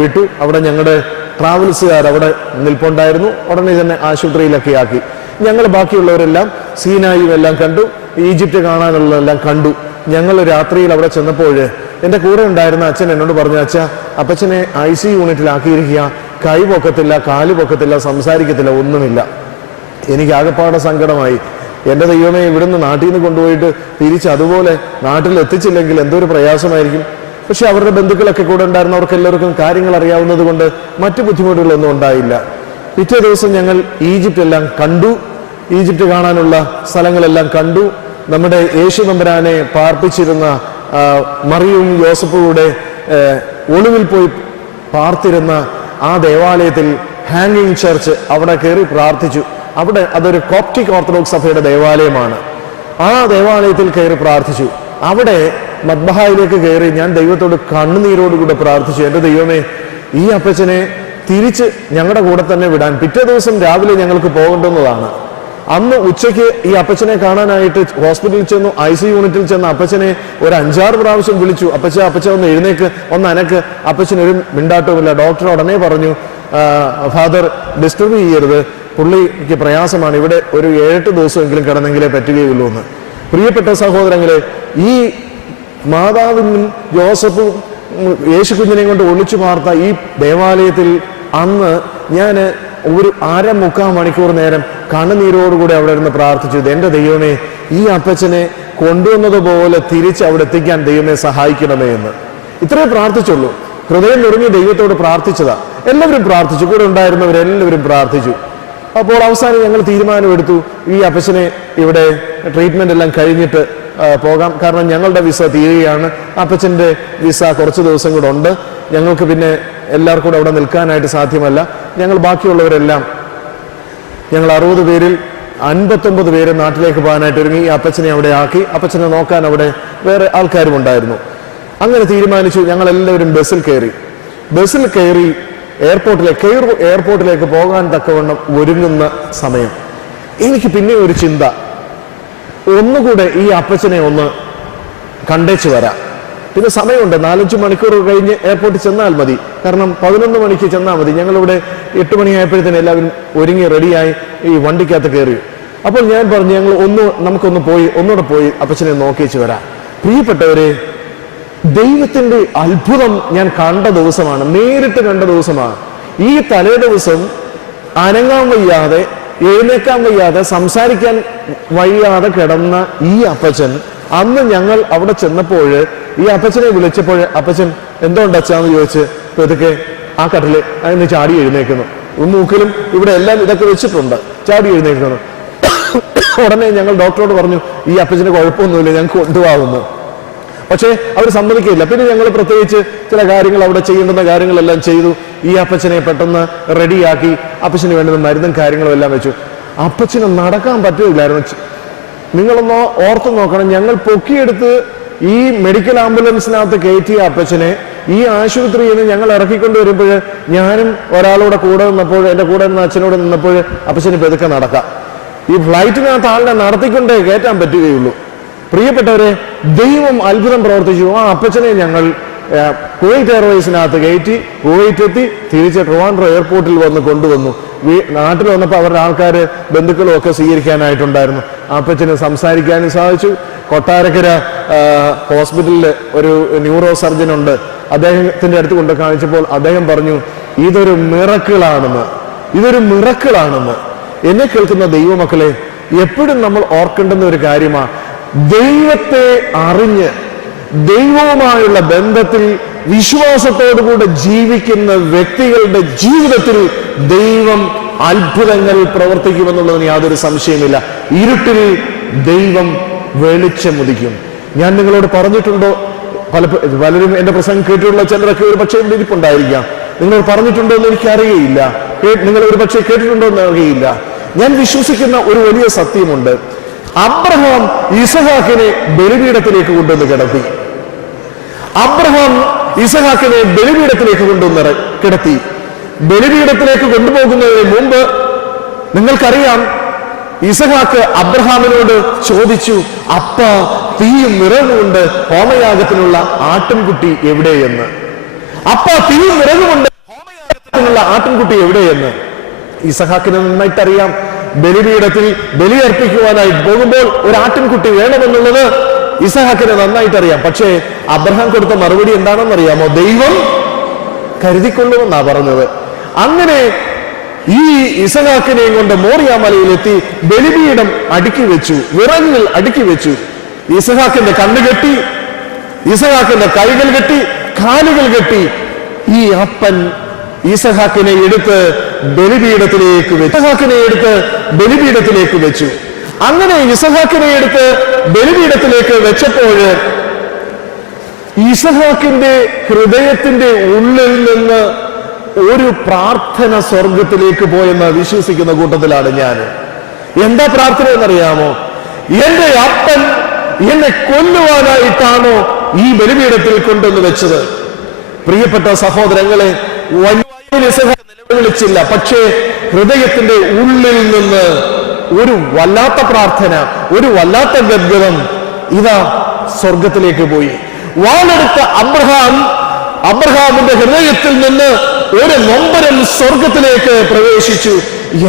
വിട്ടു. അവിടെ ഞങ്ങളുടെ ട്രാവൽസുകാർ അവിടെ നിൽപ്പുണ്ടായിരുന്നു. ഉടനെ തന്നെ ആശുപത്രിയിലൊക്കെ ആക്കി. ഞങ്ങൾ ബാക്കിയുള്ളവരെല്ലാം സീനായും എല്ലാം കണ്ടു, ഈജിപ്റ്റ് കാണാനുള്ളതെല്ലാം കണ്ടു. ഞങ്ങൾ രാത്രിയിൽ അവിടെ ചെന്നപ്പോൾ എൻ്റെ കൂടെ ഉണ്ടായിരുന്ന അച്ഛൻ എന്നോട് പറഞ്ഞു, അച്ഛാ, അപ്പച്ചനെ IC യൂണിറ്റിലാക്കിയിരിക്കുക, കൈ പൊക്കത്തില്ല, കാല് പൊക്കത്തില്ല, സംസാരിക്കത്തില്ല, ഒന്നുമില്ല. എനിക്ക് ആകെപ്പാടെ സങ്കടമായി. എൻ്റെ ദൈവമേ, ഇവിടുന്ന് നാട്ടിൽ നിന്ന് കൊണ്ടുപോയിട്ട് തിരിച്ച് അതുപോലെ നാട്ടിൽ എത്തിച്ചില്ലെങ്കിൽ എന്തൊരു പ്രയാസമായിരിക്കും. പക്ഷെ അവരുടെ ബന്ധുക്കളൊക്കെ കൂടെ ഉണ്ടായിരുന്നവർക്ക് എല്ലാവർക്കും കാര്യങ്ങൾ അറിയാവുന്നത് കൊണ്ട് മറ്റു ബുദ്ധിമുട്ടുകളൊന്നും ഉണ്ടായില്ല. പിറ്റേ ദിവസം ഞങ്ങൾ ഈജിപ്റ്റ് എല്ലാം കണ്ടു. ഈജിപ്റ്റ് കാണാനുള്ള സ്ഥലങ്ങളെല്ലാം കണ്ടു. നമ്മുടെ യേശു തമ്പുരാനെ പാർപ്പിച്ചിരുന്ന മറിയവും യോസഫുടെ ഒളിവിൽ പോയി പാർത്തിരുന്ന ആ ദേവാലയത്തിൽ ഹാങ്ങിങ് ചർച്ച്, അവിടെ കയറി പ്രാർത്ഥിച്ചു. അവിടെ അതൊരു കോപ്റ്റിക് ഓർത്തഡോക്സ് സഭയുടെ ദേവാലയമാണ്. ആ ദേവാലയത്തിൽ കയറി പ്രാർത്ഥിച്ചു. അവിടെ മദ്ബഹായിലേക്ക് കയറി ഞാൻ ദൈവത്തോട് കണ്ണുനീരോടുകൂടെ പ്രാർത്ഥിച്ചു, എൻ്റെ ദൈവമേ, ഈ അപ്പച്ചനെ തിരിച്ച് ഞങ്ങളുടെ കൂടെ തന്നെ വിടാൻ. പിറ്റേ ദിവസം രാവിലെ ഞങ്ങൾക്ക് പോകേണ്ടുന്നതാണ്. അന്ന് ഉച്ചയ്ക്ക് ഈ അപ്പച്ചനെ കാണാനായിട്ട് ഹോസ്പിറ്റലിൽ ചെന്നു. IC യൂണിറ്റിൽ ചെന്ന് അപ്പച്ചനെ ഒരു 5-6 പ്രാവശ്യം വിളിച്ചു. അപ്പച്ച ഒന്ന് എഴുന്നേക്ക്, ഒന്ന് അനക്ക്. അപ്പച്ചനൊരു മിണ്ടാട്ടവുമില്ല. ഡോക്ടർ ഉടനെ പറഞ്ഞു, ഫാദർ ഡിസ്റ്റർബ് ചെയ്യരുത്, പുള്ളിക്ക് പ്രയാസമാണ്, ഇവിടെ ഒരു 7-8 ദിവസമെങ്കിലും കിടന്നെങ്കിലേ പറ്റുകയുള്ളൂ എന്ന്. പ്രിയപ്പെട്ട സഹോദരങ്ങളെ, ഈ മാതാവിനും യോസഫും യേശു കുഞ്ഞിനെയും കൊണ്ട് ഒളിച്ചു പാർത്ത ഈ ദേവാലയത്തിൽ അന്ന് ഞാൻ ഒരു 1/2-3 മണിക്കൂർ നേരം കണ്ണുനീരോടുകൂടി അവിടെ ഇരുന്ന് പ്രാർത്ഥിച്ചു. എൻ്റെ ദൈവമേ, ഈ അപ്പച്ചനെ കൊണ്ടുവന്നതുപോലെ തിരിച്ച് അവിടെ എത്തിക്കാൻ ദൈവമേ സഹായിക്കണമേ എന്ന്. ഇത്രേ പ്രാർത്ഥിച്ചുള്ളൂ. ഹൃദയം നുറുങ്ങി ദൈവത്തോട് പ്രാർത്ഥിച്ചതാ. എല്ലാവരും പ്രാർത്ഥിച്ചു, കൂടെ ഉണ്ടായിരുന്നവരെല്ലാവരും പ്രാർത്ഥിച്ചു. അപ്പോൾ അവസാനം ഞങ്ങൾ തീരുമാനമെടുത്തു, ഈ അപ്പച്ചനെ ഇവിടെ ട്രീറ്റ്മെന്റ് എല്ലാം കഴിഞ്ഞിട്ട് പോകാം. കാരണം ഞങ്ങളുടെ വിസ തീരുകയാണ്, അപ്പച്ചൻ്റെ വിസ കുറച്ച് ദിവസം കൂടെ ഉണ്ട്. ഞങ്ങൾക്ക് പിന്നെ എല്ലാവർക്കും കൂടെ അവിടെ നിൽക്കാനായിട്ട് സാധ്യമല്ല. ഞങ്ങൾ ബാക്കിയുള്ളവരെല്ലാം, ഞങ്ങൾ 60 പേരിൽ 59 പേര് നാട്ടിലേക്ക് പോകാനായിട്ട് ഒരുങ്ങി. ഈ അപ്പച്ചനെ അവിടെ ആക്കി. അപ്പച്ചനെ നോക്കാൻ അവിടെ വേറെ ആൾക്കാരും ഉണ്ടായിരുന്നു. അങ്ങനെ തീരുമാനിച്ചു. ഞങ്ങളെല്ലാവരും ബസ്സിൽ കയറി കെയ്റോ എയർപോർട്ടിലേക്ക് പോകാൻ തക്കവണ്ണം ഒരുങ്ങുന്ന സമയം എനിക്ക് പിന്നെ ഒരു ചിന്ത, ഒന്നുകൂടെ ഈ അപ്പച്ചനെ ഒന്ന് കണ്ടേച്ചു വരാം. പിന്നെ സമയമുണ്ട്, 4-5 മണിക്കൂർ കഴിഞ്ഞ് എയർപോർട്ടിൽ ചെന്നാൽ മതി. കാരണം 11 മണിക്ക് ചെന്നാൽ മതി. ഞങ്ങളിവിടെ 8 മണിയായപ്പോഴത്തേന് എല്ലാവരും ഒരുങ്ങി റെഡിയായി ഈ വണ്ടിക്കകത്ത് കയറി. അപ്പോൾ ഞാൻ പറഞ്ഞു, നമുക്കൊന്ന് ഒന്നുകൂടെ പോയി അപ്പച്ചനെ നോക്കിച്ചു വരാം. പ്രിയപ്പെട്ടവരെ, ദൈവത്തിന്റെ അത്ഭുതം ഞാൻ കണ്ട ദിവസമാണ്, നേരിട്ട് കണ്ട ദിവസമാണ്. ഈ തലേ ദിവസം അനങ്ങാൻ വയ്യാതെ, എഴുന്നേക്കാൻ വയ്യാതെ, സംസാരിക്കാൻ വയ്യാതെ കിടന്ന ഈ അപ്പച്ചൻ, അന്ന് ഞങ്ങൾ അവിടെ ചെന്നപ്പോൾ ഈ അപ്പച്ചനെ വിളിച്ചപ്പോൾ അപ്പച്ചൻ എന്തുകൊണ്ട് അച്ഛാന്ന് ചോദിച്ച് ഇതൊക്കെ ആ കട്ടില് അതിന് ചാടി എഴുന്നേക്കുന്നു. മൂക്കിലും ഇവിടെ എല്ലാം ഇതൊക്കെ വെച്ചിട്ടുണ്ട്, ചാടി എഴുന്നേക്കുന്നു. ഉടനെ ഞങ്ങൾ ഡോക്ടറോട് പറഞ്ഞു, ഈ അപ്പച്ചന് കുഴപ്പമൊന്നുമില്ല, ഞങ്ങൾക്ക് കൊണ്ടുപോകുന്നു. പക്ഷേ അവർ സമ്മതിക്കില്ല. പിന്നെ ഞങ്ങൾ പ്രത്യേകിച്ച് ചില കാര്യങ്ങൾ അവിടെ ചെയ്യേണ്ടുന്ന കാര്യങ്ങളെല്ലാം ചെയ്തു. ഈ അപ്പച്ചനെ പെട്ടെന്ന് റെഡിയാക്കി അപ്പച്ചന് വേണ്ടുന്ന മരുന്നും കാര്യങ്ങളും എല്ലാം വെച്ചു. അപ്പച്ചന് നടക്കാൻ പറ്റില്ലായിരുന്നു. നിങ്ങളൊന്ന് ഓർത്തു നോക്കണം, ഞങ്ങൾ പൊക്കിയെടുത്ത് ഈ മെഡിക്കൽ ആംബുലൻസിനകത്ത് കയറ്റിയ അപ്പച്ചനെ ഈ ആശുപത്രിയിൽ നിന്ന് ഞങ്ങൾ ഇറക്കിക്കൊണ്ട് വരുമ്പോൾ ഞാനും ഒരാളോടെ കൂടെ നിന്നപ്പോൾ, എൻ്റെ കൂടെ നിന്ന് അച്ഛനോട് നിന്നപ്പോൾ അപ്പച്ചന് പെതുക്കെ നടക്കാം. ഈ ഫ്ലൈറ്റിനകത്ത് ആളിനെ നടത്തിക്കൊണ്ടേ കയറ്റാൻ പറ്റുകയുള്ളൂ. പ്രിയപ്പെട്ടവരെ, ദൈവം അത്ഭുതം പ്രവർത്തിച്ചു. ആ അപ്പച്ചനെ ഞങ്ങൾ കുവൈറ്റ് എയർവേസിനകത്ത് കയറ്റി കുവൈറ്റ് എത്തി തിരിച്ച് ട്രിവാൻഡ്രം എയർപോർട്ടിൽ വന്ന് കൊണ്ടുവന്നു. നാട്ടിൽ വന്നപ്പോൾ അവരുടെ ആൾക്കാർ ബന്ധുക്കളും ഒക്കെ സ്വീകരിക്കാനായിട്ടുണ്ടായിരുന്നു. അപ്പച്ചന് സംസാരിക്കാനും സാധിച്ചു. കൊട്ടാരക്കര ഹോസ്പിറ്റലിൽ ഒരു ന്യൂറോ സർജൻ ഉണ്ട്, അദ്ദേഹത്തിന്റെ അടുത്ത് കൊണ്ട് കാണിച്ചപ്പോൾ അദ്ദേഹം പറഞ്ഞു, ഇതൊരു മിറക്കിളാണെന്ന്. എന്നെ കേൾക്കുന്ന ദൈവമക്കളെ, എപ്പോഴും നമ്മൾ ഓർക്കേണ്ടുന്ന ഒരു കാര്യമാണ്, ദൈവത്തെ അറിഞ്ഞ് ദൈവവുമായുള്ള ബന്ധത്തിൽ വിശ്വാസത്തോടുകൂടെ ജീവിക്കുന്ന വ്യക്തികളുടെ ജീവിതത്തിൽ ദൈവം അത്ഭുതങ്ങൾ പ്രവർത്തിക്കുമെന്നുള്ളതിന് യാതൊരു സംശയമില്ല. ഇരുട്ടിൽ ദൈവം വെളിച്ചമുദിക്കും. ഞാൻ നിങ്ങളോട് പറഞ്ഞിട്ടുണ്ടോ? പലരും എന്റെ പ്രസംഗം കേട്ടിട്ടുള്ള ചിലരൊക്കെ ഒരു പക്ഷേ ഇരിപ്പുണ്ടായിരിക്കാം. നിങ്ങളോട് പറഞ്ഞിട്ടുണ്ടോ എന്ന് എനിക്കറിയയില്ല. നിങ്ങൾ ഒരു പക്ഷേ കേട്ടിട്ടുണ്ടോ എന്ന് അറിയില്ല. ഞാൻ വിശ്വസിക്കുന്ന ഒരു വലിയ സത്യമുണ്ട്. അബ്രഹാം ഇസഹാക്കിനെ ബലിപീഠത്തിലേക്ക് കൊണ്ടുവന്ന് കിടത്തി. ബലിപീഠത്തിലേക്ക് കൊണ്ടുപോകുന്നതിന് മുമ്പ് നിങ്ങൾക്കറിയാം, ഇസഹാക്ക് അബ്രഹാമിനോട് ചോദിച്ചു, അപ്പ തീയും വിറകുകൊണ്ട് ഹോമയാഗത്തിനുള്ള ആട്ടിൻകുട്ടി എവിടെയെന്ന്. അപ്പ തീയും വിറകുകൊണ്ട് ഹോമയാഗത്തിനുള്ള ആട്ടിൻകുട്ടി എവിടെയെന്ന് ഇസഹാക്കിന് നന്നായിട്ടറിയാം. ബലിപീഠത്തിൽ ബലിയർപ്പിക്കുവാനായി പോകുമ്പോൾ ഒരു ആട്ടിൻകുട്ടി വേണമെന്നുള്ളത് ഇസഹാക്കിന് നന്നായിട്ടറിയാം. പക്ഷേ അബ്രഹാം കൊടുത്ത മറുപടി എന്താണെന്നറിയാമോ? ദൈവം കരുതിക്കൊള്ളുമെന്നാ പറഞ്ഞത്. അങ്ങനെ ഈ ഇസഹാക്കിനെയും കൊണ്ട് മോറിയ മലയിലെത്തി ബലിപീഠം അടുക്കി വെച്ചു, വിറകുകൾ അടുക്കി വെച്ചു. ഇസഹാക്കിന്റെ കണ്ണ് കെട്ടി, ഇസഹാക്കിന്റെ കൈകൾ കെട്ടി, കാലുകൾ കെട്ടി. ഈ അപ്പൻ ഇസഹാക്കിനെ എടുത്ത് ബലിപീഠത്തിലേക്ക് വെച്ചു. അങ്ങനെ ഇസഹാക്കിനെ എടുത്ത് ബലിപീഠത്തിലേക്ക് വെച്ചപ്പോൾ ഇസഹാക്കിന്റെ ഹൃദയത്തിന്റെ ഉള്ളിൽ നിന്ന് ഒരു പ്രാർത്ഥന സ്വർഗത്തിലേക്ക് പോയെന്ന് വിശ്വസിക്കുന്ന കൂട്ടത്തിലാണ് ഞാൻ. എന്താ പ്രാർത്ഥന എന്നറിയാമോ? എന്റെ അപ്പൻ എന്നെ കൊല്ലുവാനായിട്ടാണോ ഈ ബലിപീഠത്തിൽ കൊണ്ടുവന്ന് വെച്ചത്? പ്രിയപ്പെട്ട സഹോദരങ്ങളെ, നിലവിളിച്ചില്ല, പക്ഷേ ഹൃദയത്തിന്റെ ഉള്ളിൽ നിന്ന് ഒരു വല്ലാത്ത പ്രാർത്ഥന, ഒരു വല്ലാത്ത ഗദ്ഗതം ഇതാ സ്വർഗത്തിലേക്ക് പോയി. വാളെടുത്ത അബ്രഹാമിന്റെ ഹൃദയത്തിൽ നിന്ന് ഒരു നൊമ്പരം സ്വർഗത്തിലേക്ക് പ്രവേശിച്ചു.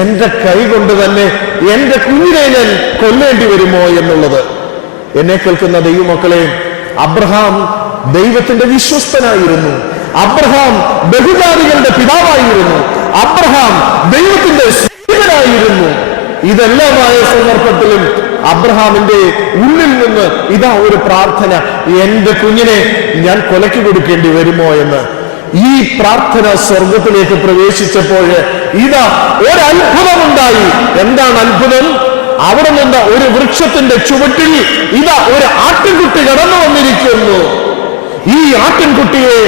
എന്റെ കൈ കൊണ്ട് തന്നെ എന്റെ കുഞ്ഞിനെ ഞാൻ കൊല്ലേണ്ടി വരുമോ എന്നുള്ളത്. എന്നെ കേൾക്കുന്ന ദൈവമക്കളെ, അബ്രഹാം ദൈവത്തിന്റെ വിശ്വസ്തനായിരുന്നു. അബ്രഹാം ബഹുജാതികളുടെ പിതാവായിരുന്നു. അബ്രഹാം ദൈവത്തിന്റെ സ്നേഹിതനായിരുന്നു. ഇതെല്ലാമായ സന്ദർഭത്തിലും അബ്രഹാമിന്റെ ഉള്ളിൽ നിന്ന് ഇതാ ഒരു പ്രാർത്ഥന, എന്റെ കുഞ്ഞിനെ ഞാൻ കൊലയ്ക്ക് കൊടുക്കേണ്ടി വരുമോ എന്ന്. ഈ പ്രാർത്ഥന സ്വർഗത്തിലേക്ക് പ്രവേശിച്ചപ്പോൾ ഇതാ ഒരു അത്ഭുതമുണ്ടായി. എന്താണ് അത്ഭുതം? അവിടെ നിന്ന് ഒരു വൃക്ഷത്തിന്റെ ചുവട്ടിൽ ഇതാ ഒരു ആട്ടിൻകുട്ടി കടന്നു വന്നിരിക്കുന്നു. ഈ ആട്ടിൻകുട്ടിയെ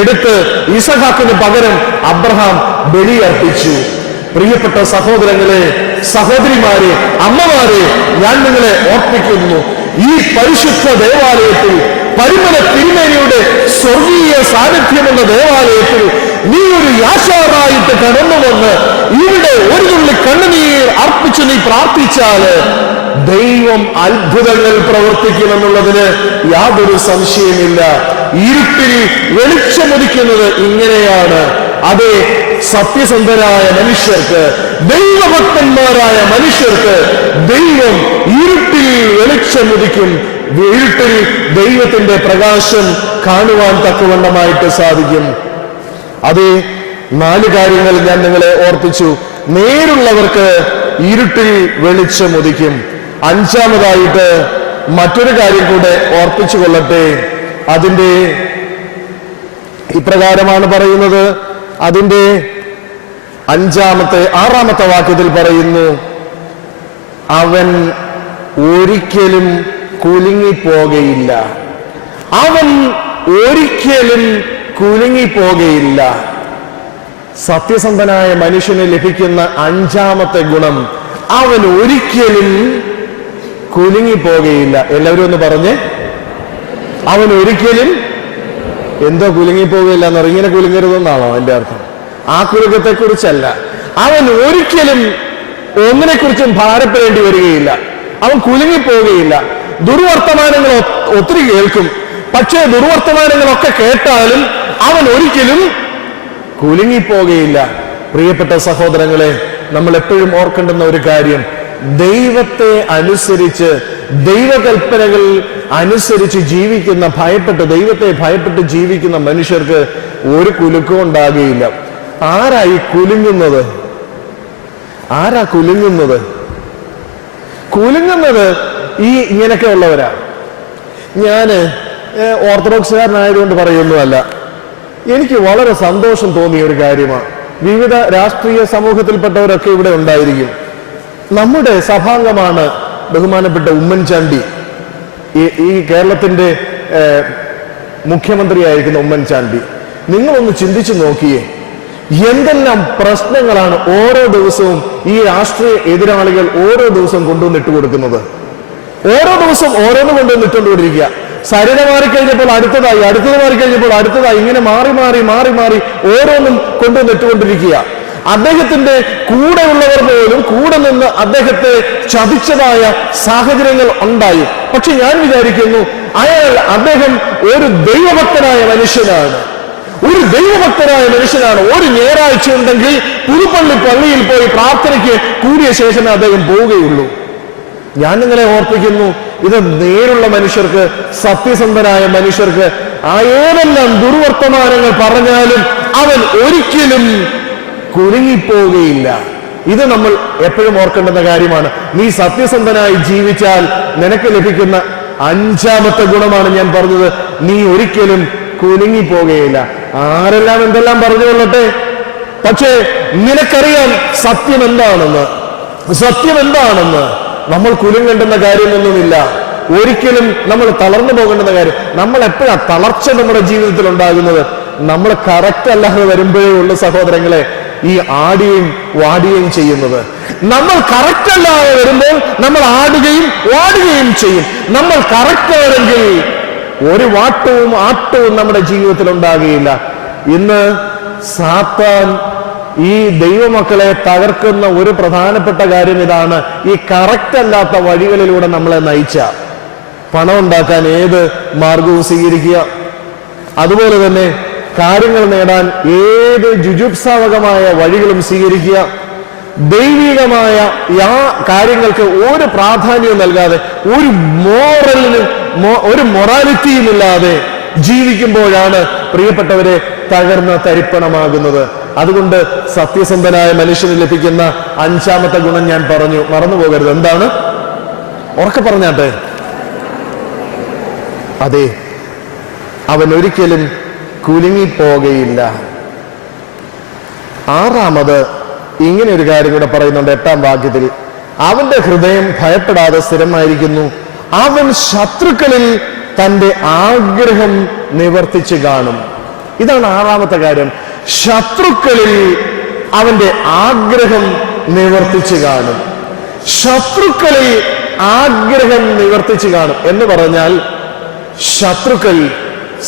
എടുത്ത് ഇസഹാക്കിന് പകരം അബ്രഹാം ബലിയർപ്പിച്ചു. പ്രിയപ്പെട്ട സഹോദരങ്ങളെ, സഹോദരിമാരെ, അമ്മമാരെ, ഞാൻ നിങ്ങളെ ഓർപ്പിക്കുന്നു, ഈ പരിശുദ്ധ ദേവാലയത്തിൽ, പരിമല തിരുമേനിയുടെ സ്വർഗീയ സാന്നിധ്യമുള്ള ദേവാലയത്തിൽ നീ ഒരു യാശാറായിട്ട് കടന്നു വന്ന് ഇവിടെ ഒരു തുള്ളി കണ്ണുനീർ അർപ്പിച്ച് നീ പ്രാർത്ഥിച്ചാല് ദൈവം അത്ഭുതങ്ങൾ പ്രവർത്തിക്കുമെന്നുള്ളതിന് യാതൊരു സംശയമില്ല. ഇരുട്ടിൽ വെളിച്ചമൊലിക്കുന്നത് ഇങ്ങനെയാണ്. അതെ, സത്യസന്ധരായ മനുഷ്യർക്ക്, ദൈവഭക്തന്മാരായ മനുഷ്യർക്ക് ദൈവം ഇരുട്ടിൽ വെളിച്ചമൊലിക്കും. ഇരുട്ടിൽ ദൈവത്തിന്റെ പ്രകാശം കാണുവാൻ തക്കവണ്ണമായിട്ട് സാധിക്കും. അതേ, 4 കാര്യങ്ങൾ ഞാൻ നിങ്ങളെ ഓർപ്പിച്ചു. നേരുള്ളവർക്ക് ഇരുട്ടിൽ വെളിച്ചമൊലിക്കും. 5ാമതായിട്ട് മറ്റൊരു കാര്യം കൂടെ ഓർപ്പിച്ചു കൊള്ളട്ടെ. അതിന്റെ ഇപ്രകാരമാണ് പറയുന്നത്. അതിന്റെ 6ാമത്തെ വാക്യത്തിൽ പറയുന്നു, അവൻ ഒരിക്കലും കുലുങ്ങിപ്പോകയില്ല. അവൻ ഒരിക്കലും കുലുങ്ങിപ്പോകയില്ല. സത്യസന്ധനായ മനുഷ്യന് ലഭിക്കുന്ന 5ാമത്തെ ഗുണം, അവൻ ഒരിക്കലും കുലുങ്ങിപ്പോകയില്ല. എല്ലാവരും ഒന്ന് പറഞ്ഞേ, അവൻ ഒരിക്കലും എന്തോ കുലുങ്ങിപ്പോകുകയില്ല എന്ന് പറയും. ഇങ്ങനെ കുലുങ്ങരുതെന്നാണോ എന്റെ അർത്ഥം? ആ കുലുക്കത്തെ കുറിച്ചല്ല. അവൻ ഒരിക്കലും ഒന്നിനെ കുറിച്ചും ഭാരപ്പെടേണ്ടി വരികയില്ല. അവൻ കുലുങ്ങിപ്പോകുകയില്ല. ദുർവർത്തമാനങ്ങൾ ഒത്തിരി കേൾക്കും, പക്ഷേ ദുർവർത്തമാനങ്ങളൊക്കെ കേട്ടാലും അവൻ ഒരിക്കലും കുലുങ്ങിപ്പോകുകയില്ല. പ്രിയപ്പെട്ട സഹോദരങ്ങളെ, നമ്മൾ എപ്പോഴും ഓർക്കേണ്ടുന്ന ഒരു കാര്യം, ദൈവത്തെ അനുസരിച്ച്, ദൈവകൽപ്പനകൾ അനുസരിച്ച് ജീവിക്കുന്ന, ദൈവത്തെ ഭയപ്പെട്ട് ജീവിക്കുന്ന മനുഷ്യർക്ക് ഒരു കുലുക്കവും ഉണ്ടാകുകയില്ല. ആരായി കുലുങ്ങുന്നത്? ആരാ കുലുങ്ങുന്നത്? കുലുങ്ങുന്നത് ഈ ഇങ്ങനെയൊക്കെ ഉള്ളവരാ. ഞാന് ഓർത്തഡോക്സുകാരനായതുകൊണ്ട് പറയുന്നതല്ല, എനിക്ക് വളരെ സന്തോഷം തോന്നിയ ഒരു കാര്യമാണ്. വിവിധ രാഷ്ട്രീയ സമൂഹത്തിൽപ്പെട്ടവരൊക്കെ ഇവിടെ ഉണ്ടായിരിക്കും. നമ്മുടെ സഭാംഗമാണ് ബഹുമാനപ്പെട്ട ഉമ്മൻചാണ്ടി. ഈ കേരളത്തിന്റെ മുഖ്യമന്ത്രിയായിരിക്കുന്ന ഉമ്മൻചാണ്ടി. നിങ്ങളൊന്ന് ചിന്തിച്ചു നോക്കിയേ, എന്തെല്ലാം പ്രശ്നങ്ങളാണ് ഓരോ ദിവസവും ഈ രാഷ്ട്രീയ എതിരാളികൾ ഓരോ ദിവസം കൊണ്ടുവന്നിട്ട് കൊടുക്കുന്നത്. ഓരോ ദിവസം ഓരോന്ന് കൊണ്ടുവന്നിട്ടുകൊണ്ടിരിക്കുക. സരിത മാറിക്കഴിഞ്ഞപ്പോൾ അടുത്തതായി, അടുത്തത് മാറിക്കഴിഞ്ഞപ്പോൾ അടുത്തതായി, ഇങ്ങനെ മാറി മാറി മാറി മാറി ഓരോന്നും കൊണ്ടുവന്നിട്ടുകൊണ്ടിരിക്കുക. അദ്ദേഹത്തിന്റെ കൂടെയുള്ളവർ പോലും കൂടെ നിന്ന് അദ്ദേഹത്തെ ചതിച്ചതായ സാഹചര്യങ്ങൾ ഉണ്ടായി. പക്ഷെ ഞാൻ വിചാരിക്കുന്നു അദ്ദേഹം ഒരു ദൈവഭക്തനായ മനുഷ്യനാണ്. ഒരു ഞായറാഴ്ച ഉണ്ടെങ്കിൽ പുതുപ്പള്ളി പള്ളിയിൽ പോയി പ്രാർത്ഥനയ്ക്ക് കൂടിയ ശേഷമേ അദ്ദേഹം പോവുകയുള്ളൂ. ഞാൻ നിങ്ങളെ ഓർപ്പിക്കുന്നു, ഇത് നേരുള്ള മനുഷ്യർക്ക്, സത്യസന്ധനായ മനുഷ്യർക്ക് ഏതെല്ലാം ദുർവർത്തമാനങ്ങൾ പറഞ്ഞാലും അവൻ ഒരിക്കലും കുലുങ്ങിപ്പോവുകയില്ല. ഇത് നമ്മൾ എപ്പോഴും ഓർക്കേണ്ടുന്ന കാര്യമാണ്. നീ സത്യസന്ധനായി ജീവിച്ചാൽ നിനക്ക് ലഭിക്കുന്ന 5ാമത്തെ ഗുണമാണ് ഞാൻ പറഞ്ഞത്. നീ ഒരിക്കലും കുലുങ്ങിപ്പോവുകയില്ല. ആരെല്ലാം എന്തെല്ലാം പറഞ്ഞുകൊള്ളട്ടെ, പക്ഷേ നിനക്കറിയാം സത്യം എന്താണെന്ന്. നമ്മൾ കുലുങ്ങേണ്ടുന്ന കാര്യമൊന്നുമില്ല. ഒരിക്കലും നമ്മൾ തളർന്നു പോകേണ്ടുന്ന കാര്യം. നമ്മൾ എപ്പോഴാണ് തളർച്ച നമ്മുടെ ജീവിതത്തിൽ ഉണ്ടാകുന്നത്? നമ്മൾ കറക്റ്റ് അല്ലാതെ വരുമ്പോഴേ ഉള്ളൂ സഹോദരങ്ങളെ ഈ ആടുകയും വാടുകയും ചെയ്യുന്നത്. നമ്മൾ കറക്റ്റ് അല്ലാതെ വരുമ്പോൾ നമ്മൾ ആടുകയും വാടുകയും ചെയ്യും. നമ്മൾ കറക്റ്റ് ആണെങ്കിൽ ഒരു ആട്ടവും നമ്മുടെ ജീവിതത്തിൽ ഉണ്ടാകുകയില്ല. ഇന്ന് സാത്താൻ ഈ ദൈവമക്കളെ തകർക്കുന്ന ഒരു പ്രധാനപ്പെട്ട കാര്യം ഇതാണ്. ഈ കറക്റ്റ് അല്ലാത്ത വഴികളിലൂടെ നമ്മളെ നയിച്ച പണം ഉണ്ടാക്കാൻ ഏത് മാർഗവും സ്വീകരിക്കുക, അതുപോലെ തന്നെ കാര്യങ്ങൾ നേടാൻ ഏത് ജുജുപ്സാവകമായ വഴികളും സ്വീകരിക്കുക, ദൈവികമായ കാര്യങ്ങൾക്ക് ഒരു പ്രാധാന്യവും നൽകാതെ, ഒരു മൊറാലിറ്റിയും ഇല്ലാതെ ജീവിക്കുമ്പോഴാണ് പ്രിയപ്പെട്ടവരെ തകർന്ന തരിപ്പണമാകുന്നത്. അതുകൊണ്ട് സത്യസന്ധനായ മനുഷ്യന് ലഭിക്കുന്ന 5ാമത്തെ ഗുണം ഞാൻ പറഞ്ഞു, മറന്നു പോകരുത്. എന്താണ്? ഉറക്കെ പറഞ്ഞാട്ടെ. അതെ, അവൻ ഒരിക്കലും കുലുങ്ങിപ്പോകയില്ല. 6ാമത് ഇങ്ങനെ ഒരു കാര്യം കൂടെ പറയുന്നുണ്ട് 8ാം വാക്യത്തിൽ. അവന്റെ ഹൃദയം ഭയപ്പെടാതെ സ്ഥിരമായിരിക്കുന്നു, അവൻ ശത്രുക്കളിൽ തന്റെ ആഗ്രഹം നിവർത്തിച്ചു കാണും. ഇതാണ് 6ാമത്തെ കാര്യം. ശത്രുക്കളിൽ അവന്റെ ആഗ്രഹം നിവർത്തിച്ചു കാണും. ശത്രുക്കളിൽ ആഗ്രഹം നിവർത്തിച്ചു കാണും എന്ന് പറഞ്ഞാൽ ശത്രുക്കൾ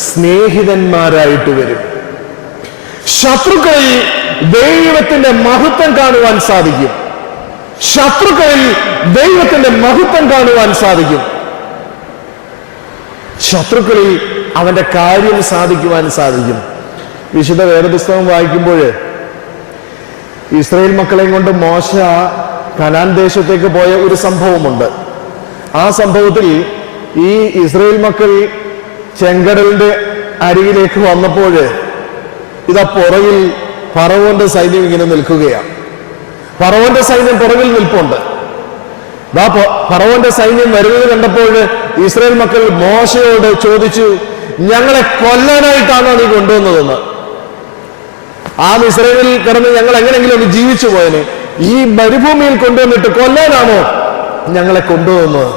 സ്നേഹിതന്മാരായിട്ട് വരും. ശത്രുക്കളിൽ ദൈവത്തിന്റെ മഹത്വം കാണുവാൻ സാധിക്കും. ശത്രുക്കളിൽ ദൈവത്തിന്റെ മഹത്വം കാണുവാൻ സാധിക്കും. ശത്രുക്കളിൽ അവന്റെ കാര്യം സാധിക്കുവാൻ സാധിക്കും. വിശുദ്ധ വേദപുസ്തകം വായിക്കുമ്പോൾ ഇസ്രായേൽ മക്കളെയും കൊണ്ട് മോശ കനാൻ ദേശത്തേക്ക് പോയ ഒരു സംഭവമുണ്ട്. ആ സംഭവത്തിൽ ഈ ഇസ്രായേൽ മക്കൾ ചെങ്കടലിന്റെ അരികിലേക്ക് വന്നപ്പോൾ ഇതാ പുറകിൽ ഫറവോന്റെ സൈന്യം ഇങ്ങനെ നിൽക്കുകയാണ്. ഫറവോന്റെ സൈന്യം പുറകിൽ നിൽപ്പുണ്ട്. ഫറവോന്റെ സൈന്യം വരുന്നത് കണ്ടപ്പോൾ ഇസ്രായേൽ മക്കൾ മോശയോട് ചോദിച്ചു, ഞങ്ങളെ കൊല്ലാനായിട്ടാണോ നീ കൊണ്ടുവന്നതെന്ന്? ആ ഇസ്രായേലിൽ കിടന്ന് ഞങ്ങൾ എങ്ങനെയെങ്കിലും ഒന്ന് ജീവിച്ചു പോയനെ, ഈ മരുഭൂമിയിൽ കൊണ്ടുവന്നിട്ട് കൊല്ലാനാണോ ഞങ്ങളെ കൊണ്ടുവന്നത്?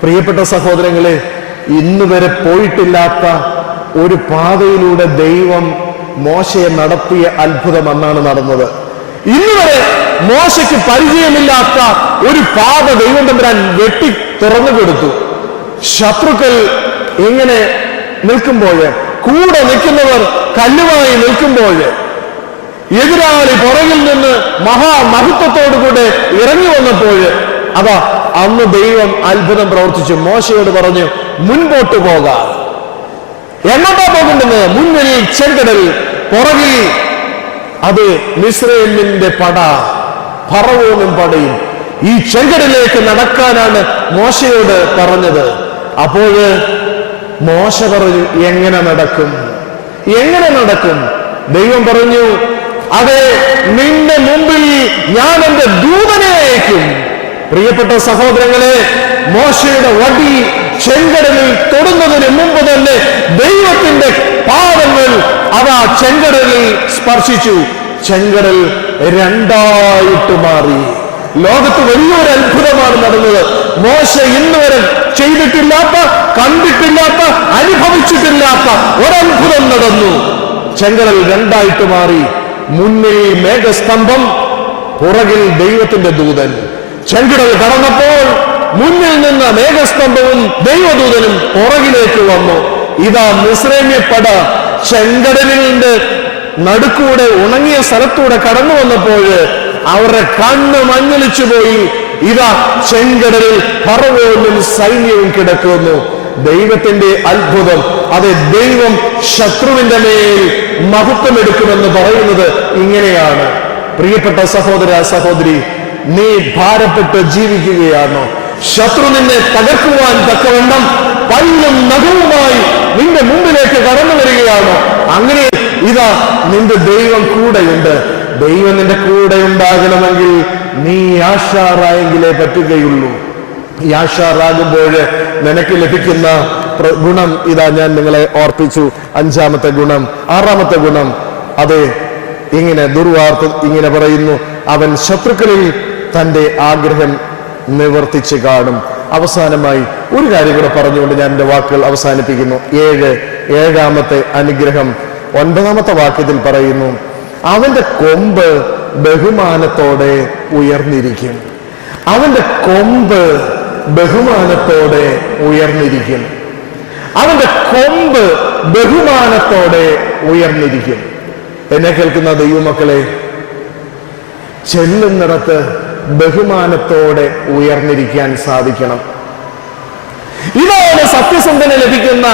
പ്രിയപ്പെട്ട സഹോദരങ്ങളെ, ഇന്ന് വരെ പോയിട്ടില്ലാത്ത ഒരു പാതയിലൂടെ ദൈവം മോശയെ നടത്തിയ അത്ഭുതം അന്നാണ് നടന്നത്. ഇന്ന് വരെ മോശയ്ക്ക് പരിചയമില്ലാത്ത ഒരു പാത ദൈവം തമ്പുരാൻ വെട്ടി തുറന്നു കൊടുത്തു. ശത്രുക്കൾ എങ്ങനെ നിൽക്കുമ്പോൾ, കൂടെ നിൽക്കുന്നവർ കല്ലുമായി നിൽക്കുമ്പോൾ, എതിരാളി പുറകിൽ നിന്ന് മഹാമഹത്വത്തോടുകൂടെ ഇറങ്ങി വന്നപ്പോൾ അതാ അന്ന് ദൈവം അത്ഭുതം പ്രവർത്തിച്ചു. മോശയോട് പറഞ്ഞു, മുൻപോട്ട് പോകാം. എങ്ങോട്ടാ പോകുന്നത്? മുന്നിൽ ചെങ്കടൽ, പുറകിൽ അത് മിസ്രയീമിന്റെ പട, ഫറവോനും പടയും. ഈ ചെങ്കടലിലേക്ക് നടക്കാനാണ് മോശയോട് പറഞ്ഞത്. അപ്പോൾ മോശ പറഞ്ഞു, എങ്ങനെ നടക്കും? ദൈവം പറഞ്ഞു, അതെ, നിന്റെ മുമ്പിൽ ഞാൻ എന്റെ ദൂതനെ അയക്കും. പ്രിയപ്പെട്ട സഹോദരങ്ങളെ, മോശയുടെ വടി ചെങ്കടലിൽ തൊടുന്നതിന് മുമ്പ് തന്നെ ദൈവത്തിന്റെ പാദങ്ങൾ അതാ ചെങ്കടലിൽ സ്പർശിച്ചു. ചെങ്കടൽ 2ആയിട്ട് മാറി. ലോകത്ത് വലിയൊരു അത്ഭുതമാണ് നടന്നത്. മോശ ഇന്ന് വരെ ചെയ്തിട്ടില്ലാത്ത, കണ്ടിട്ടില്ലാത്ത, അനുഭവിച്ചിട്ടില്ലാത്ത ഒരത്ഭുതം നടന്നു. ചെങ്കടൽ 2ആയിട്ട് മാറി. മുന്നിൽ മേഘസ്തംഭം, പുറകിൽ ദൈവത്തിന്റെ ദൂതൻ. ചെങ്കടൽ കടന്നപ്പോൾ മുന്നിൽ നിന്ന് മേഘസ്തംഭവും ദൈവദൂതനും പുറകിലേക്ക് വന്നു. ഇതാ മിസ്രയീമ്യപ്പട ചെങ്കടലിന്റെ നടുക്കൂടെ ഉണങ്ങിയ സ്ഥലത്തൂടെ കടന്നു വന്നപ്പോൾ അവരുടെ കണ്ണ് മഞ്ഞളിച്ചു പോയി. ഇതാ ചെങ്കടലിൽ ഫറവോനും സൈന്യവും കിടക്കുന്നു. ദൈവത്തിന്റെ അത്ഭുതം. അതെ, ദൈവം ശത്രുവിന്റെ മേൽ മഹത്വം എടുക്കുമെന്ന് പറയുന്നത് ഇങ്ങനെയാണ്. പ്രിയപ്പെട്ട സഹോദര സഹോദരി, നീ ഭാരപ്പെട്ട് ജീവിക്കുകയാണോ? ശത്രു നിന്നെ തകർക്കുവാൻ തക്കവണ്ണം പല്ലും നഖവുമായി നിന്റെ മുമ്പിലേക്ക് കടന്നു വരികയാണോ? അങ്ങനെ ഇതാ നിന്റെ ദൈവം കൂടെയുണ്ട്. ദൈവം നിന്റെ കൂടെ ഉണ്ടാകണമെങ്കിൽ നീ യാഷാറായെങ്കിലേ പറ്റുകയുള്ളൂ. യാഷാറാകുമ്പോൾ നിനക്ക് ലഭിക്കുന്ന ഗുണം ഇതാ ഞാൻ നിങ്ങളെ ഓർപ്പിച്ചു. 5-ാമത്തെ ഗുണം. 6-ാമത്തെ ഗുണം അതെ ഇങ്ങനെ ദുർവാർത്ത ഇങ്ങനെ പറയുന്നു, അവൻ ശത്രുക്കളിൽ തന്റെ ആഗ്രഹം നിവർത്തിച്ച് കാണും. അവസാനമായി ഒരു കാര്യം കൂടെ പറഞ്ഞുകൊണ്ട് ഞാൻ എന്റെ വാക്കുകൾ അവസാനിപ്പിക്കുന്നു. 7-ാമത്തെ അനുഗ്രഹം 9-ാമത്തെ വാക്യത്തിൽ പറയുന്നു, അവന്റെ കൊമ്പ് ബഹുമാനത്തോടെ ഉയർന്നിരിക്കും. അവന്റെ കൊമ്പ് ബഹുമാനത്തോടെ ഉയർന്നിരിക്കും. അവന്റെ കൊമ്പ് ബഹുമാനത്തോടെ ഉയർന്നിരിക്കും. എന്നെ കേൾക്കുന്ന ദൈവമക്കളെ, ചെല്ലുന്നിടത്ത് ബഹുമാനത്തോടെ ഉയർന്നിരിക്കാൻ സാധിക്കണം. ഇതാണ് സത്യസന്ധന് ലഭിക്കുന്ന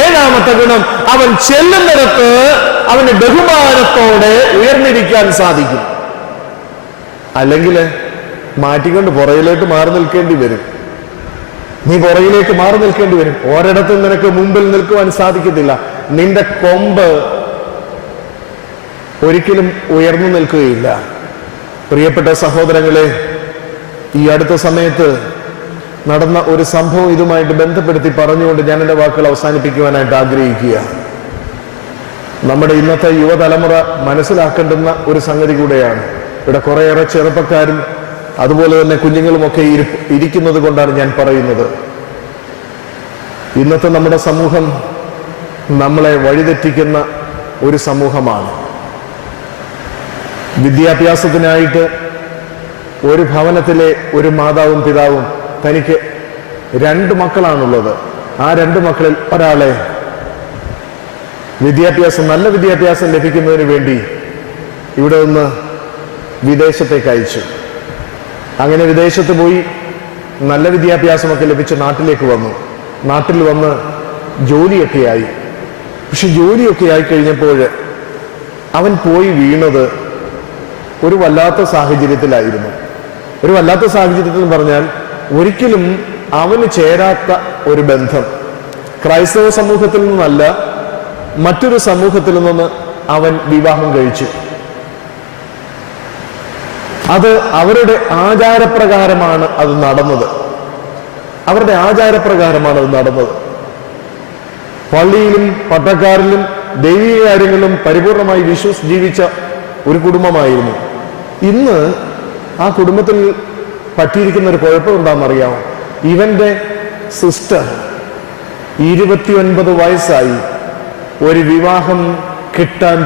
7-ാമത്തെ ഗുണം. അവൻ ചെല്ലുന്നിടത്ത് അവന് ബഹുമാനത്തോടെ ഉയർന്നിരിക്കാൻ സാധിക്കും. അല്ലെങ്കിൽ മാറ്റിക്കൊണ്ട് പുറകിലേക്ക് മാറി നിൽക്കേണ്ടി വരും. നീ പുറകിലേക്ക് മാറി നിൽക്കേണ്ടി വരും. ഒരിടത്തും നിനക്ക് മുമ്പിൽ നിൽക്കുവാൻ സാധിക്കത്തില്ല. നിന്റെ കൊമ്പ് ഒരിക്കലും ഉയർന്നു നിൽക്കുകയില്ല. പ്രിയപ്പെട്ട സഹോദരങ്ങളെ, ഈ അടുത്ത സമയത്ത് നടന്ന ഒരു സംഭവം ഇതുമായിട്ട് ബന്ധപ്പെടുത്തി പറഞ്ഞുകൊണ്ട് ഞാൻ എൻ്റെ വാക്കുകൾ അവസാനിപ്പിക്കുവാനായിട്ട് ആഗ്രഹിക്കുക. നമ്മുടെ ഇന്നത്തെ യുവതലമുറ മനസ്സിലാക്കേണ്ടുന്ന ഒരു സംഗതി കൂടെയാണ്. ഇവിടെ കുറേയേറെ ചെറുപ്പക്കാരും അതുപോലെ തന്നെ കുഞ്ഞുങ്ങളുമൊക്കെ ഇരിക്കുന്നത് കൊണ്ടാണ് ഞാൻ പറയുന്നത്. ഇന്നത്തെ നമ്മുടെ സമൂഹം നമ്മളെ വഴിതെറ്റിക്കുന്ന ഒരു സമൂഹമാണ്. വിദ്യാഭ്യാസത്തിനായിട്ട് ഒരു ഭവനത്തിലെ ഒരു മാതാവും പിതാവും തനിക്ക് 2 മക്കളാണുള്ളത്. ആ 2 മക്കളിൽ ഒരാളെ നല്ല വിദ്യാഭ്യാസം ലഭിക്കുന്നതിന് വേണ്ടി ഇവിടെ നിന്ന് വിദേശത്തേക്ക് അയച്ചു. അങ്ങനെ വിദേശത്ത് പോയി നല്ല വിദ്യാഭ്യാസമൊക്കെ ലഭിച്ച് നാട്ടിലേക്ക് വന്നു. നാട്ടിൽ വന്ന് ജോലിയൊക്കെ ആയി. പക്ഷെ ജോലിയൊക്കെ ആയി കഴിഞ്ഞപ്പോൾ അവൻ പോയി വീണത് ഒരു വല്ലാത്ത സാഹചര്യത്തിലായിരുന്നു. ഒരു വല്ലാത്ത സാഹചര്യത്തിൽ പറഞ്ഞാൽ ഒരിക്കലും അവന് ചേരാത്ത ഒരു ബന്ധം. ക്രൈസ്തവ സമൂഹത്തിൽ നിന്നല്ല, മറ്റൊരു സമൂഹത്തിൽ നിന്ന് അവൻ വിവാഹം കഴിച്ചു. അത് അവരുടെ ആചാരപ്രകാരമാണ് അത് നടന്നത്. അവരുടെ ആചാരപ്രകാരമാണ് അത് നടന്നത്. പള്ളിയിലും പട്ടക്കാരിലും ദൈവിക കാര്യങ്ങളിലും പരിപൂർണമായി ജീവിച്ച ഒരു കുടുംബമായിരുന്നു. ഇന്ന് ആ കുടുംബത്തിൽ പറ്റിയിരിക്കുന്ന ഒരു കുഴപ്പം എന്താണെന്നറിയാമോ? ഇവന്റെ സിസ്റ്റർ 29 വയസ്സായി. ഒരു വിവാഹം കിട്ടാൻ,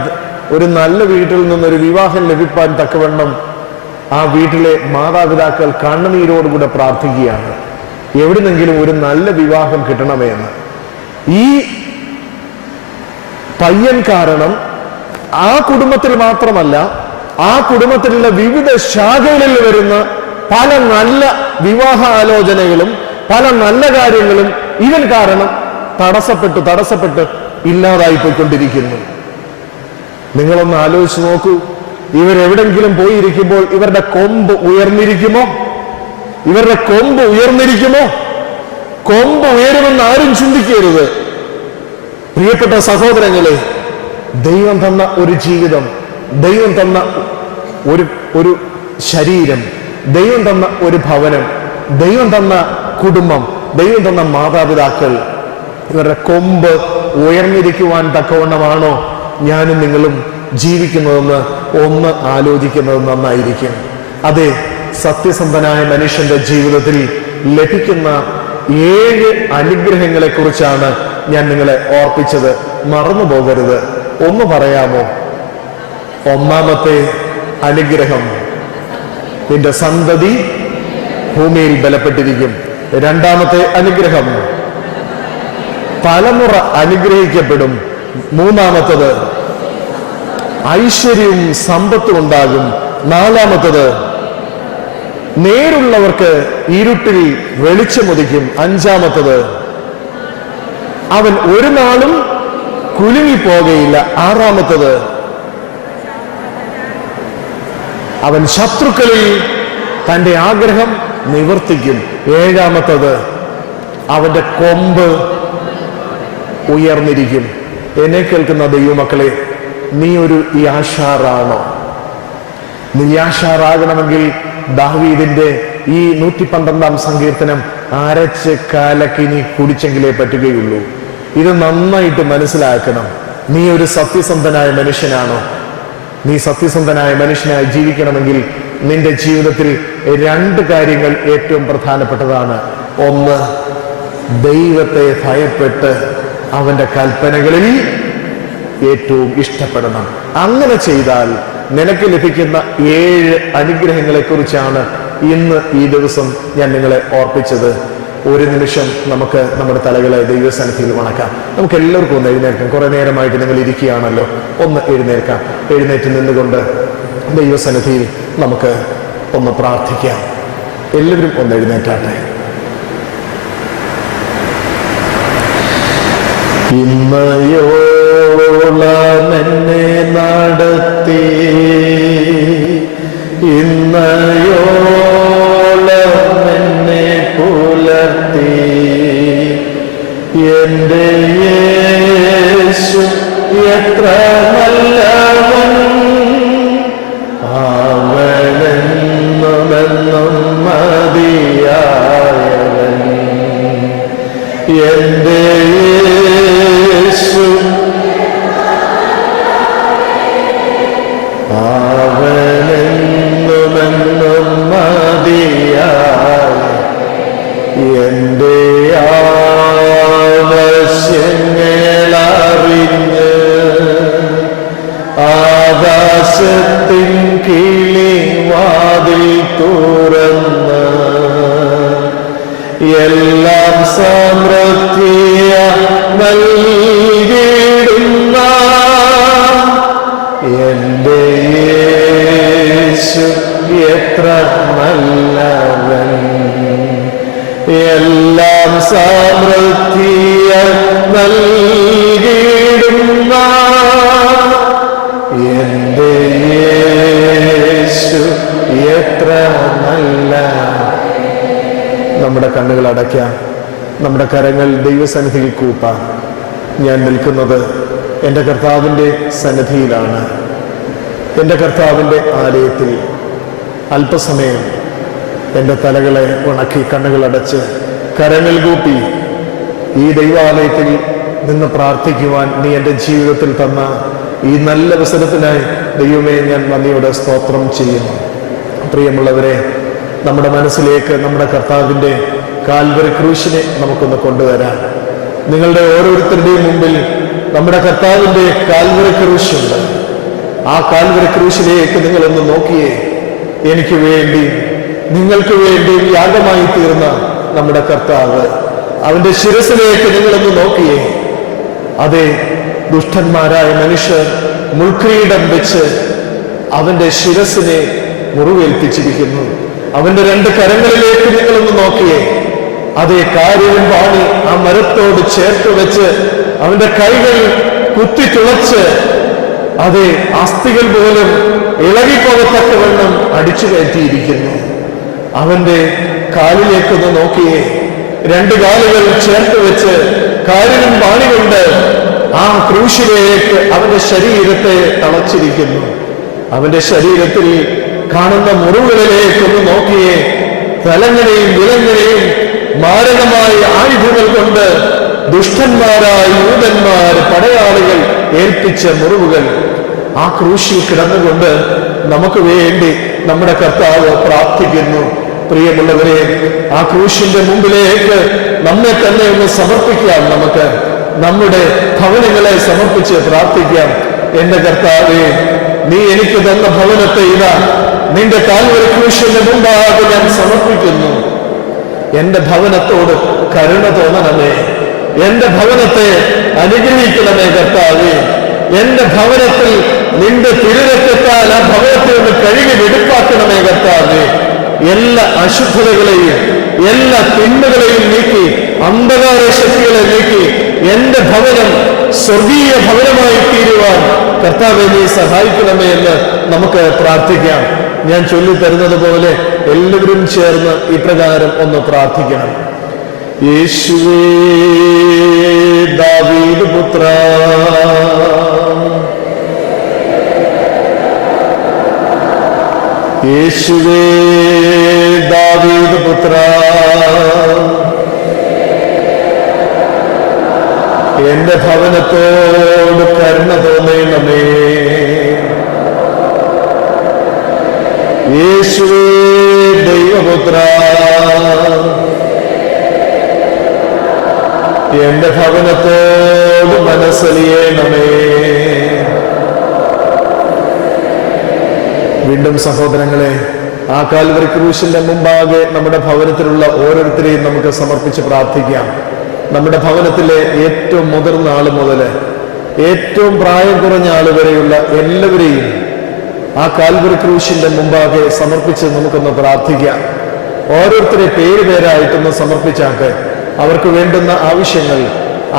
ഒരു നല്ല വീട്ടിൽ നിന്നൊരു വിവാഹം ലഭിക്കാൻ തക്കവണ്ണം ആ വീട്ടിലെ മാതാപിതാക്കൾ കണ്ണുനീരോടുകൂടെ പ്രാർത്ഥിക്കുകയാണ്, എവിടുന്നെങ്കിലും ഒരു നല്ല വിവാഹം കിട്ടണമേ എന്ന്. ഈ പയ്യൻ കാരണം ആ കുടുംബത്തിൽ മാത്രമല്ല, ആ കുടുംബത്തിലുള്ള വിവിധ ശാഖകളിൽ വരുന്ന പല നല്ല വിവാഹ ആലോചനകളും പല നല്ല കാര്യങ്ങളും ഇവൻ കാരണം തടസ്സപ്പെട്ട് ഇല്ലാതായി പോയിക്കൊണ്ടിരിക്കുന്നു. നിങ്ങളൊന്ന് ആലോചിച്ച് നോക്കൂ. ഇവരെവിടെങ്കിലും പോയിരിക്കുമ്പോൾ ഇവരുടെ കൊമ്പ് ഉയർന്നിരിക്കുമോ? ഇവരുടെ കൊമ്പ് ഉയർന്നിരിക്കുമോ? കൊമ്പ് ഉയരുമെന്ന് ആരും ചിന്തിക്കരുത്. പ്രിയപ്പെട്ട സഹോദരങ്ങളെ, ദൈവം തന്ന ഒരു ജീവിതം, ദൈവം തന്ന ഒരു ശരീരം, ദൈവം തന്ന ഒരു ഭവനം, ദൈവം തന്ന കുടുംബം, ദൈവം തന്ന മാതാപിതാക്കൾ, ഇവരുടെ കൊമ്പ് ഉയർന്നിരിക്കുവാൻ തക്കവണ്ണമാണോ ഞാനും നിങ്ങളും ജീവിക്കുന്നതെന്ന് ഒന്ന് ആലോചിക്കുന്നത് നന്നായിരിക്കും. അതെ, സത്യസന്ധനായ മനുഷ്യന്റെ ജീവിതത്തിൽ ലഭിക്കുന്ന 7 അനുഗ്രഹങ്ങളെ കുറിച്ചാണ് ഞാൻ നിങ്ങളെ ഓർപ്പിച്ചത്. മറന്നു പോകരുത്. ഒന്ന് പറയാമോ? 1-ാമത്തെ അനുഗ്രഹം, നിന്റെ സന്തതി ഭൂമിയിൽ ബലപ്പെട്ടിരിക്കും. 2-ാമത്തെ അനുഗ്രഹം, തലമുറ അനുഗ്രഹിക്കപ്പെടും. 3-ാമത്തത്, ഐശ്വര്യവും സമ്പത്തും ഉണ്ടാകും. നാലാമത്തത്, നേരുള്ളവർക്ക് ഇരുട്ടിൽ വെളിച്ചമുദിക്കും. അഞ്ചാമത്തത്, അവൻ ഒരു നാളും കുലുങ്ങിപ്പോകയില്ല. ആറാമത്തത്, അവൻ ശത്രുക്കളിൽ തന്റെ ആഗ്രഹം നിവർത്തിക്കും. ഏഴാമത്തത്, അവന്റെ കൊമ്പ് ഉയർന്നിരിക്കും. എന്നെ കേൾക്കുന്ന ദൈവമക്കളെ, നീ ഒരു യാശാറാണോ? നീ യാശാറാകണമെങ്കിൽ ദാവീദിന്റെ ഈ 112 സങ്കീർത്തനം അരച്ച് കലക്കി നീ കുടിച്ചെങ്കിലേ പറ്റുകയുള്ളൂ. ഇത് നന്നായിട്ട് മനസ്സിലാക്കണം. നീ ഒരു സത്യസന്ധനായ മനുഷ്യനാണോ? നീ സത്യസന്ധനായ മനുഷ്യനായി ജീവിക്കണമെങ്കിൽ നിന്റെ ജീവിതത്തിൽ 2 കാര്യങ്ങൾ ഏറ്റവും പ്രധാനപ്പെട്ടതാണ്. ഒന്ന്, ദൈവത്തെ ഭയപ്പെട്ട് അവന്റെ കൽപ്പനകളിൽ ഏറ്റവും ഇഷ്ടപ്പെടണം. അങ്ങനെ ചെയ്താൽ നിനക്ക് ലഭിക്കുന്ന 7 അനുഗ്രഹങ്ങളെ കുറിച്ചാണ് ഇന്ന് ഈ ദിവസം ഞാൻ നിങ്ങളെ ഓർപ്പിച്ചത്. ഒരു നിമിഷം നമുക്ക് നമ്മുടെ തലകളെ ദൈവസന്നിധിയിൽ വണക്കാം. നമുക്ക് എല്ലാവർക്കും ഒന്ന് എഴുന്നേൽക്കാം. കുറെ നേരമായിട്ട് നിങ്ങൾ ഇരിക്കുകയാണല്ലോ, ഒന്ന് എഴുന്നേൽക്കാം. എഴുന്നേറ്റ് നിന്നുകൊണ്ട് ദൈവസന്നിധിയിൽ നമുക്ക് ഒന്ന് പ്രാർത്ഥിക്കാം. എല്ലാവരും ഒന്ന് എഴുന്നേറ്റാട്ടെ. ഇന്നയോളം എന്നെ നടത്തി, ഇന്നയോളം എന്നെ പുലർത്തി, എന്റെ യേശു എത്ര നല്ലവൻ, അവനെന്നുമെന്നും മതിയായവൻ. എന്റെ യേശു അവനെന്നുമെന്നും മതിയായ, എന്റെ ആവശ്യങ്ങളറിഞ്ഞ് ആകാശത്തിൻ കിളിവാതിൽ തുറന്ന് എല്ലാം സമൃദ്ധിയ നൽകിയിടുന്ന എന്റെ യേശു എത്ര നല്ലവൻ, എല്ലാം സമൃദ്ധിയ നൽകിയിടുന്ന എന്റെ യേശു എത്ര നല്ല. നമ്മുടെ കണ്ണുകൾ അടയ്ക്കാം, നമ്മുടെ കരങ്ങൾ ദൈവസന്നിധിയിൽ കൂപ്പാം. ഞാൻ നിൽക്കുന്നത് എൻ്റെ കർത്താവിൻ്റെ സന്നിധിയിലാണ്, എൻ്റെ കർത്താവിൻ്റെ ആലയത്തിൽ. അല്പസമയം എൻ്റെ തലകളെ ഉണക്കി കണ്ണുകളടച്ച് കരങ്ങൾ കൂപ്പി ഈ ദൈവാലയത്തിൽ നിന്ന് പ്രാർത്ഥിക്കുവാൻ നീ എൻ്റെ ജീവിതത്തിൽ തന്ന ഈ നല്ല അവസരത്തിനായി ദൈവമേ ഞാൻ നന്ദിയോടെ സ്തോത്രം ചെയ്യുന്നു. പ്രിയമുള്ളവരെ, നമ്മുടെ മനസ്സിലേക്ക് നമ്മുടെ കർത്താവിൻ്റെ കാൽവരി ക്രൂശിനെ നമുക്കൊന്ന് കൊണ്ടുവരാം. നിങ്ങളുടെ ഓരോരുത്തരുടെയും മുമ്പിൽ നമ്മുടെ കർത്താവിൻ്റെ കാൽവരി ക്രൂശുണ്ട്. ആ കാൽവരി ക്രൂശിലേക്ക് നിങ്ങളൊന്ന് നോക്കിയേ. എനിക്ക് വേണ്ടി നിങ്ങൾക്ക് വേണ്ടി യാഗമായി തീർന്ന നമ്മുടെ കർത്താവ്, അവന്റെ ശിരസിലേക്ക് നിങ്ങളൊന്ന് നോക്കിയേ. അതെ, ദുഷ്ടന്മാരായ മനുഷ്യർ മുൾക്കിരീടം വെച്ച് അവന്റെ ശിരസിനെ മുറിവേൽപ്പിച്ചിരിക്കുന്നു. അവന്റെ 2 കരങ്ങളിലേക്ക് നിങ്ങളൊന്ന് നോക്കിയേ. അതേ, കാര്യവും പാണി ആ മരത്തോട് ചേർത്ത് വെച്ച് അവന്റെ കൈകൾ കുത്തിത്തുളച്ച് അതേ അസ്ഥികൾ പോലും ഇളകിപ്പോകത്തക്കവണ്ണം അടിച്ചു കയറ്റിയിരിക്കുന്നു. അവന്റെ കാലിലേക്കൊന്ന് നോക്കിയേ. 2 കാലുകൾ ചേർത്ത് വെച്ച് കാലിനും പാണി കൊണ്ട് ആ ക്രൂശിലേക്ക് അവന്റെ ശരീരത്തെ തളച്ചിരിക്കുന്നു. അവന്റെ ശരീരത്തിൽ കാണുന്ന മുറിവുകളിലേക്കൊന്ന് നോക്കിയേ. തലങ്ങനെയും വിലങ്ങനെയും മാരകമായ ആയുധങ്ങൾ കൊണ്ട് ദുഷ്ടന്മാരായ യൂതന്മാർ പടയാളികൾ ഏൽപ്പിച്ച മുറിവുകൾ. ആ ക്രൂശിൽ കിടന്നുകൊണ്ട് നമുക്ക് വേണ്ടി നമ്മുടെ കർത്താവ് പ്രാർത്ഥിക്കുന്നു. പ്രിയമുള്ളവരെ, ആ ക്രൂശിന്റെ മുമ്പിലേക്ക് നമ്മെ തന്നെ ഒന്ന് സമർപ്പിക്കാം. നമുക്ക് നമ്മുടെ ഭവനങ്ങളെ സമർപ്പിച്ച് പ്രാർത്ഥിക്കാം. എന്റെ കർത്താവേ, നീ എനിക്ക് തന്ന ഭവനത്തെ ഇതാ നിന്റെ കാൽവരി ക്രൂശിന്റെ മുമ്പാകെ ഞാൻ സമർപ്പിക്കുന്നു. എന്റെ ഭവനത്തോട് കരുണ തോന്നണമേ, എന്റെ ഭവനത്തെ അനുഗ്രഹിക്കണമേ കർത്താവേ. എന്റെ ഭവനത്തിൽ നിന്റെ തിരുരക്തത്താൽ ആ ഭവനത്തെ ഒന്ന് കഴുകി വെടിപ്പാക്കണമേ കർത്താവേ. എല്ലാ അശുദ്ധതകളെയും എല്ലാ തിന്മകളെയും നീക്കി അന്ധകാര ശക്തികളെ നീക്കി എന്റെ ഭവനം സ്വർഗീയ ഭവനമായി തീരുവാൻ കർത്താവേ നീ സഹായിക്കണമേ എന്ന് നമുക്ക് പ്രാർത്ഥിക്കാം. ഞാൻ ചൊല്ലിത്തരുന്നത് പോലെ എല്ലാവരും ചേർന്ന് ഇപ്രകാരം ഒന്ന് പ്രാർത്ഥിക്കണം. യേശുവേ ദാവീദ് പുത്ര, യേശുവേ ദാവീദ് പുത്ര, എന്റെ ഭവനത്തോട് കരുണ തോന്നണമേ. യേശുവേ ദൈവപുത്ര, എന്റെ ഭവനത്തോട് മനസ്സലിയണമേ. വീണ്ടും സഹോദരങ്ങളെ, ആ കാൽവരി ക്രൂശിന്റെ മുമ്പാകെ നമ്മുടെ ഭവനത്തിലുള്ള ഓരോരുത്തരെയും നമുക്ക് സമർപ്പിച്ച് പ്രാർത്ഥിക്കാം. നമ്മുടെ ഭവനത്തിലെ ഏറ്റവും മുതിർന്ന ആൾ മുതൽ ഏറ്റവും പ്രായം കുറഞ്ഞ ആൾ വരെയുള്ള എല്ലാവരെയും ആ കാൽവരി ക്രൂശിന്റെ മുമ്പാകെ സമർപ്പിച്ച് നമുക്കൊന്ന് പ്രാർത്ഥിക്കാം. ഓരോരുത്തരെ പേരായിട്ടൊന്ന് സമർപ്പിച്ചാക്ക്. അവർക്ക് വേണ്ടുന്ന ആവശ്യങ്ങൾ,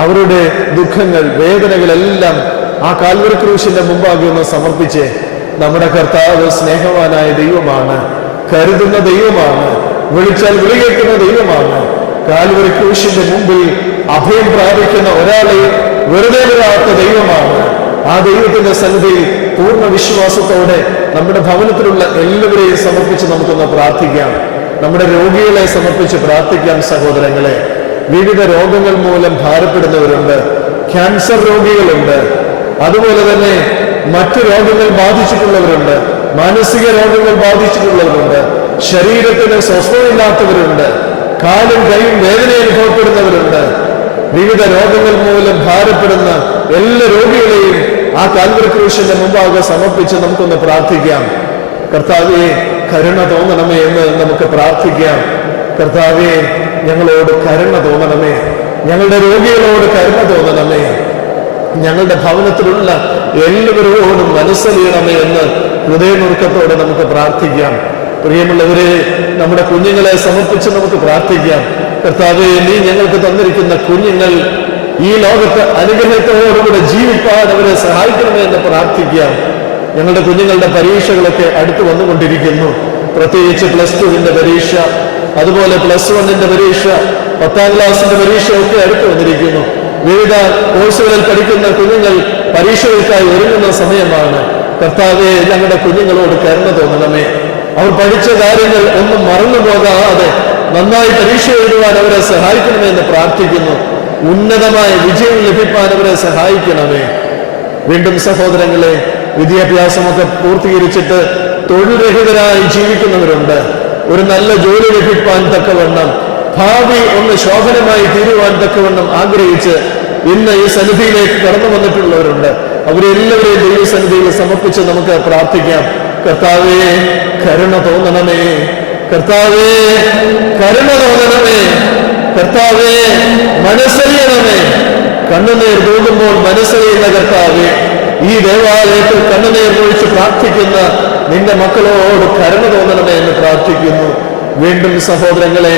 അവരുടെ ദുഃഖങ്ങൾ, വേദനകളെല്ലാം ആ കാൽവരി ക്രൂശിന്റെ മുമ്പാകെ ഒന്ന് സമർപ്പിച്ച്, നമ്മുടെ കർത്താവ് സ്നേഹവാനായ ദൈവമാണ്, കരുതുന്ന ദൈവമാണ്, വിളിച്ചാൽ വിളി കേൾക്കുന്ന ദൈവമാണ്. കാൽവരി ക്രൂശിന്റെ മുമ്പിൽ അഭയം പ്രാപിക്കുന്ന ഒരാളെ വെറുതെ വിടാത്ത ദൈവമാണ്. ആ ദൈവത്തിന്റെ സന്നിധിയിൽ പൂർണ്ണ വിശ്വാസത്തോടെ നമ്മുടെ ഭവനത്തിലുള്ള എല്ലാവരെയും സമർപ്പിച്ച് നമുക്കൊന്ന് പ്രാർത്ഥിക്കാം. നമ്മുടെ രോഗികളെ സമർപ്പിച്ച് പ്രാർത്ഥിക്കാം. സഹോദരങ്ങളെ, വിവിധ രോഗങ്ങൾ മൂലം ഭാരപ്പെടുന്നവരുണ്ട്, ക്യാൻസർ രോഗികളുണ്ട്, അതുപോലെ തന്നെ മറ്റു രോഗങ്ങൾ ബാധിച്ചിട്ടുള്ളവരുണ്ട്, മാനസിക രോഗങ്ങൾ ബാധിച്ചിട്ടുള്ളവരുണ്ട്, ശരീരത്തിന് സ്വസ്ഥതയില്ലാത്തവരുണ്ട്, കാലും കൈയും വേദന അനുഭവപ്പെടുന്നവരുണ്ട്. വിവിധ രോഗങ്ങൾ മൂലം ഭാരപ്പെടുന്ന എല്ലാ രോഗികളെയും ആ കാൽവരി ക്രൂശിന്റെ മുമ്പാകെ സമർപ്പിച്ച് നമുക്കൊന്ന് പ്രാർത്ഥിക്കാം. കർത്താവേ കരുണ തോന്നണമേ എന്ന് നമുക്ക് പ്രാർത്ഥിക്കാം. കർത്താവേ ഞങ്ങളോട് കരുണ തോന്നണമേ, ഞങ്ങളുടെ രോഗികളോട് കരുണ തോന്നണമേ, ഞങ്ങളുടെ ഭവനത്തിലുള്ള എല്ലാവരോടും മനസ്സലിയണമേ എന്ന് ഹൃദയനുറുക്കത്തോടെ നമുക്ക് പ്രാർത്ഥിക്കാം. പ്രിയമുള്ളവരെ, നമ്മുടെ കുഞ്ഞുങ്ങളെ സമർപ്പിച്ച് നമുക്ക് പ്രാർത്ഥിക്കാം. കർത്താവേ നീ ഞങ്ങൾക്ക് തന്നിരിക്കുന്ന കുഞ്ഞുങ്ങൾ ഈ ലോകത്ത് അനുഗ്രഹത്തോടുകൂടെ ജീവിക്കാൻ അവരെ സഹായിക്കണമേ എന്ന് പ്രാർത്ഥിക്കാം. ഞങ്ങളുടെ കുഞ്ഞുങ്ങളുടെ പരീക്ഷകളൊക്കെ അടുത്ത് വന്നുകൊണ്ടിരിക്കുന്നു. പ്രത്യേകിച്ച് +2 പരീക്ഷ, അതുപോലെ +1 പരീക്ഷ, 10ാം ക്ലാസിന്റെ പരീക്ഷ ഒക്കെ അടുത്ത് വന്നിരിക്കുന്നു. വിവിധ കോഴ്സുകളിൽ പഠിക്കുന്ന കുഞ്ഞുങ്ങൾ പരീക്ഷകൾക്കായി ഒരുങ്ങുന്ന സമയമാണ്. കർത്താവേ ഞങ്ങളുടെ കുഞ്ഞുങ്ങളോട് കരുണ തോന്നണമേ. അവർ പഠിച്ച കാര്യങ്ങൾ ഒന്നും മറന്നു പോകാതെ നന്നായി പരീക്ഷ എഴുതുവാൻ അവരെ സഹായിക്കണമേ എന്ന് പ്രാർത്ഥിക്കുന്നു. ഉന്നതമായ വിജയം ലഭിക്കാൻ അവരെ സഹായിക്കണമേ. വീണ്ടും സഹോദരങ്ങളെ, വിദ്യാഭ്യാസമൊക്കെ പൂർത്തീകരിച്ചിട്ട് തൊഴിൽ രഹിതരായി ജീവിക്കുന്നവരുണ്ട്. ഒരു നല്ല ജോലി ലഭിക്കാൻ തക്കവണ്ണം, ഭാവി ഒന്ന് ശോഭനമായി തീരുവാൻ തക്കവണ്ണം ആഗ്രഹിച്ച് ഇന്ന് ഈ സന്നിധിയിലേക്ക് കടന്നു വന്നിട്ടുള്ളവരുണ്ട്. അവരെല്ലാവരെയും ദൈവസന്നിധിയിൽ സമർപ്പിച്ച് നമുക്ക് പ്രാർത്ഥിക്കാം. കർത്താവേ കരുണ തോന്നണമേ, കർത്താവേ കരുണ തോന്നണമേ, കർത്താവേ മനസ്സറിയണമേ. കണ്ണുനീർ തൂകുമ്പോൾ മനസ്സറിയുന്ന കർത്താവേ, ഈ ദേവാലയത്തിൽ കണ്ണുനീർ ഒഴിച്ച് പ്രാർത്ഥിക്കുന്ന നിന്റെ മക്കളോട് കരുണ തോന്നണമേ എന്ന് പ്രാർത്ഥിക്കുന്നു. വീണ്ടും സഹോദരങ്ങളെ,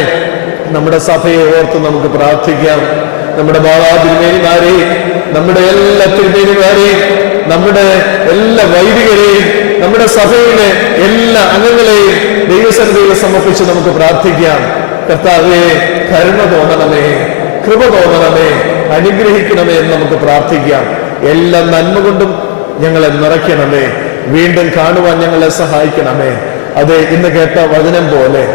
നമ്മുടെ സഭയെ ഓർത്ത് നമുക്ക് പ്രാർത്ഥിക്കാം. നമ്മുടെ ബാബാ തിരുമേനിമാരെയും, നമ്മുടെ എല്ലാ തിരുമേനിമാരെയും, നമ്മുടെ എല്ലാ വൈദികരെയും, നമ്മുടെ സഭയിലെ എല്ലാ അംഗങ്ങളെയും ദൈവസന്നിധിയിൽ സമർപ്പിച്ച് നമുക്ക് പ്രാർത്ഥിക്കാം. കർത്താവേ കരുണ തോന്നണമേ, കൃപ തോന്നണമേ, അനുഗ്രഹിക്കണമേ എന്ന് നമുക്ക് പ്രാർത്ഥിക്കാം. എല്ലാ നന്മ കൊണ്ടും ഞങ്ങളെ നിറയ്ക്കണമേ, വീണ്ടും കാണുവാൻ ഞങ്ങളെ സഹായിക്കണമേ. അതെ, ഇന്ന് കേട്ട വചനം പോലെ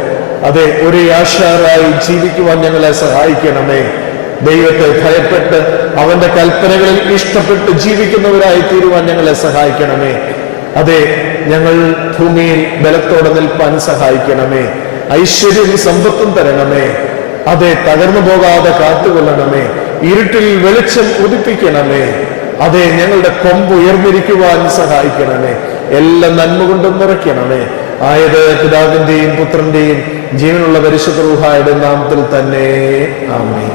അതെ ഒരു യാശാറായി ജീവിക്കുവാൻ ഞങ്ങളെ സഹായിക്കണമേ. ദൈവത്തെ ഭയപ്പെട്ട് അവന്റെ കൽപ്പനകളിൽ ഇഷ്ടപ്പെട്ട് ജീവിക്കുന്നവരായി തീരുവാൻ ഞങ്ങളെ സഹായിക്കണമേ. അതെ, ഞങ്ങൾ ഭൂമിയിൽ ബലത്തോടെ നിൽപ്പാൻ സഹായിക്കണമേ. ഐശ്വര്യവും സമ്പത്തും തരണമേ. അതെ, തകർന്നു പോകാതെ കാത്തുകൊള്ളണമേ. ഇരുട്ടിൽ വെളിച്ചം ഉദിപ്പിക്കണമേ. അതെ, ഞങ്ങളുടെ കൊമ്പ് ഉയർന്നിരിക്കുവാൻ സഹായിക്കണമേ. എല്ലാ നന്മ കൊണ്ടും നിറയ്ക്കണമേ. ആയത് പിതാവിന്റെയും പുത്രന്റെയും ജീവനുള്ള പരിശുദ്ധ റൂഹായുടെ നാമത്തിൽ തന്നെ. ആമേൻ.